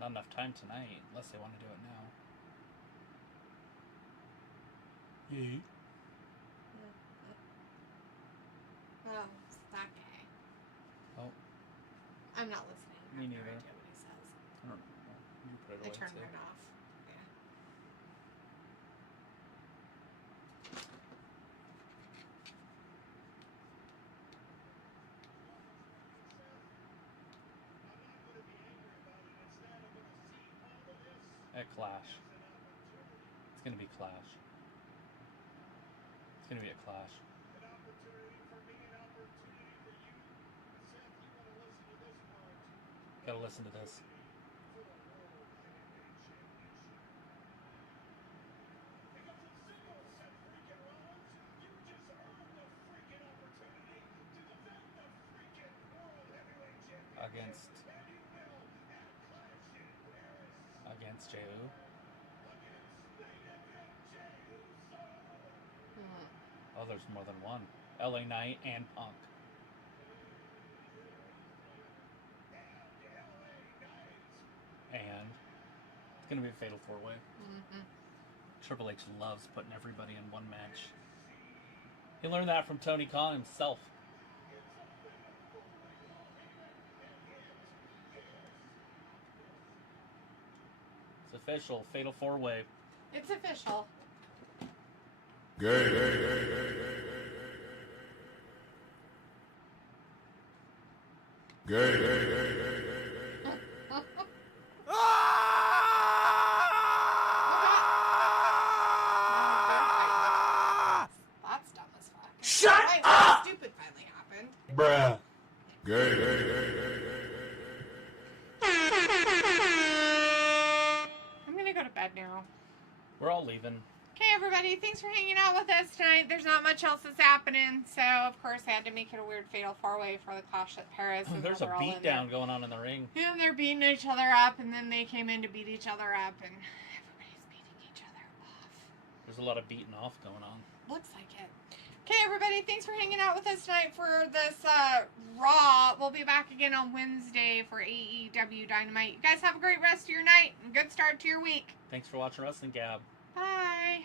Not enough time tonight, unless they want to do it now. Yay. Oh, it's that guy. Oh. I'm not listening. I Me have no neither. idea what he says. I don't know. You put it I away turned too. it off. Yeah. At Clash. It's gonna be Clash. It's gonna be a Clash. Gotta listen to this. Against J.U. Oh, there's more than one. LA Knight and Punk. And it's going to be a fatal 4-way. Mm-hmm. Triple H loves putting everybody in one match. He learned that from Tony Khan himself. It's official. Fatal 4-way. It's official. That's dumb as fuck. Shut Wait, up! Stupid finally happened. Bruh. I'm gonna go to bed now. We're all leaving. Okay, everybody, thanks for hanging out with us tonight. There's not much else that's happening, so of course I had to make it a weird fatal 4-way for the Clash at Paris. And There's a they're all in beatdown going on in the ring. there. And they're beating each other up, and then they came in to beat each other up, and everybody's beating each other off. There's a lot of beating off going on. Looks like it. Okay, everybody, thanks for hanging out with us tonight for this Raw. We'll be back again on Wednesday for AEW Dynamite. You guys have a great rest of your night and good start to your week. Thanks for watching Wrestling Gab. Bye.